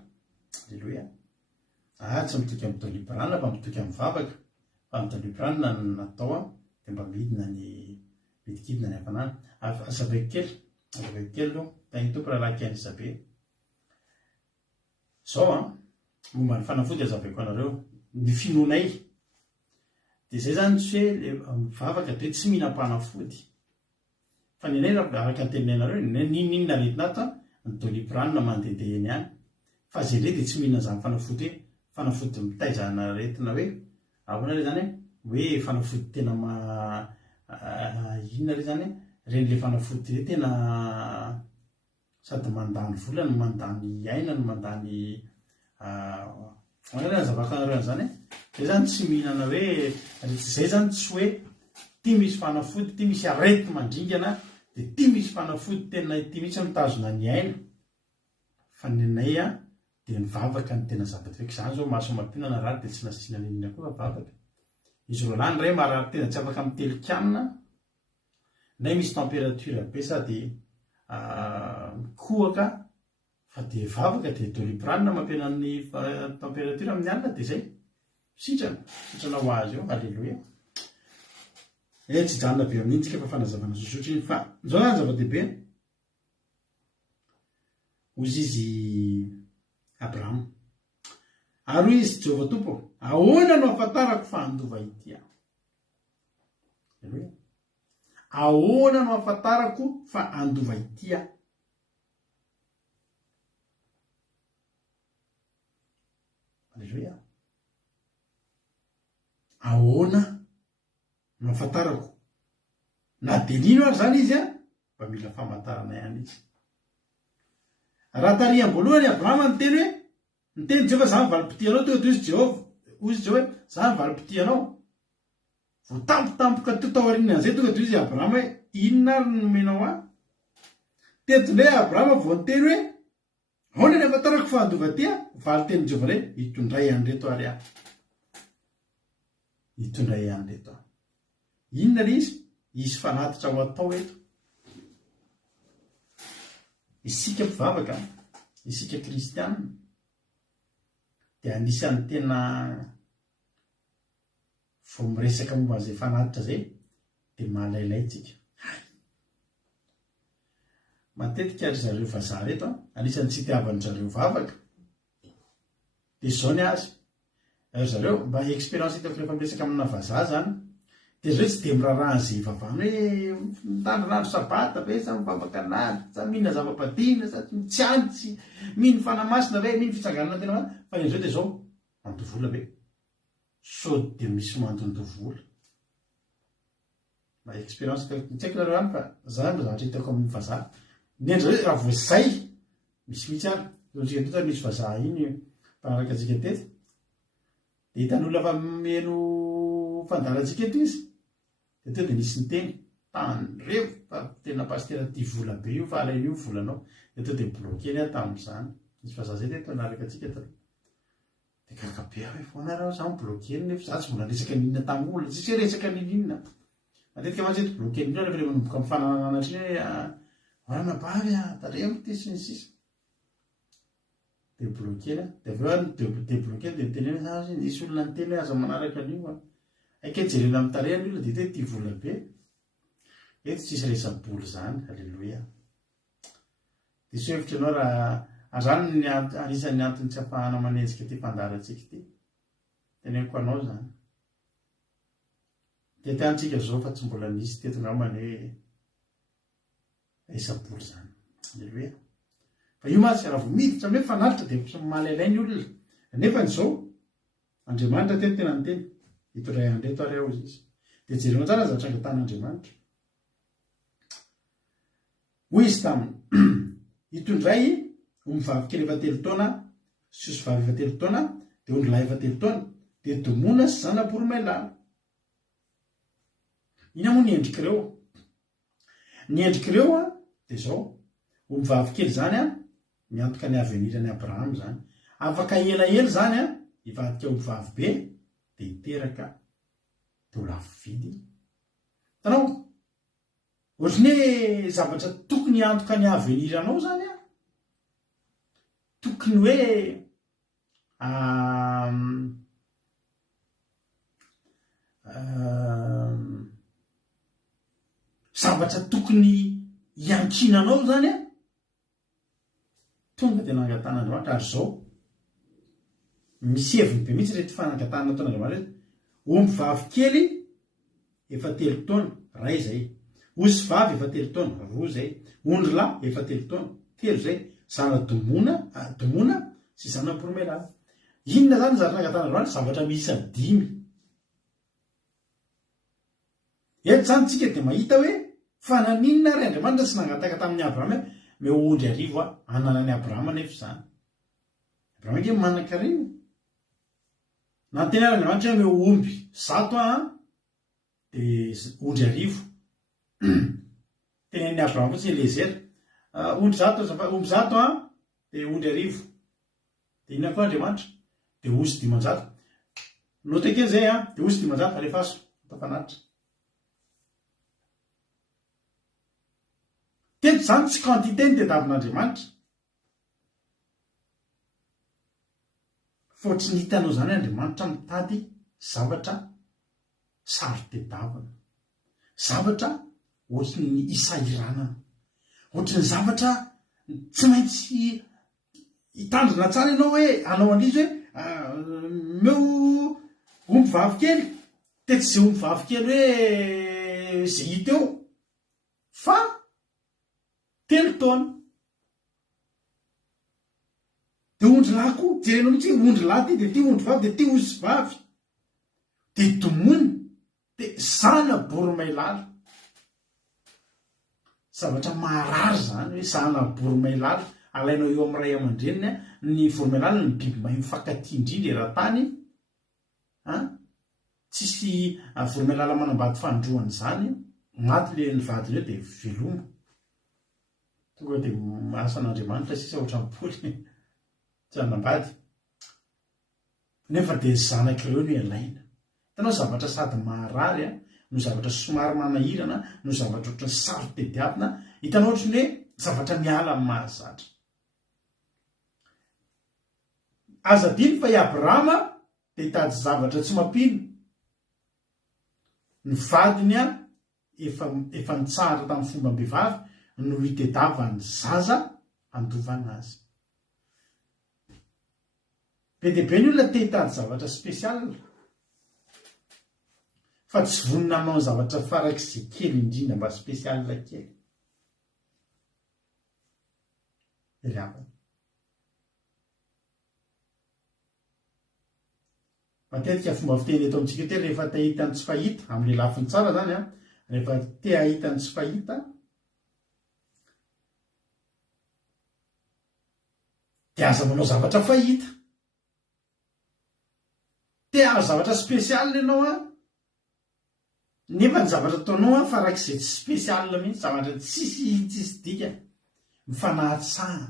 alleloia tsy mitoky amin'ny doliprana fa mitoky amin'ny vavaka fa ny doliprana no natao a dia mba midina ny midikidina ny hafanana azavaiko kely aloha tany tompo raha kianizabe zao a momba ny fanafody azavaiko anareo ny finoanay dia zay zany tsy hoe mivavaka de hoe tsy mihinam-panafody fa ny anay araka ny teninay nareo ninona aretina ato ny doliprane mandehandeha eny ihany fa zay ndray dia tsy mihinana zany fanafody hoe fanafody mitaizana aretina hoe ahoana re zany hoe fanafody tena inona re zany ren'le fanafody hoe tena sady mandany vola no mandany aina no mandany zavaka zany zay zany tsy mihinana hoe zay zany tsy hoe ty misy fanafody ty misy arety mandringana dia ty misy fanafody tena ty mihitsy mitazona ny aina fa ny anay a dia nivavaka ny tena zavatra feky zany zao maso mampinana rary dia tsy nasiana ninona koa vavaka izy roa lany ray marary tena tsy afaka mitelikanina nay misy température be sady mikohaka fa dia vavaka dia doliprane mampianany température amin'ny alina dia zay sitrana ho azy eo alleloia tsy janona be amin'intsika fa fanazavana sosotry iny fa zao zany zava-dehibe ozy izy Abraham ary hoy izy Jehovah tompo ahoana no ahafantarako fa andova ity alleloia ahoana no ahafantarako fa andova ity alleloia ahoana no ahafantarako na delino ary zany izy mba mila famantarana ihany izy raha tariam-boalohany Abrahama niteny hoe niteny Jehovah za mivalipiti anao teo izy Jehovah ozy Jehovah hoe za mivalipiti anao voatampotampoka to tao aorianan'izay tonga de izy Abrahama hoe inona ary no nomenao tetondray Abrahama vao niteny hoe ahoana ny ahafantarako fa andova ty valy teny Jehovah re hitondray andreto ary hitondray andreto inona le izy fanatitra ho atao eto isika mpivavaka isika kristianina dia anisan'ny tena vao miresaka momba zay fanatitra zay dia mahalailaitsika matetika ry zareo vazaha reto anisan'ny tsy itiavany zareo vavaka dia zao ny azy zareo mba expérience hitako rehefa miresaka amina vazaha zany dia zareo tsy dia miraraha zay vavany hoe mitandrinandro sabata ve sa mivavaka anazy sa mihina zava-padina sa tsy antsy mihiny fanamasina ve mihiny fitsanganana tena fa izao dia zao mandovola ve sao dia misy mandondovola mba expérience tsy haiko nareo any fa zany mba zavatra hitako amin'ny vazaha nendra hoe raha voazay misy mihitsy ary ohatsika teto misy vazaha iny mpanaraka antsika teto dia hitan'olona fa meno fandarantsika eto izy dia teo dia nisy niteny tandreo fa tena pastera ty vola be io fa alain'io volanao dia teo dia bloqueny tamin'izany misy vazaha zay teto anaraka antsika eto dia kakabe hoe foanareo za mibloqueny nefa za tsy mbola resaka ninona tamin'olona tsisy hoe resaka ninona matetika mantsy eto bloqueny indreo rehefa manomboka amin'ny fananana triny hoe orana bavy tandreo ty sy ny sisa dia bloqueny dia aveo débloqueny dia miteny hoe za nisy olona niteny hoe aza manaraka an'io aika jerena amin'ny tarehany olona dia hoe ty vola be eto tsisy resaboly zany alleloia dia sy hevitra ianao raha azany ny anisan'ny antony tsy hafahana manenjika ty mpandarantsika ty teneniko anao zany dia tiantsika zao fa tsy mbola nisy teto ngamany hoe resaboly zany alleloia fa io matsy raha vo miditra ame fanalitra dia mahalailainy ny olona nefa n'izao Andriamanitra teto tena niteny hitondray andreto ary ao izy dia jerenao tsara zavatra angatan'Andriamanitra hoy izy taminy hitondray omivavy kely efa 3 taona sy osivavy efa 3 taona dia ondrolahy efa 3 taona dia domona sy zanam-poromailala ina moa ny endrik'ireo dia zao omivavy kely zany miantoka ny avenirany Abraham zany afaka elaela zany hivadika omivavy be dia hiteraka dia ho lafo vidy tanao ohatrany hoe zavatra tokony antoka ny aveniranao zany tokony hoe zavatra tokony iankinanao zany a tonga de nangatan'Andriamanitra ary zao misy heviny be mihitsy rety fanangatana ataon'Andriamanitra rety omby vavy kely 3 taona ray zay, osy vavy 3 taona 2 zay, ondry lahy 3 taona 3 zay, zana domona sy zana poromelala. Inona zany zary nangatan'Andriamanitra? Zavatra miisa 5. Eto zany tsika de mahita hoe fananinona ry Andriamanitra sy nangataka tamin'ny Abrahama me ondry arivo ananan'ny Abrahama nefa zany. Abrahama ke manan-karena. Nantena Andriamanitra me omby 100 de ondry arivo. Tenen'ny Abrahama fotsiny Eliezer. Ondry 100 omby 100 de ondry arivo. De inona koa Andriamanitra? De osy 500. Nota kely zay de osy 500 alefaso tafanatitra. Teto zany tsy quantité ny tediavin'Andriamanitra. Fa tsy nitanao zany Andriamanitra mitady zavatra sary tediavina. Zavatra ohatry ny isahiranana. Ohatry ny zavatra tsy maintsy hitandrina tsara ianao hoe anao an'izy hoe meo omby vavy kely. Tetsy izay omby vavy kely hoe zay hita eo. Fa 3 taona. De ondry lahy koa, jerenao mihitsy ondry lahy ty de ty ondry vavy de ty osy vavy. De domony de zana boromailala. Zavatra marary zany hoe zana boromailala. Alainao eo amin'ny ray aman-dreniny ny voromailala ny biby mahay mifankatia indrindra eran-tany. Tsisy voromailala manambady fandroany zany. Maty le ny vadiny eo de veloma. Tonga de asan'Andriamanitra sisa ohatran'ny poly tsy anambady. Nefa de zanak'ireo no alaina. Hitanao zavatra sady marary no zavatra somary manahirana no zavatra ohatran'ny sary tediavina. Hitanao ohatry ny hoe zavatra miala amin'ny mahazatra. Aza diny fa i Abrahama de hitady zavatra tsy mampino. Ny vadiny efa nitsara tamin'ny fomba-behivavy no hitadiavany zaza andovana azy. Be dia be ny olona te hitady zavatra spesial. Fa tsy vonina anao zavatra farak'izay kely indrindra mba spesial kely. Ravana. Matetika fomba fiteny eto amintsika te rehefa te hahita ny tsy fahita amin'ny lafiny tsara zany rehefa te hahita ny tsy fahita de aza manao zavatra fahita. Te hahazo zavatra spesial ianao nefa ny zavatra ataonao farak'izay tsy spesial mihitsy, zavatra tsisy dika mifanahatsahana.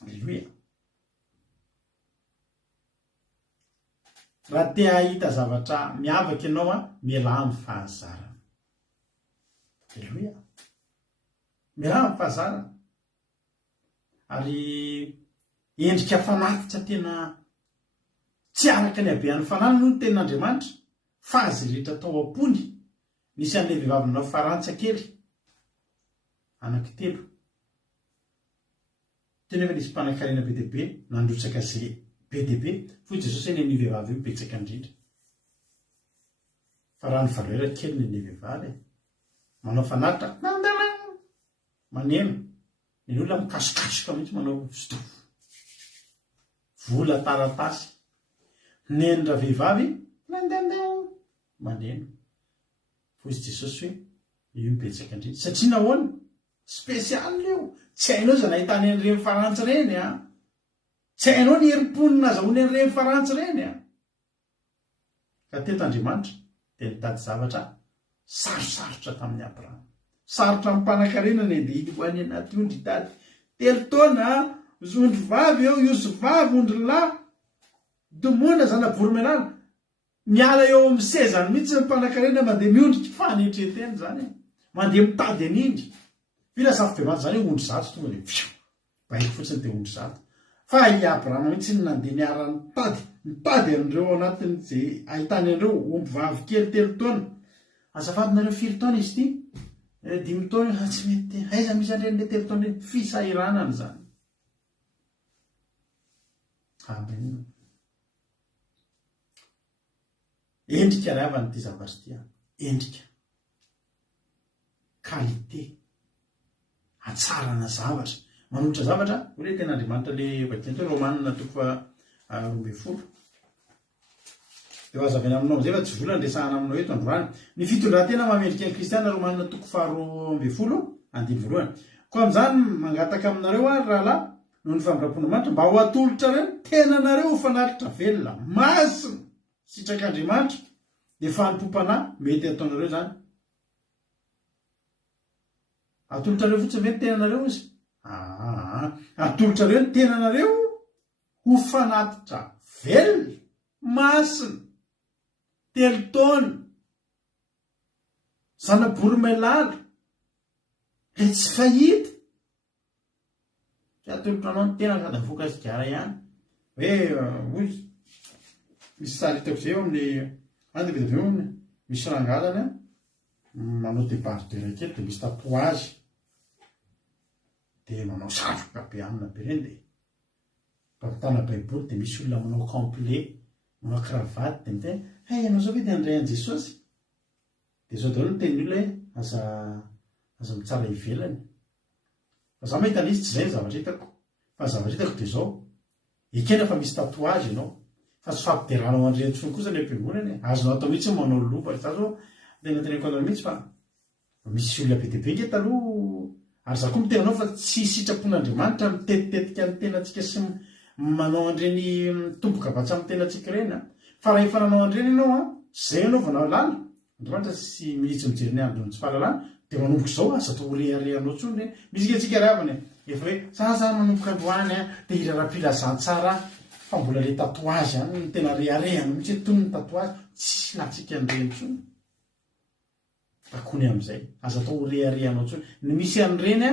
Alleluia. Raha te hahita zavatra miavaka ianao miala amin'ny fahazarana. Alleluia. Miala amin'ny fahazarana. Ary endrika fanatitra tena tsy araka ny habean'ny fananana no tenin'Andriamanitra fa azy rehetra tao am-pony. Nisy an'ilay vehivavy nanao farantsa kely anankitelo. Tena efa nisy mpanankarena be dia be nandrotsaka izay be dia be foy Jesosy ny vehivavy io betsaka indrindra. Fa raha ny valera kely ny vehivavy manao fanatitra maneno ny olona mikasokasoka mihitsy manao fitovy vola taratasy. Nendra vehivavy maneno foy Jesosy hoe io betsaka indrindra satria nahoana spesial io. Tsy hainao izay nahitany an'ireny farantsy ireny tsy hainao ny herim-ponina azahoany an'ireny farantsy ireny Ka teto Andriamanitra dia nitady zavatra sarosarotra tamin'ny Abrahama. Sarotra amin'ny mpanankarena ny andeha ho any anaty ondry hitady 3 taona ondry vavy eo, osy vavy, ondry lahy, domona zana boromailala. Miala eo amin'ny sezany mihitsy ny mpanankarena mandeha miondrika fanetreteny zany. Mandeha mitady an'indry. Vila safy be mantsy zany ondry 100 tonga dia baiko fotsiny dia ondry 100. fa i Abrahama mihitsy ny nandeha niara nitady an'ireo anatiny zay ahitany an'ireo omby vavy kely 3 taona. Azafadinareo 4 taona izy ity 5 taona tsy mety aiza misy andreny le 3 taona le fisahiranany zany. Endrika ravany ty zavatra ty endrika qualité atsarana zavatra manolotra zavatra hoe ten'Andriamanitra le vadinto Romanina 12:12 eo azavena aminao zay fa tsy vola ndresahana aminao eto androany ny fitondratena mamendrika ny kristiana Romanina 12:12 ko am'izany mangataka aminareo ary rahalahy noho ny famindrampoana manitra mba ho atolotra reny tenanareo ho fanalitra velona masina sitrak'Andriamanitra de fanimpom-panahy mety ataonareo zany. Atolotrareo fotsiny ve ny tenanareo izy? Atolotrareo ny tenanareo ho fanatitra velona masina 3 taona zana-boromailala le tsy fahita atolotranao ny tena ka da voka sigara ihany hoe misy saritako zay eo amin'ny andebedaveo misy rangalana manao débardeur kely de misy tatouage de manao satroka be amina be reny de mpamintana baiboly de misy olona manao complet manao cravatte de miteny hay ianao zao ve de andray an' Jesosy de zao daholo ny teny olona aza mitsara ivelany fa za mahita n'izy tsy zay ny zavatra hitako fa zavatra hitako de zao ekena fa misy tatouage ianao fa tsy fampideranao andreny tsony kosa ny am-piangonany azonao atao mihitsy manao loba za zao tenako anao mihitsy fa misy olona be deabe nge taloha ary za koa mitenanao fa tsy sitrapon'Andriamanitra mitetitetika ny tenantsika sy manao andreny tombokavatsa amin'ny tenantsika reny fa raha efa nanao andreny ianao zay anaovanao lala Andriamanitra sy mihitsy mijery ny andro ny tsy fahalalana de manomboka zao asa atao reharehanao tsony reny misy ketsika ravany efa hoe za manomboka androany de irara-pilazantsara fa mbola le tatouage any ny tena reharehany mihitsy tony ny tatouage tsy latsika an'ireny tsony akony am'izay aza atao reharehanao tsony ny misy an'ireny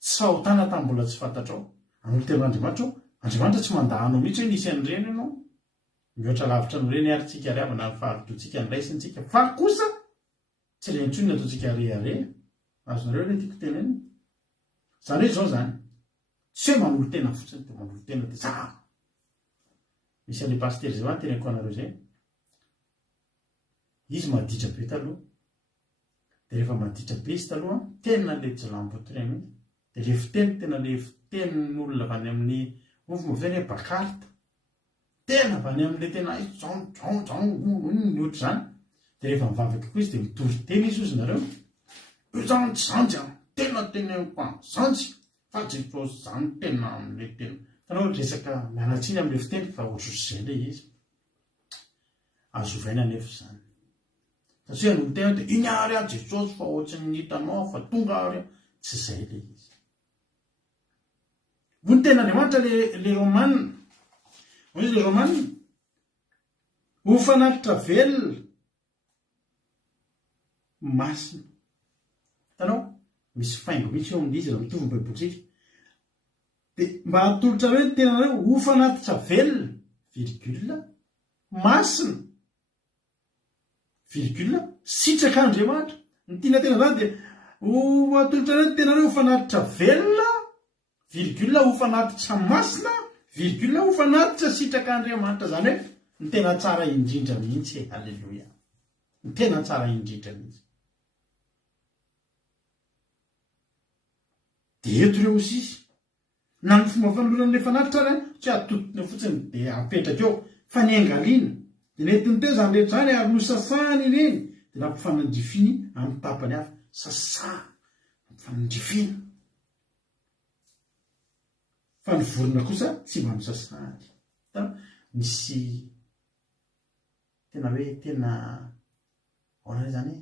tsy fahotana tamy mbola tsy fantatrao anolo ten'Andriamanitra Andriamanitra tsy mandahanao mihitsy hoe nisy an'ireny ianao mihoatra lavitra n'ireny ary tsika riavana ny faharototsika nyraisintsika fa kosa tsy reny tsony ny ataotsika rehareha azonareo le tiako tena eny zany hoe zao zany tsy hoe manolo tena fotsiny de manolo tena de za misy an'le pastery zay ho any tenako anareo zay izy maditra be taloha de rehefa maditra be izy taloha tena le jilambotreny de le fiteny tena le fitenin'olona avany amin'ny ovy maveny hoe bakarta tena avany amin'le tena jaon ny ohatr' zany de rehefa mivavaka koa izy de mitory teny izy ozy nareo zany tsy zanjy tena teneniko zanjy fa Jesosy zany tena amin'le tena tanao resaka mianatsiny amin'le fiteny fa ohatr'zay le izy azovaina nefa zany satria anolo tena de iny ary a Jesosy fa ohatsy ny hitanao fa tonga ary tsy zay le izy vo ny tena Andriamanitra le Romanina hoy izy le Romanina ho fanatitra velona masina tanao misy faingo mihitsy eo amin'izy raha mitovy ny baibolitsika de mba hatolotra hoe ny tenanareo ho fanatitra velona virgule masina virgule sitrak'Andriamanitra ny tiana tena zany de ho atolotra hoe ny tenanareo ho fanatitra velona virgule ho fanatitra masina virgule ho fanatitra sitrak'Andriamanitra zany hoe ny tena tsara indrindra mihitsy alleluia ny tena tsara indrindra mihitsy de eto reo izy na ny fomba fanoloran'le fanatitra ary tsy atotona fotsiny de apetraka eo fa ny angaliana de netiny teo zany rehetra zany ary no sasany reny de nampifanandrifiny amin'ny tapany hafa sasana nampifanandrifina fa ny vorona kosa tsy mba misasany misy tena hoe tena aona zany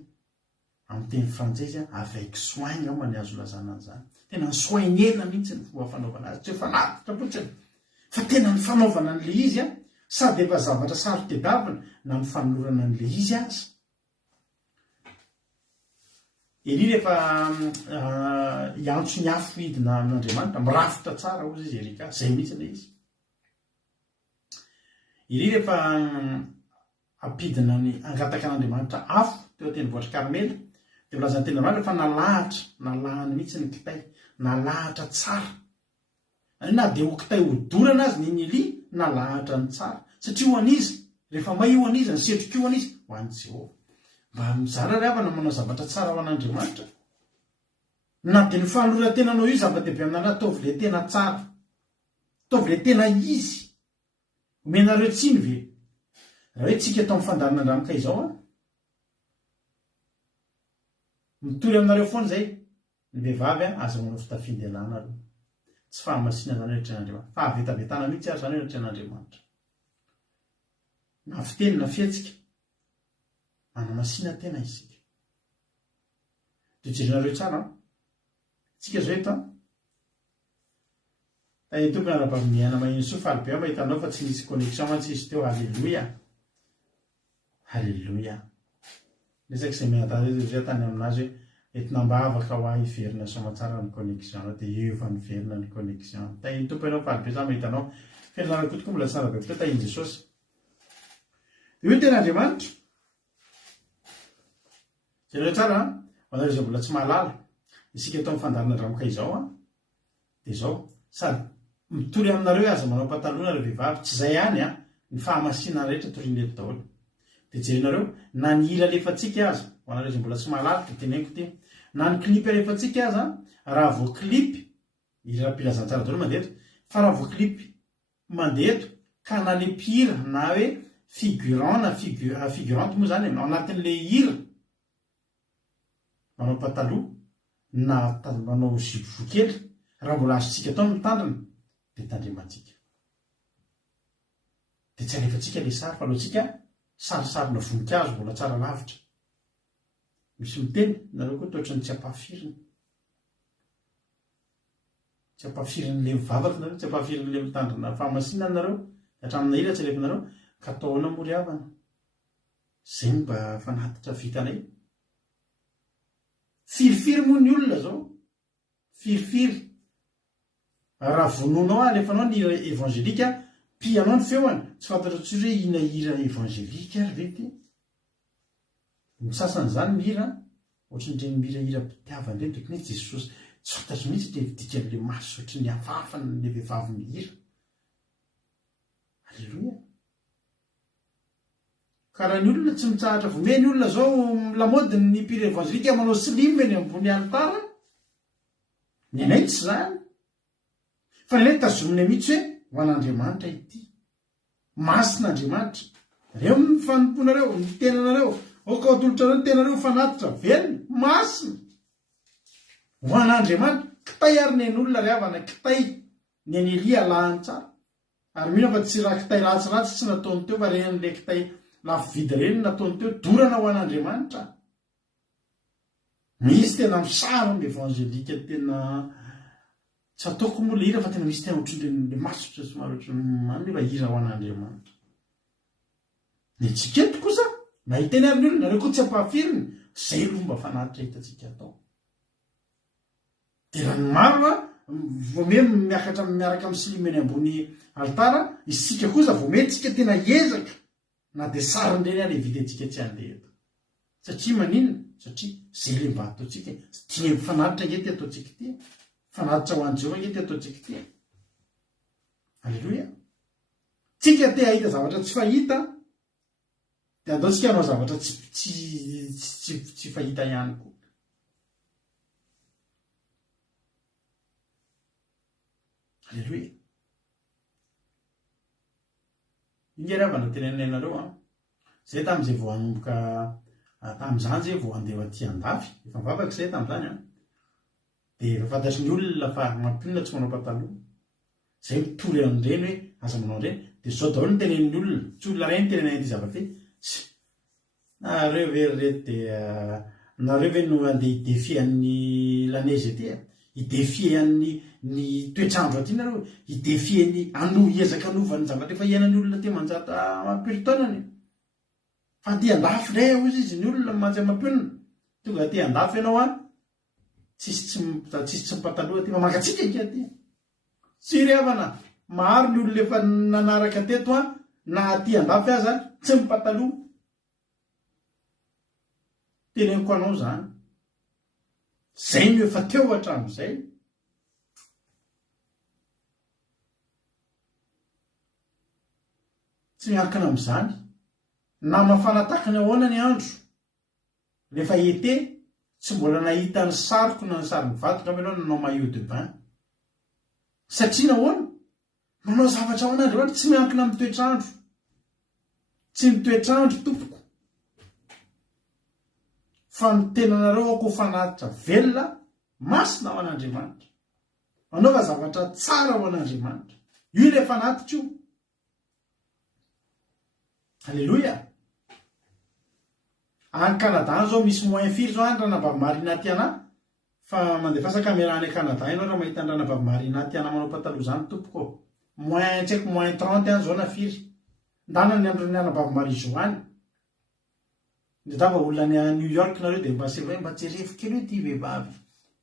amin'ny teny frantsay izy avec soin ao many azo lazana an'izany tena ny soignena mihitsy ny fomba fanaovana azy tsy hoe fanatitra fotsiny fa tena ny fanaovana an'le izy sady efa zavatra sarotedavina na ny fanolorana an'le izy azy iry rehefa iantso ny afo idina amin'Andriamanitra mirafitra tsara ozy izy erika zay mihitsy le izy iry rehefa ampidina ny angataka an'Andriamanitra afo teo teny voatra Karmely dia volazany tena Andriamanitra fa nalahany mihitsy ny kitay nalahatra tsara na dia ho kitay hodorana azy ny li nalahatra ny tsara satria ho an'izy rehefa may ho an'izy ny setroka ho an'izy ho an'i Jehova mba mizara ry havana manao zavatra tsara ho an'Andriamanitra na dia ny fahalorantenanao io zava-dehibe aminareo ataovy le tena tsara ataovy le tena izy omenareo tsiny ve raha hoe tsika atao amin'ny fandarin'Andriamanitra izao mitory aminareo foana zay ny vehivavy aza manao fitafiandelana aloha tsy fahamasina zany retren'Andriamanitra fa avetavetana mihitsy ary zany retren'Andriamanitra na fiteny na fietsika manamasina tena isika dia jerinareo tsara tsika zao eto tompony ara-pavimiana mahino soa fa alibe mahitanao fa tsy nisy connexion mantsy izy teo halleloia resaky izay miatazay tany aminazy hoe entinamba avaka ho ahy hiverina somatsara ny connexion dia eo fa miverina ny connexion tahiny tompo ianao fa alibe za mahitanao fianarana kotokoa mbola tsara be koa tahiny Jesosy dia hoe tena Andriamanitra jereo tsara manareo izay mbola tsy mahalala isika atao amin'ny fandarina dramoka izao dia izao sady mitory aminareo aza manao patalona reo vehivavy tsy izay ihany ny fahamasina rehetra torineto daholo dia jerinareo na ny hira alefantsika aza ho anareo izay mbola tsy mahalala dia teneniko ty na ny klipy alefantsika aza raha vo klipy hira-pilazantsara daholo mandeha eto fa raha vo klipy mandeha eto ka na le mpihira na hoe figurant na figurante moa zany ao anatin'le hira manao pataloha na manao zipo vokely raha mbola azontsika atao mitandrina dia tandremantsika dia tsy alefantsika le sary fa alohantsika sarisarina voninkazo mbola tsara lavitra misy miteny nareo koa toatra ny tsy ampafirin'le mivavaka nareo tsy ampafirin'le mitandrina fahamasina nareo hatramina hira tsy alefanareo ka ataona mory havana zay mba fanatitra vitanay firifiry moa ny olona zao firifiry raha vononao alefanao ny hira evangelika pianao ny feoany tsy fantatra tsy hoe ina hira evangelika ary ve ty misasany zany ny hira ohatry nireny mihirahira mpitiavany reny tokony hoe Jesosy tsy fantatry mihitsy le dikany le maso ohatry ny afafany le vehivavy mihira alleloia karaha ny olona tsy mitsahatra vome ny olona zao lamody ny mpira evangelika manao slimy eny ambony altara nenay tsy zany fa nenay tazomina mihitsy hoe ho an'Andriamanitra ity masin'Andriamanitra reo mifanomponareo ny tenanareo oka atolotrareo ny tenareo fanatitra velona masina ho an'Andriamanitra kitay ary nen'olona ry havana kitay ny any Elia lahany tsara ary mino fa tsy raha kitay ratsiratsy tsy nataony teo fa ren'le kitay lafo vidy reny nataony teo dorana ho an'Andriamanitra misy tena misaro ny evangelika tena tsy ataoko moa le hira fa tena misy tena ohatr'le masotra somary ohatry fa hira ho an'Andriamanitra ny tsikety kosa na hiteny ary ny olona nareo koa tsy ampahafiriny zay lomba fanatitra hitantsika atao dia raha ny maro vome miakatra miaraka amin'ny silimy eny ambony altara isika kosa vomentsika tena ezaka na dia sarindreny any evidentsika tsy andeha eto satria maninona satria zay le mba ataontsika tia fanatitra ngety ataontsika ty fanatitra ho an'i Jehova ngety ataontsika ty alleloia tsika te hahita zavatra tsy fahita dia ataontsika hanao zavatra tsy fahita ihany koa alleloia ingeravana tenenainareo zay tamin'izay vao hanomboka tamin'izany zay vao andeha aty andafy efa mivavaka zay tamin'izany dia efa fantatry ny olona fa mampinona tsy manao pataloha zay mitory an'ireny hoe aza manao ireny dia zao daholo ny tenen'ny olona tsy olona ray ny tenena ity zavatra nareo ve reto dia nareo ve no andeha hidefian'ny lanezy ety hidefian'ny toetrandro aty nareo hidefian'ny hiezaka anovany zavatra efa hiainan'ny olona te manjata mampiritaonany fa ty andafy ray ozy izy ny olona manjy mampionona tonga ty andafy ianao a tsisy tsy mipataloha ty mamakatsika ika ty tsy revana maro ny olo lefa nanaraka teto a na ty andafy aza tsy mipataloha teneniko anao zany zay no efa teo hatram'izay tsy miankina am'izany na mafanataka ny ahoana ny andro rehefa ete tsy mbola nahita ny sariko na ny sariny vatika amenao nanao maillot de bain satria nahoana manao zavatra ao an'andriamanitra tsy miankina amin'ny toetrandro tsy mitoetrandro tompoko fa ny tenanareo ako fanatitra velona masina ao an'andriamanitra manaova zavatra tsara ao an'andriamanitra io ilay fanatitra io alleloia any Canada any zao misy moyen firy zao any ranabavy marina ty ana fa mandefasa caméra any Canada ianao raha mahita ny ranabavy marina ty ana manao pataloha zany tompoko moyen tsy haiko moyen 30 any zao na firy ndana ny andro ny ranabavy marizo any de tava olona ny a New York nareo de mba jerefo kely hoe ty vehivavy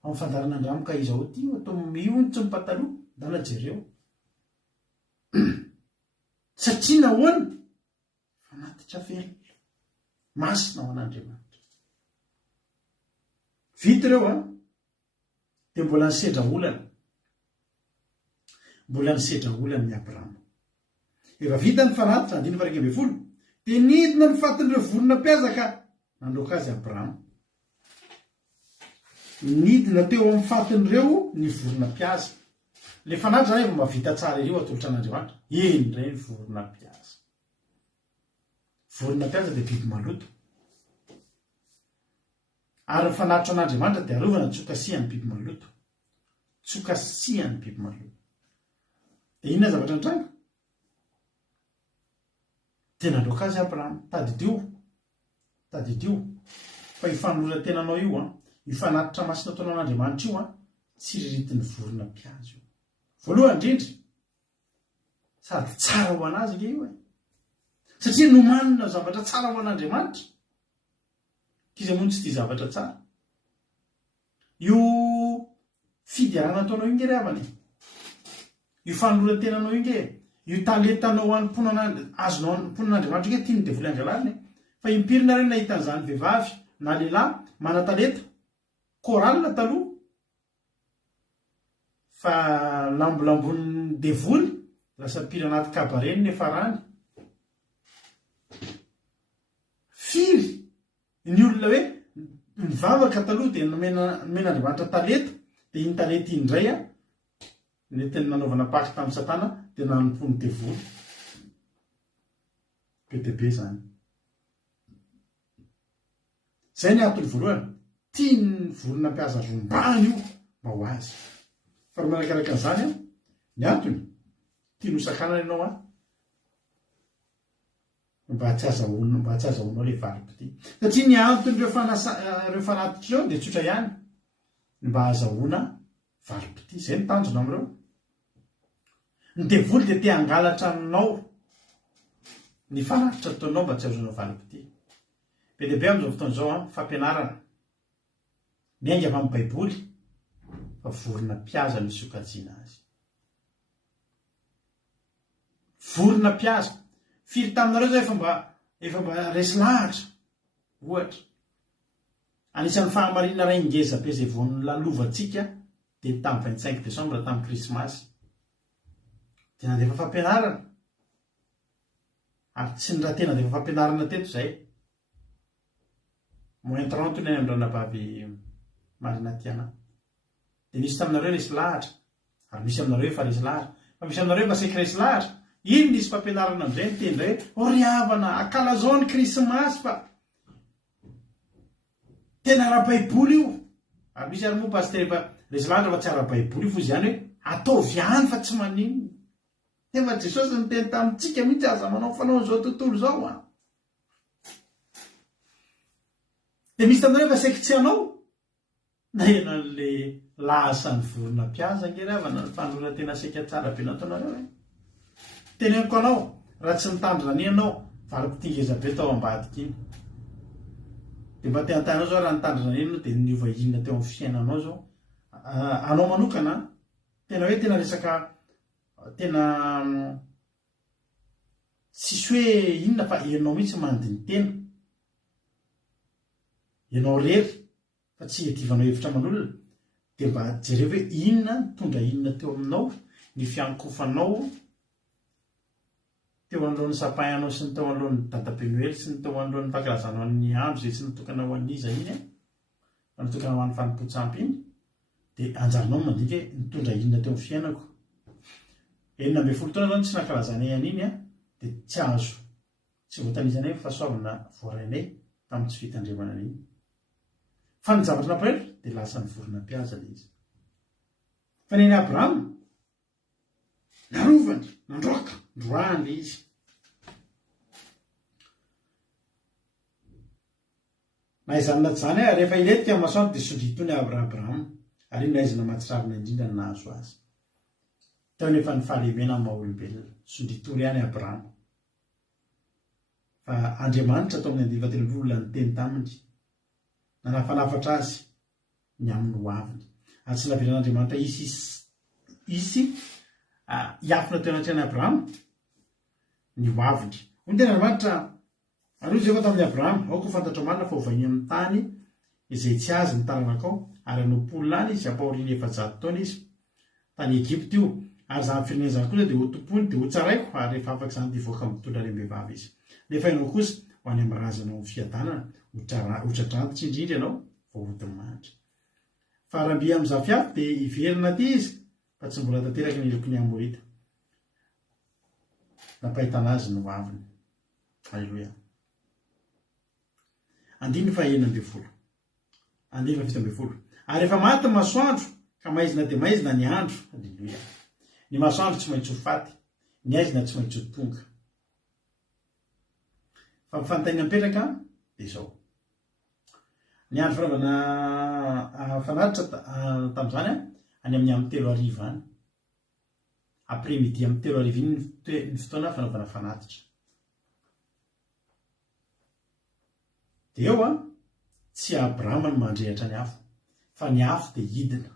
amin'ny fandaran'andramo ka izao ty atao mio tsy mipataloha ndana jereo satria nahoana fanatitra velona masina ao an'andriamanitra vita ireo a de mbola nisedra olana ny Abrahama efa vita ny fanatitra andiny farika amby folo de nidina ny fatin'ireo vorona mpiazaka nandroaka azy Abrahama nidina teo amin'ny fatin'ireo ny vorona mpiaza le fanatitra zany efa mba vita tsara ireo atolotra an'andriamanitra eny ray ny vorona mpiaza de biby maloto ary fanatitra an'andriamanitra de arovana tsokasiany biby maloto de inona zavatra nitranga tena nandroaka azy Abrahama tadidio fa ifanora tenanao io a ifanatitra masina taona an'andriamanitra io a tsy riritiny vorona mpiazo io voalohany indrindra sady tsara ho anazy le io satria nomanina zavatra tsara ho an'andriamanitra kizy moa tsy ty zavatra tsara io fidiarana ataonao inge ravany io fanorotenanao inge io talentanao any azonao mponan'andriamanitra inge tiany devoly angalariny fa impirina reny nahitan'izany vehivavy na lehilahy mana-talenta koralina taloha fa lambolambon'ny devoly lasa piry anaty kabareny nefa rany firy ny olona hoe mivavaka taloha de men'andriamanitra talenta de iny talenta indray a netiny nanaovana paky tamin'ny satana de nanompony devoly be zany zay ny antony voalohany tia ny vorona mpiaza rombany io mba ho azy fa ry manakaraka an'izany a ny antony tia nosakanana ianao a mba tsy azahoanao le valipity satria ny antony reo fanatitra eo de tsotra ihany mba azahoana valipity zay ny tanjona am'ireo ny devoly de te hangalatra aminao ny fanatitra ataonao mba tsy azonao valipity be dehibe am'izao fotoana zao a fampianarana miainga avy amin'ny baiboly fa vorona mpiaza misy sokajiana azy vorona mpiaza firy taminareo zao efa mba resy lahatra ohatra anisan'ny fahamarinana ray ingeza be zay voan'ny lalovantsika de tamin'ny 25 décembre tamin'ny krismasy de nandefa fampianarana ary tsy ny raha tena defa fampianarana teto zay moyen 30 ny am'ranabavy marina tiana de misy taminareo resy lahatra ary misy aminareo efa resy lahatra fa misy aminareo efa seky resy lahatra iny nisy fampianarana am'izay ny tendra hoe riavana akalazao ny krismasy fa tena ara-baiboly io ary misy ary moa paster efa resy lahatra fa tsy ara-baiboly io fo izy ihany hoe ataovy any fa tsy maninona efa jesosy ny teny tamintsika mihitsy aza manao fanaon'izao tontolo zao a de misy taminareo efa seky tsy anao na enan'le lahasany vorona mpiaza nge ravana ny fanora tena seka tsara be nataonareo e teneniko anao raha tsy nitandrina any ianao valipity ngeza be tao ambadika iny dia mba teantanao zao raha nitandrina enona dia niova inona teo amin'ny fiainanao zao anao manokana tena hoe tena resaka tena tsisy hoe inona fa ianao mihitsy mandiny tena ianao rery fa tsy hedivanao hevitra aman'olona dia mba jereo hoe inona mitondra inona teo aminao ny fiankofanao teo an'lohan'ny sapahanao sy ny teo an'lohan'ny dadabenuely sy ny teo an'lohan'ny fankalazanao ny andro zay tsy natokana ho an'iza iny fa natokana ho an'ny fanompontsampy iny dia anjarinao mandika mitondra inona teo amin'ny fiainako 12 taona zany tsy nankalazanay an'iny dia tsy azo tsy voatanizanay fahasoavana voarainay tamin'ny tsy fitandremana an'iny fa ny zavatra nampirehitra dia lasa ny vorona mpihaza le izy fa neny Abrahama narovany nandroaka ndroany le izy na izany na tsy zany rehefa iletika amin'ny masoandro dia sondritony Abrahama ary iny naizina mahatsirarina indrindra ny nahazo azy teo nefa ny fahalemena amin'ny maha-olombelona sondritory ihany Abrahama fa Andriamanitra tao amin'ny andivan-telo olona ny teny taminy nanafanafatra azy ny amin'ny hoaviny ary tsy navelan'Andriamanitra isy hiafina teo anatrany Abrahama ny hoaviny hoy tena Andriamanitra aloha zay fa tamin'ny Abrahama aoko fantatra marina fa hovainy amin'ny tany izay tsy azy ny taranakao ary anompolina any izy ampahoriana 700 taona izy tany Egypta io ary zany firenena zany kosa dia ho tompony dia ho tsaraiko ary rehefa afaka zany dia voaka mitondra lembehivavy izy nefa ianao kosa ho any amin'ny razanao ny fiadanana ho tradrantitra indrindra ianao vao hodiny mandry fa rahabe amin'ny zafiafy dia iverina aty izy fa tsy mbola tanteraka ny lokony Amorita nampahitana azy ny hoaviny. Halleluia. Andiny fa 11 andiny fa 17 ary rehefa maty masoandro ka maizina dia maizina ny andro. Halleluia. Ny masoandro tsy maintsy ho faty, ny aizina tsy maintsy ho tonga fa mifantaina mipetraka dia izao ny andro fanaovana fanatitra tamin'izany any amin'ny 3:00 any après midi amin'ny 3:00 iny ny fotoana fanaovana fanatitra dia eo tsy Abrahama no mandrehatra ny afo fa ny afo dia hidina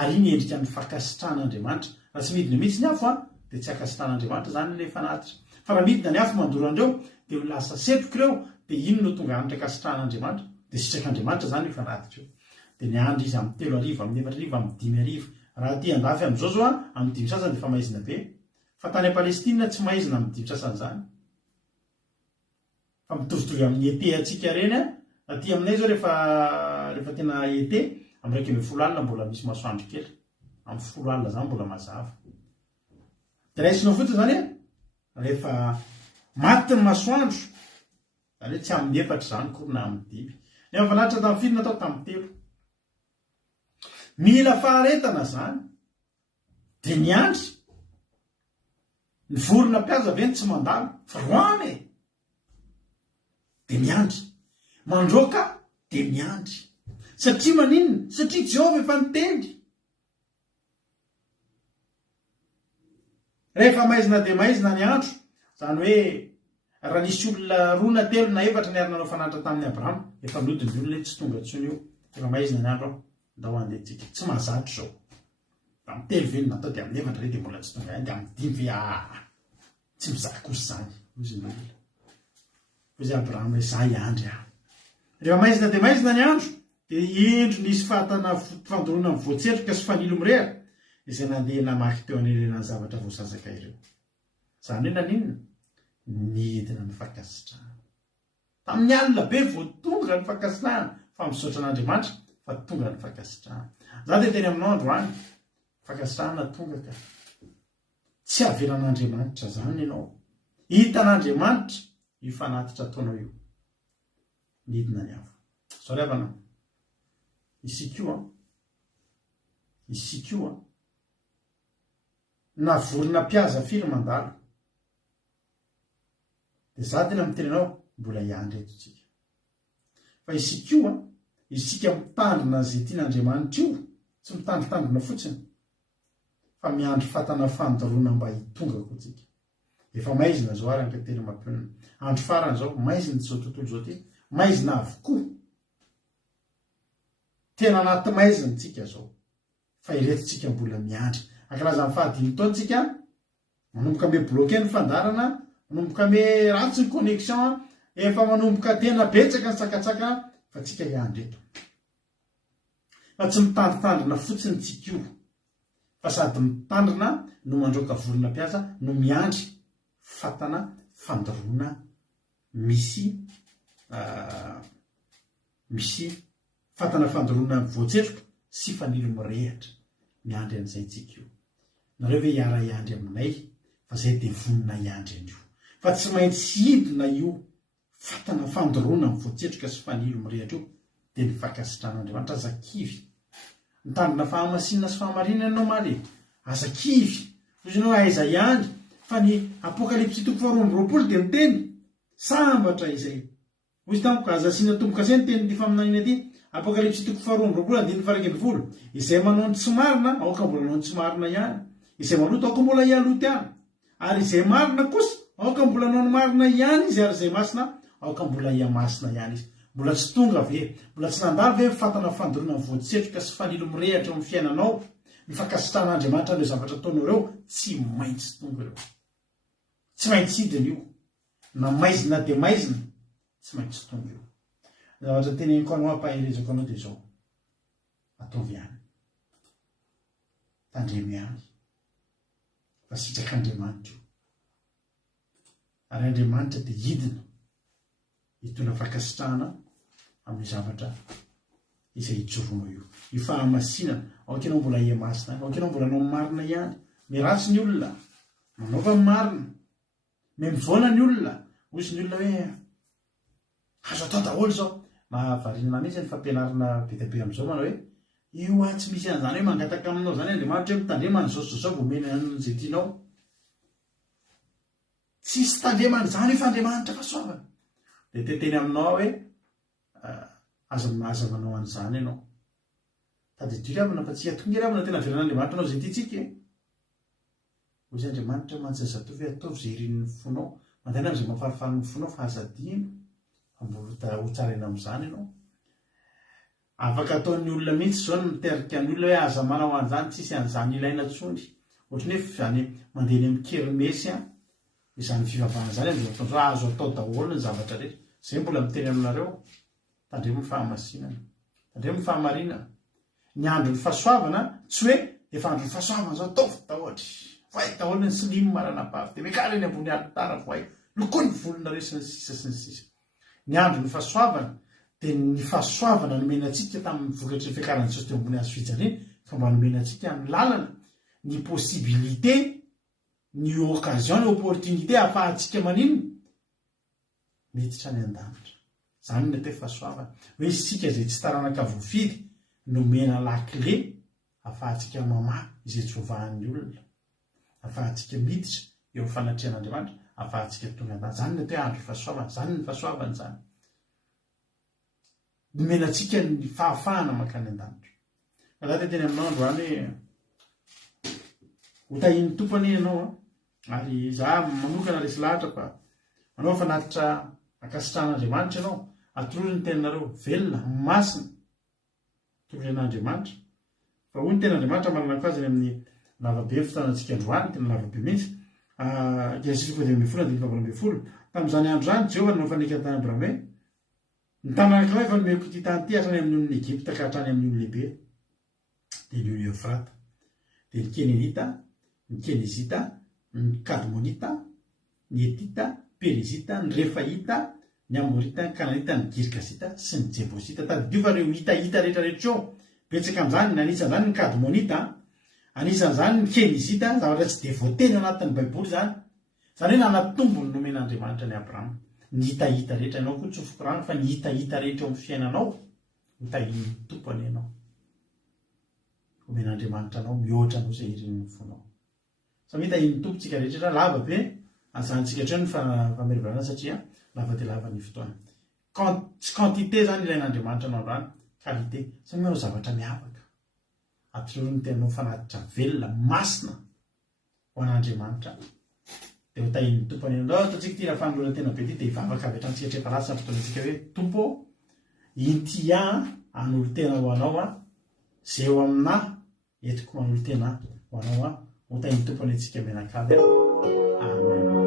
ary iny endrika ny fakasitrahan'Andriamanitra raha tsy midina mihitsy ny afo dia tsy akasitrahan'Andriamanitra zany ilay fanatitra fa raha midina ny afo mandoro andreo dia lasa setroka ireo dia ino no tonga anitra kasitrahan'Andriamanitra dia sitrak'Andriamanitra zany io fanatitra io dia ny andro izy amin'ny 3:00 amin'ny 4:00 amin'ny 5:00 raha ty andafy amin'izao zao amin'ny 5 sasany dia efa maizina be fa tany Palestina tsy maizina amin'ny 5 sasany zany fa mitovitovy amin'ny été atsika reny aty aminay zao rehefa tena été amin'ny 12 alina mbola misy masoandro kely amin'ny 10 alina zany mbola mazava dia raisinao fotsiny zany rehefa maty ny masoandro zany hoe tsy amin'ny 4 zany korona amin'ny 5 nefa fanatitra tamin'ny firy natao tamin'ny 3 mila faharetana zany dia ny andry ny vorona mpihaza veny tsy mandalo fa roany dia miandry mandroaka dia miandry satria maninona satria Jehovah efa niteny rehefa maizina dia maizina ny andro zany hoe raha nisy olona 2 na 3 na 4 ny ary nanao fanatitra tamin'ny Abrahama efa nodiny ny olona tsy tonga tsony io efa maizina ny andro ndao andehantsika tsy mahazatro zao amin'ny 3 veny natao dia amin'ny 4 dia mbola tsy tonga dia amin'ny 5 ve tsy mizaka kosa zany ozy ny olona ozy Abrahama izay andry rehefa maizina dia maizina ny andro dia endro nisy fandoroana amin'ny voatsetroka sy fanilo mirehatra izay nandeha namaky teo anelenany zavatra voasazaka ireo zany hoe naninona nidina ny fakasitrahana tamin'ny alina be vao tonga ny fakasitrahana fa misaotra an'Andriamanitra fa tonga ny fakasitrahana za dia teny aminao androany fakasitrahana tonga ka tsy avelan'Andriamanitra zany ianao hitan'Andriamanitra io fanatitra ataonao io nidina ny afo sao riavana isikoa na vorona mpihaza firy mandalo dia za tena mitenanao mbola hiandry eto tsika fa isika mitandrina zay tian'Andriamanitra io tsy mitandritandrina fotsiny fa miandry fatana fandoroana mba hitonga ko tsika efa maizina zao ary ankately mampionina andro farany zao maizina zao tontolo zao ty maizina avokoa tena anaty maizintsika zao fa iretintsika mbola miandry ankalazan'ny fahadimy taontsika manomboka me bloqué ny fandarana manomboka me ratsy ny connexion efa manomboka tena betsaka ny tsakatsaka fa tsika iandry eto fa tsy mitandritandrina fotsiny tsika io fa sady mitandrina no mandroaka volona mpiasa no miandry fatana fandoroana misy fatana fandoroana voatsetroka sy fanilo mirehatra miandry an'izay tsika io nareo hoe hiara iandry aminay fa zay de vonina iandry an'io fa tsy maintsy hidina io fatana fandoroana ny voatsetroka sy fanilo mirehatra io de ny fakasitran'Andriamanitra azakivy mitandrina fahamasinana sy fahamarinana ianao maly azakivy ozinao aiza iandry fa ny apokalipsy 4:20 de miteny sambatra izay ozy tamiko azasiana tomboka zay ny teny ty faminanina aty apokalipsy 4:20 izay manao ny tsy marina aoka mbola nao ny tsy marina ihany izay maloto aoka mbola ialoty ihany ary izay marina kosa aoka mbola nao ny marina ihany izy ary izay masina aoka mbola ia masina ihany izy mbola tsy tonga ve mbola tsy nandalo ve fatana fandoroana ny voatsetroka sy fanilo mirehatra amin'ny fiainanao ny fakasitran'Andriamanitra an'ireo zavatra ataonao ireo tsy maintsy tonga ireo tsy maintsy hidina io na maizina de maizina tsy maintsy tonga io zavatra teneniko anao ampaherezako anao de zao ataovy ihany tandremy ihany fa sitrak'Andriamanitra io ary Andriamanitra de hidina hitondra fakasitrahana amin'ny zavatra izay hitsoronao io ifahamasinana aoka ianao mbola ia masina aoka ianao mbola nao marina ihany miratsy ny olona manaova marina mivoana ny olona ozy ny olona hoe azo atao daholo zao mahavarinana mihitsy ny fampianarana betabe am'izao manao hoe io a tsy misy an'izany hoe mangataka aminao zany Andriamanitra hoe mitandremany zao vomena zay tianao tsisy tandremany zany hoe fa Andriamanitra fa soavana de teteny aminao hoe aza manao an'izany ianao tady diravana fa tsy atonga ravana tena veran'Andriamanitra anao zay tytsika ozy Andriamanitra manjazatovy hoe ataovy zay irin'ny fonao mandaina am'izay mamparifarin'ny fonao fa azadino ambolota ho tsaraina am'izany ianao afaka ataon'ny olona mihitsy zao ny miterika ny olona hoe aza manao an'izany tsisy an'izany ilaina tsony ohatrany hoe zany mandeha ny amikerimesy a izany fivavahana zany am'zao azo atao daholo ny zavatra rehetra zay mbola miteny aminareo tandremo ny fahamasinana tandremo ny fahamarinana ny andro ny fahasoavana tsy hoe efa andro ny fahasoavana zao ataovy daholy voay daholo ny silimy marana bavy de mekara eny ambony alitara voay lokony ny volona resy ny sisa sy ny sisa ny andro ny fahasoavana de ny fahasoavana nomenatsika tamin'ny vokatry ny fiakaran'ny Jesosy teo ambony hazo fijaliana fa mba nomenatsika ny lalana ny possibilité ny occasion ny opportunité ahafahantsika maninona miditra ny an-danitra zany ny te fahasoavana hoe isika zay tsy taranaka voafidy nomena lakle ahafahantsika mamahy izay tsy voavahan'ny olona ahafahantsika miditra eo amin'ny fanatrehan'Andriamanitra ahafahantsika tonga an-danitra zany ny te andro fahasoavana zany ny fahasoavana zany nomenatsika ny fahafahana makany an-danitra ka za teteny aminao androany hoe hotahiny tompony ianao ary za manokana resy lahatra fa manao fanatitra akasitran'Andriamanitra ianao atorory ny teninareo velona masina torory an'Andriamanitra fa hoy ny ten'Andriamanitra marina ko azy amin'ny lavabe fotoanantsika androany tena lavabe mihitsy Genesis 1:20 tam'izany andro zany Jehovah nanao fanekana tany Abraham hoe ny tanàna ankiray efa nomeko ity tany ity hatrany amin'ny on'ny Egypta ka hatrany amin'ny ony lehibe de ny ony Eufrata de ny Kenenita ny Kenizita ny Kadmonita ny Etita Perizita ny Refaita ny Amorita ny Kananita ny Girgasita sy ny Jebosita tadidio fa reo hita rehetrarehetra eo betsaka am'izany ny anisan'izany ny Kadmonita anisan'izany ny Kenizita zavatra tsy de voateny anatin'ny baiboly zany hoe nanaty tombony nomen'Andriamanitra ny Abraham ny hitahita rehetra ianao koa tsy hofokorana fa ny hitahita rehetra eo amin'ny fiainanao hotahiny tompony ianao omen'Andriamanitra anao mihoatra anao zay irin'ny fonao sa mitahiny tompontsika rehetra lava be azantsika hatreo ny famerivarana satria lava de lava ny fotoana tsy quantité zany ilain'Andriamanitra anao androany qualité sa manao zavatra miavaka atorory ny tenanao fanatitra velona masina ho an'Andriamanitra dia ho tahin'ny tompony andao ataontsika ty raha fanoloana tena be ty dia hivavaka avy hatrany tsihatra efa lasa fotoanantsika hoe tompo inty an'olo tena ho anao zay eo aminah etiko an'olo tena ho anao ho tahin'ny tompony antsika menakavy amen.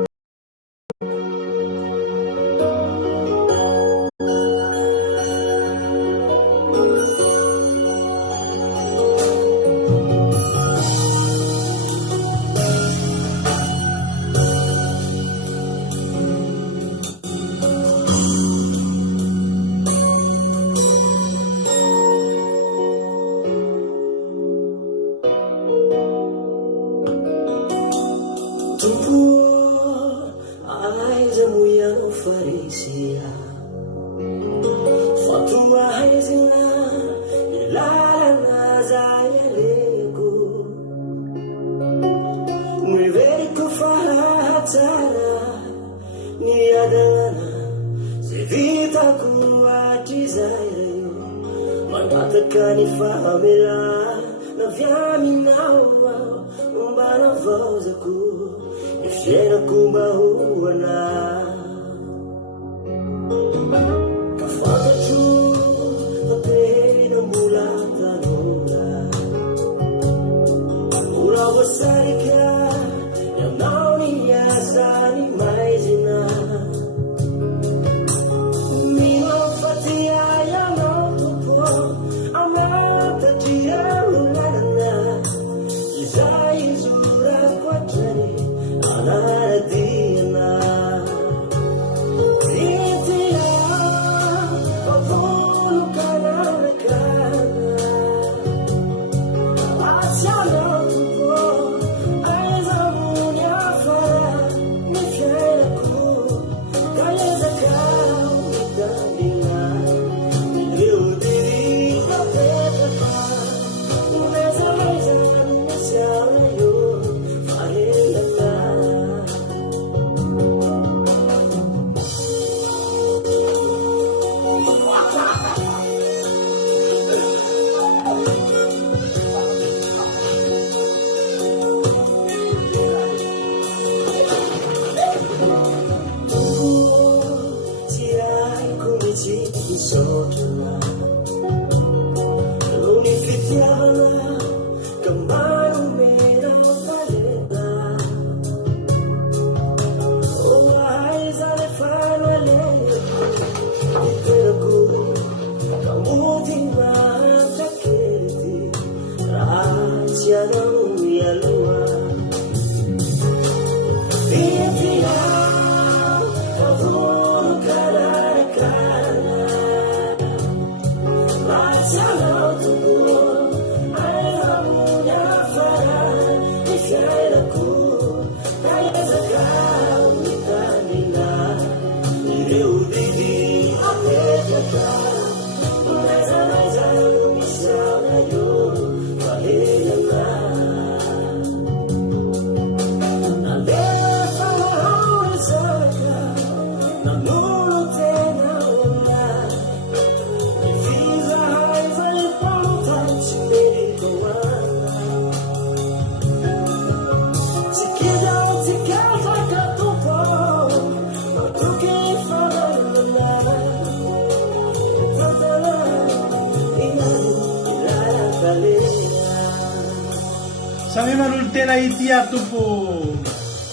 Sameman'olo tena itia tompo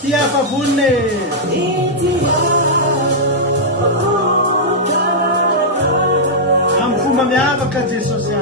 tia favonne amin'ny fomba miavaka Jesosy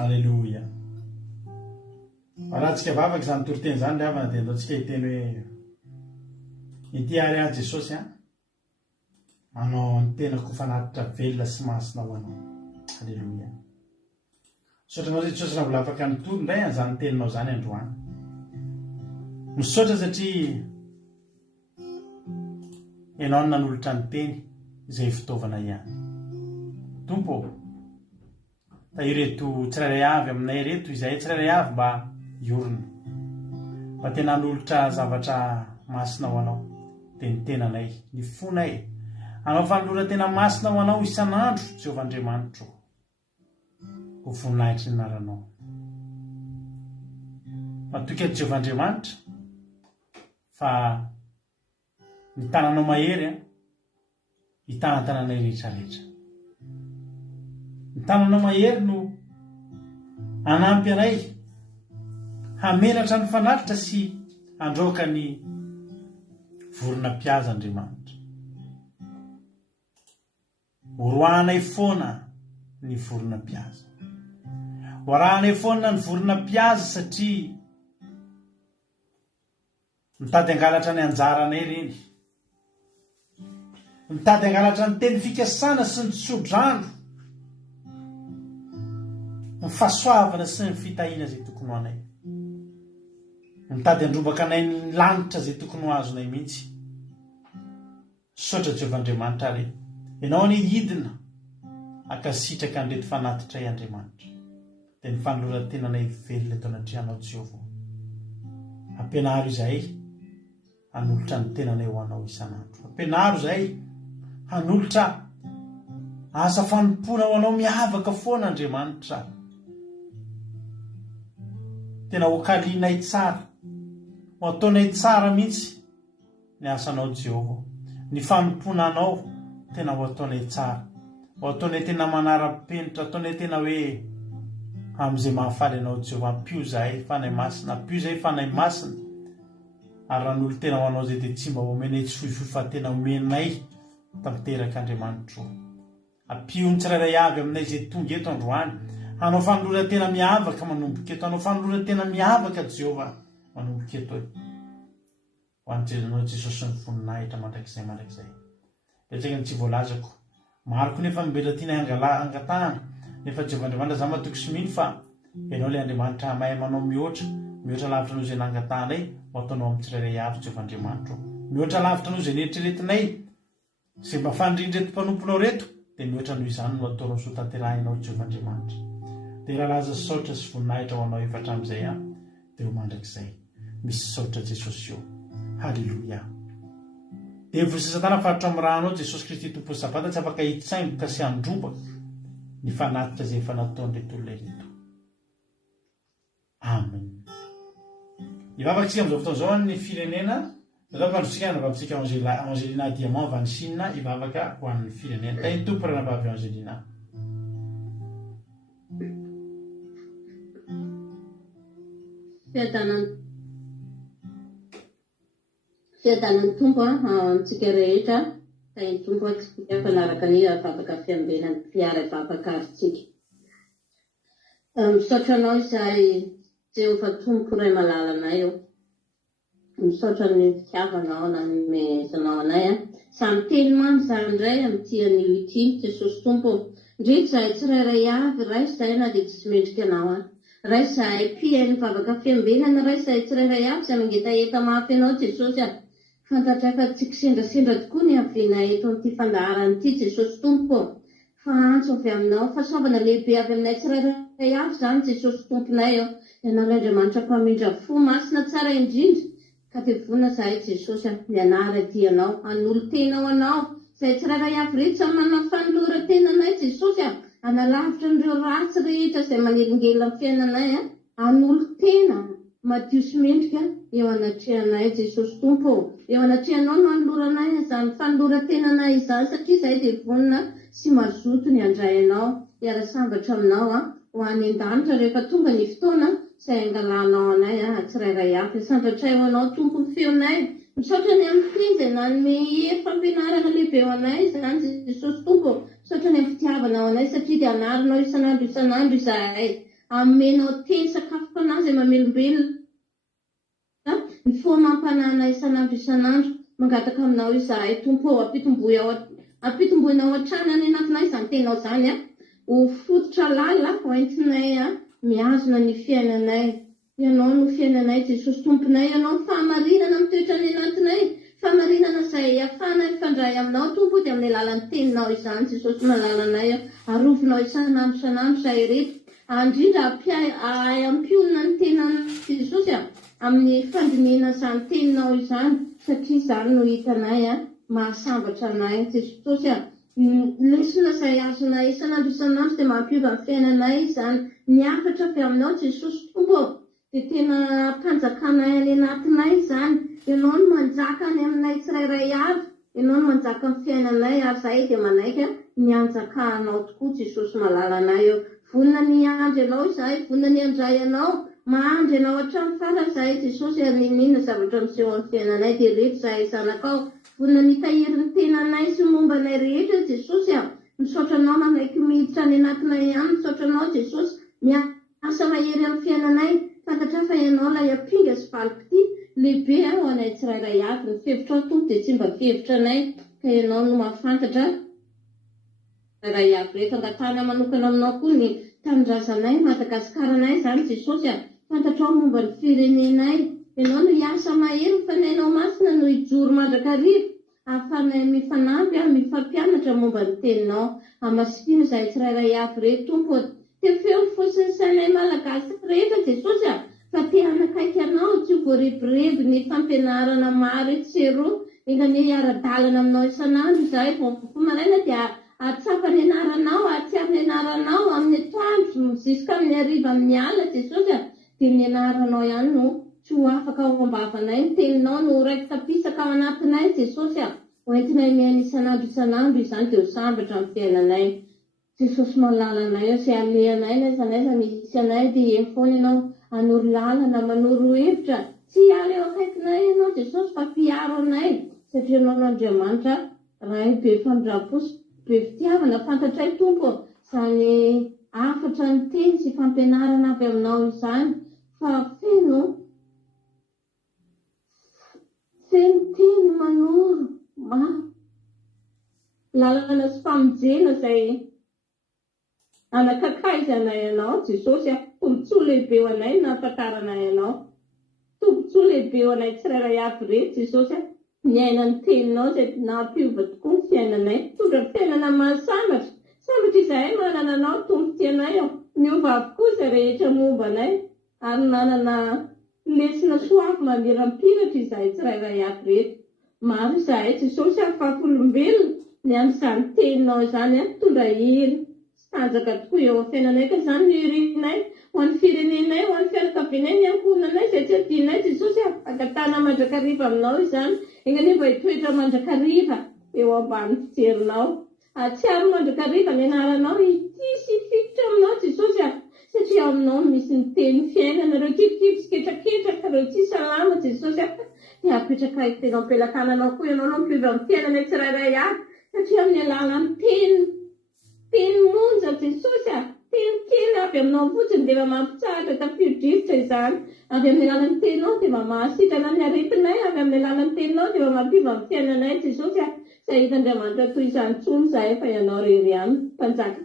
Alleloia. Raha tsika vavaky izany toriteny zany le havana dia ataontsika hiteny hoe ity ary ahy Jesosy manao ny tena kofanatitra velona sy masina ho anao. Alleloia. Misotranao zay Jesosy raha mbola afaka nitoro indray an'izany teninao zany androany. Misaotra satria ianao no nanolotra ny teny izay fitaovana ihany. Tompo, ireto tsirairay avy aminay reto izay tsirairay avy mba iorina, mba tena hanolotra zavatra masina ho anao, dia ny tenanay, ny fonay, anao fanolora tena masina ho anao isan'andro, Jehovah Andriamanitro, ho voninahitry ny anaranao. Matoky eto Jehovah Andriamanitra fa ny tananao mahery hitana tananay rehetrarehetra. Ny tananao mahery no anampy anay hamelatra ny fanatitra sy androaka ny vorona-piaza Andriamanitra. Horoahanay foana ny vorona-piaza. Hoarahanay foana ny vorona-piaza satria mitady angalatra ny anjaranay reny. Mitady angalatra ny teny fikasana sy ny tsodrano, ny fahasoavana sy ny fitahiana izay tokony ho anay. Mitady andrombaka anay ny lanitra izay tokony ho azonay mihitsy. Saotra Jehovah Andriamanitra ary ianao ny hidina akasitraka an'ireto fanatitray Andriamanitra. Dia ny fanoloran-tenanay velona eto anatrehanao Jehovah. Ampianaro izahay hanolotra ny tenanay ho anao isan'andro. Ampianaro izahay hanolotra asa fanompona ho anao miavaka foana Andriamanitra. Tena hokalianay tsara, ho ataonay tsara mihitsy ny asanao Jehovah. Ny fanomponanao tena ho ataonay tsara, ho ataonay tena manara-penitra, ataonay tena hoe amin'izay mahafaly anao Jehovah. Ampio izahay fanay masina, ampio izahay fanay masina, ary raha n'olo tena ho anao izay dia tsy mba homenay tsy fohifohy fa tena homenay tanteraka Andriamanitra. Ampio ny tsirairay avy aminay izay tonga eto androany, hanao fanolora tena miavaka manomboka eto, hanao fanolora tena miavaka Jehovah manomboka eto. Ho anjerenao Jesosy ny voninahitra mandrakizay. Betsaka ny tsy voalazako. Maroko nefa mibedra tiana angatahana. Nefa Jehovah Andriamanitra za matoky sy mino fa ianao ilay Andriamanitra mahay manao mihoatra lavitra noho izay nangatahanay, ho ataonao amin'ny tsirairay avy Jehovah Andriamanitra. Mihoatra lavitra noho izay neritreretinay, izay mba fandrindreto mpanomponao reto, dia mihoatra noho izany no ataonao so tanterahinao Jehovah Andriamanitra. Dia raha laza saotra sy voninahitra ho anao efatra amin'izay dia ho mandrakizay. Misy saotra Jesosy eo. Halleluia. Dia vosa Satana faritra amin'ny rahanao Jesosy Kristy Tompo Sabata tsy afaka hitsaingo ka sy handrombaka ny fanatitra izay efa nataon'ireto olona ireto. Amen. Ivavakantsika amin'izao fotoana izao ny firenena, zao mandrosika navavitsika Angelina Diamant avy any Chine ivavaka ho an'ny firenena. Tay tompo raha navavy Angelina. Fiadanany tompo antsika rehetra, tay tompo atsika fanaraka ny vavaka fiambenany fiara vavaka aritsika. Misaotra anao izahay Jehovah tompo ray malalanay eo. Misaotra ny fitiavanao na ny mezanao anay. Samy teny mamy zany indray amin'ity anio ity, Jesosy tompo. Ndrindra izahay tsirairay avy, raisy izahay na dia tsy mendrika anao any. Raisy izahay piain'ny vavaka fiambenana, raisy izahay tsirairay avy izay mangetaheta mafy anao Jesosy. Fantatraka tsy kisendrasendra tokoa ny havianay eto amin'ity fandaharana ity Jesosy tompo. Fa antso avy aminao, fahasoavana lehibe avy aminay tsirairay avy zany Jesosy tomponay eo. Ianao ilay Andriamanitra mpamindra fo masina tsara indrindra. Ka dia vonina izahay Jesosy mianara ity anao, hanolo tenao anao. Izay tsirairay avy rehetra samy manana fanolora tenanay Jesosy, hanalavitra n'ireo ratsy rehetra izay manelingely amin'ny fiainanay, hanolo tena madio sy mendrika eo anatrehanay Jesosy tompo. Eo anatrehanao no hanoloranay izany fanolora tenanay izany, satria izahay dia vonina sy mazoto ny handray anao, hiara sambatra aminao ho any an-danitra rehefa tonga ny fotoana izay angalanao anay tsirairay avy. Sandratray ho anao tompo ny feonay. Misaotra ny amin'ity izay nanome hery fampianarana lehibe ho anay izany Jesosy tompo. Misaotra ny amin'ny fitiavanao anay satria dia hanarinao isan'andro izahay. amenao teny sakafo anazy mamelombelona ny foamampanana isan'andro isan'andro mangataka aminao izahay tompo ampitomboinao an-trany any anatinay izany tenao zany ho fototra lala hoentinay miazona ny fiainanay. Ianao no fiainanay Jesosy tomponay, ianao ny fahamarinana mitoetra any anatinay, fahamarinana izay ahafahana ifandray aminao tompo dia amin'ny alalan'ny teninao izany Jesosy malalanay arovinao isan'andro izay rehetra indrindra ahay ampionana ny tenanay Jesosy amin'ny fandinihana izany teninao izany satria izany no hitanay mahasambatra anay Jesosy lesona izay azonay isan'andro isan'andro dia mampiova ny fiainanay izany niafatra avy aminao Jesosy tompo dia tena mpanjakanay any anatinay izany. Ianao no manjaka any aminay tsirairay avy, ianao no manjaka ny fiainanay ary zahay dia manaiky ny anjakanao tokoa Jesosy malalanay eo. Vonona ny andry ianao izahay, vonona ny andray ianao, mahandry ianao hatramin'ny farany izahay Jesosy ary ninona zavatra miseho amin'ny fiainanay dia rehetra izahay zanakao. Vonona ny tahiry ny tenanay sy mombanay rehetra Jesosy misaotra anao manaiky miditra any anatinay ihany, misaotra anao Jesosy miasa mahery amin'ny fiainanay. Fantatra fa ianao ilay ampinga sy valopity lehibe ho anay tsirairay avy. Ny fevitra ao tompo dia tsy mba fevitra anay ka ianao no mahafantatra tsirairay avy rehetra. Angatahana manokana aminao koa ny tanindrazanay Madagasikara-nay izany Jesosy fantatra ao momba ny firenenay. Ianao no hiasa mahery mifanainao masina no hijoro mandrakariva ahafahanay mifanampy mifampianatra momba ny teninao. Amasipina izahay tsirairay avy rehetra tompo. Te feo ny fosiny sainay malagasy rehetra Jesosy fa te hanakaiky anao tsy ho voarebireby ny fampianarana maro itseroa engany ara-dalana aminao isan'andro izahay vao maraina dia atsapa ny anaranao, atsiary ny anaranao amin'ny atoandro ziska amin'ny hariva amin'ny alina Jesosy dia ny anaranao ihany no tsy ho afaka ao ambavanay. Ny teninao no raiky tapisaka ao anatinay Jesosy hoentinay miaina isan'andro izany dia ho sambatra amin'ny fiainanay. Jesosy malalanay izay alehanay n'aiza misy anay dia emifoana ianao hanoro lalana, manoro hevitra. Tsy hiala eo akaikinay ianao Jesosy fa mpiaro anay satria ianao n'Andriamanitra ray be famindram-po sy be fitiavana. Fantatray tompo izany afatra ny teny sy fampianarana avy aminao izany fa feno teny manoro lalana sy famonjena izay anakakaizanay ianao Jesosy tombotsoa lehibe ho anay nahafantaranay ianao, tombotsoa lehibe ho anay tsirairay avy rehetra Jesosy miaina ny teninao izay nampiova tokoa ny fiainanay. Tondra fiainana mahasambatra, sambatra izahay manana anao tompo tianay miova avokoa izay rehetra momba anay ary nanana lesona soavy mamirapiratra izahay tsirairay avy rehetra. Maro izahay Jesosy amin'ny fahafolombelona ny amin'izany teninao izany tondra hery tanjaka tokoa eo amin'ny fiainanay ka izany no irinay ho an'ny firenenay, ho an'ny fianakavianay, ny ankohonanay izay tsy adinay Jesosy angatahana mandrakariva aminao izany engany mba hitoetra mandrakariva eo ambany fijerinao. Atsiaro mandrakariva ny anaranao ity sy fitotra aminao Jesosy satria aminao misy ny teny fiainana. Ireo kipikipi sy ketraketraka ireo tsy salama Jesosy dia apetraka tenao am-pelatananao koa ianao no mpiova amin'ny fiainanay tsirairay avy satria amin'ny alalan'ny teny monja Jesosy teny kely avy aminao fotsiny dia mampitsahatra tafio-drivotra izany. Avy amin'ny alalan'ny teninao dia mahasitrana ny aretinay, avy amin'ny alalan'ny teninao dia mampiova amin'ny fiainanay Jesosy izay hit'Andriamanitra toy izany intsony izahay fa ianao rery ihany mpanjaka.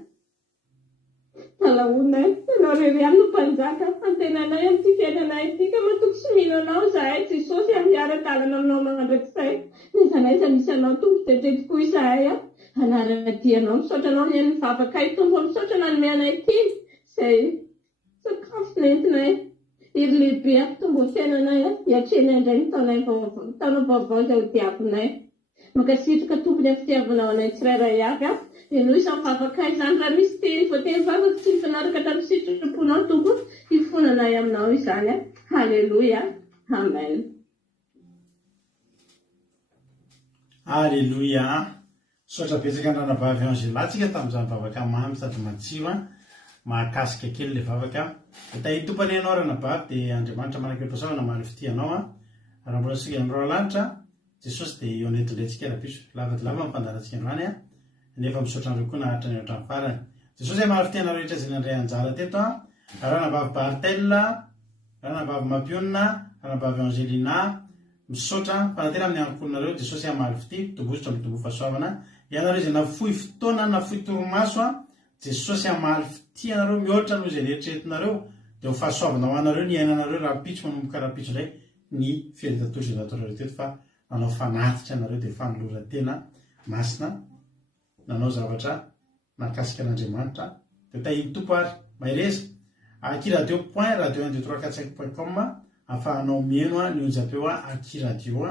Talaonay ianao rery ihany no mpanjaka antenanay amin'ity fiainanay ity ka matoky sy mino anao izahay Jesosy miara-dalana aminao mandrakizay. Izanaiza misy anao tompo tetre tokoa izahay anarana dianao misaotra anao ny an'ny vavakay tompo misaotra na nomeanay kely izay sakafo nentinay hery lehibe tombo fiainanay hiatrena indray ny taonao vaovao izay ho diavinay. Makasitraka tompony amin'ny fitiavanao anay tsirairay avy dia noho izany vavakay izany raha misy teny voateny vavaka tsy mifanaraka tamin'ny sitraponao tompo hifonanay aminao izany. Halleloia, amen. Halleloia. Sotra betsaka nanavavy an'izay latsika tamin'izany vavaka mamy sady matsio mahakasika kely ilay vavaka. Tahitompany ianao ranabavy dia Andriamanitra manam-piampasavana maro fitianao raha mbola sika andro lanitra Jesosy dia eo anetindrentsika rahapiso lava mifandarantsika androany nefa misaotra andreo koa nahatrany hatramin'ny farany. Jesosy maro fitianao rehetra izay nandray anjara teto ranavavy Bartella, ranavavy Mapiona, ranavavy Angelina, misaotra fanatena amin'ny ankonareo Jesosy amaly fity tobositra amin'ny tobo fahasoavana ianareo izay nafoy fotoana nafoy toromaso a Jesosy amaly fity ianareo mihoatra noho izay neritreretinareo dia ho fahasoavana ho anareo ny iainanareo rapitso manomboka rapitso indray ny fiadatoro izay nataonareo teto fa nanao fanatitra ianareo dia fanoloran-tena masina nanao zavatra nakasika an'Andriamanitra dia tahiny tompo ary mahereza Aki radio point radio 12345.com afahanao mieno ny onjam-peo Aki radio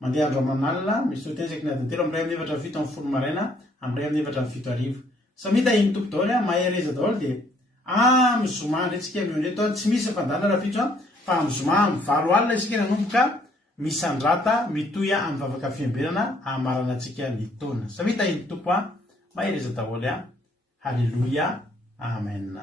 mandeha andro aman'alina misy totenzaka ny adiny telo amin'ny 1:07 amin'ny folo maraina amin'ny 1:07 samita iny tompo daholo mahereza daholo dia amin'ny zoma ndretsika miondeto tsy misy fandana rapitso fa amin'ny zoma amin'ny 9 alina isika nanomboka misandrata mitoya amin'ny vavaka fiambenana amarana antsika ny taona samita iny tompo mahereza daholo halleluia amen.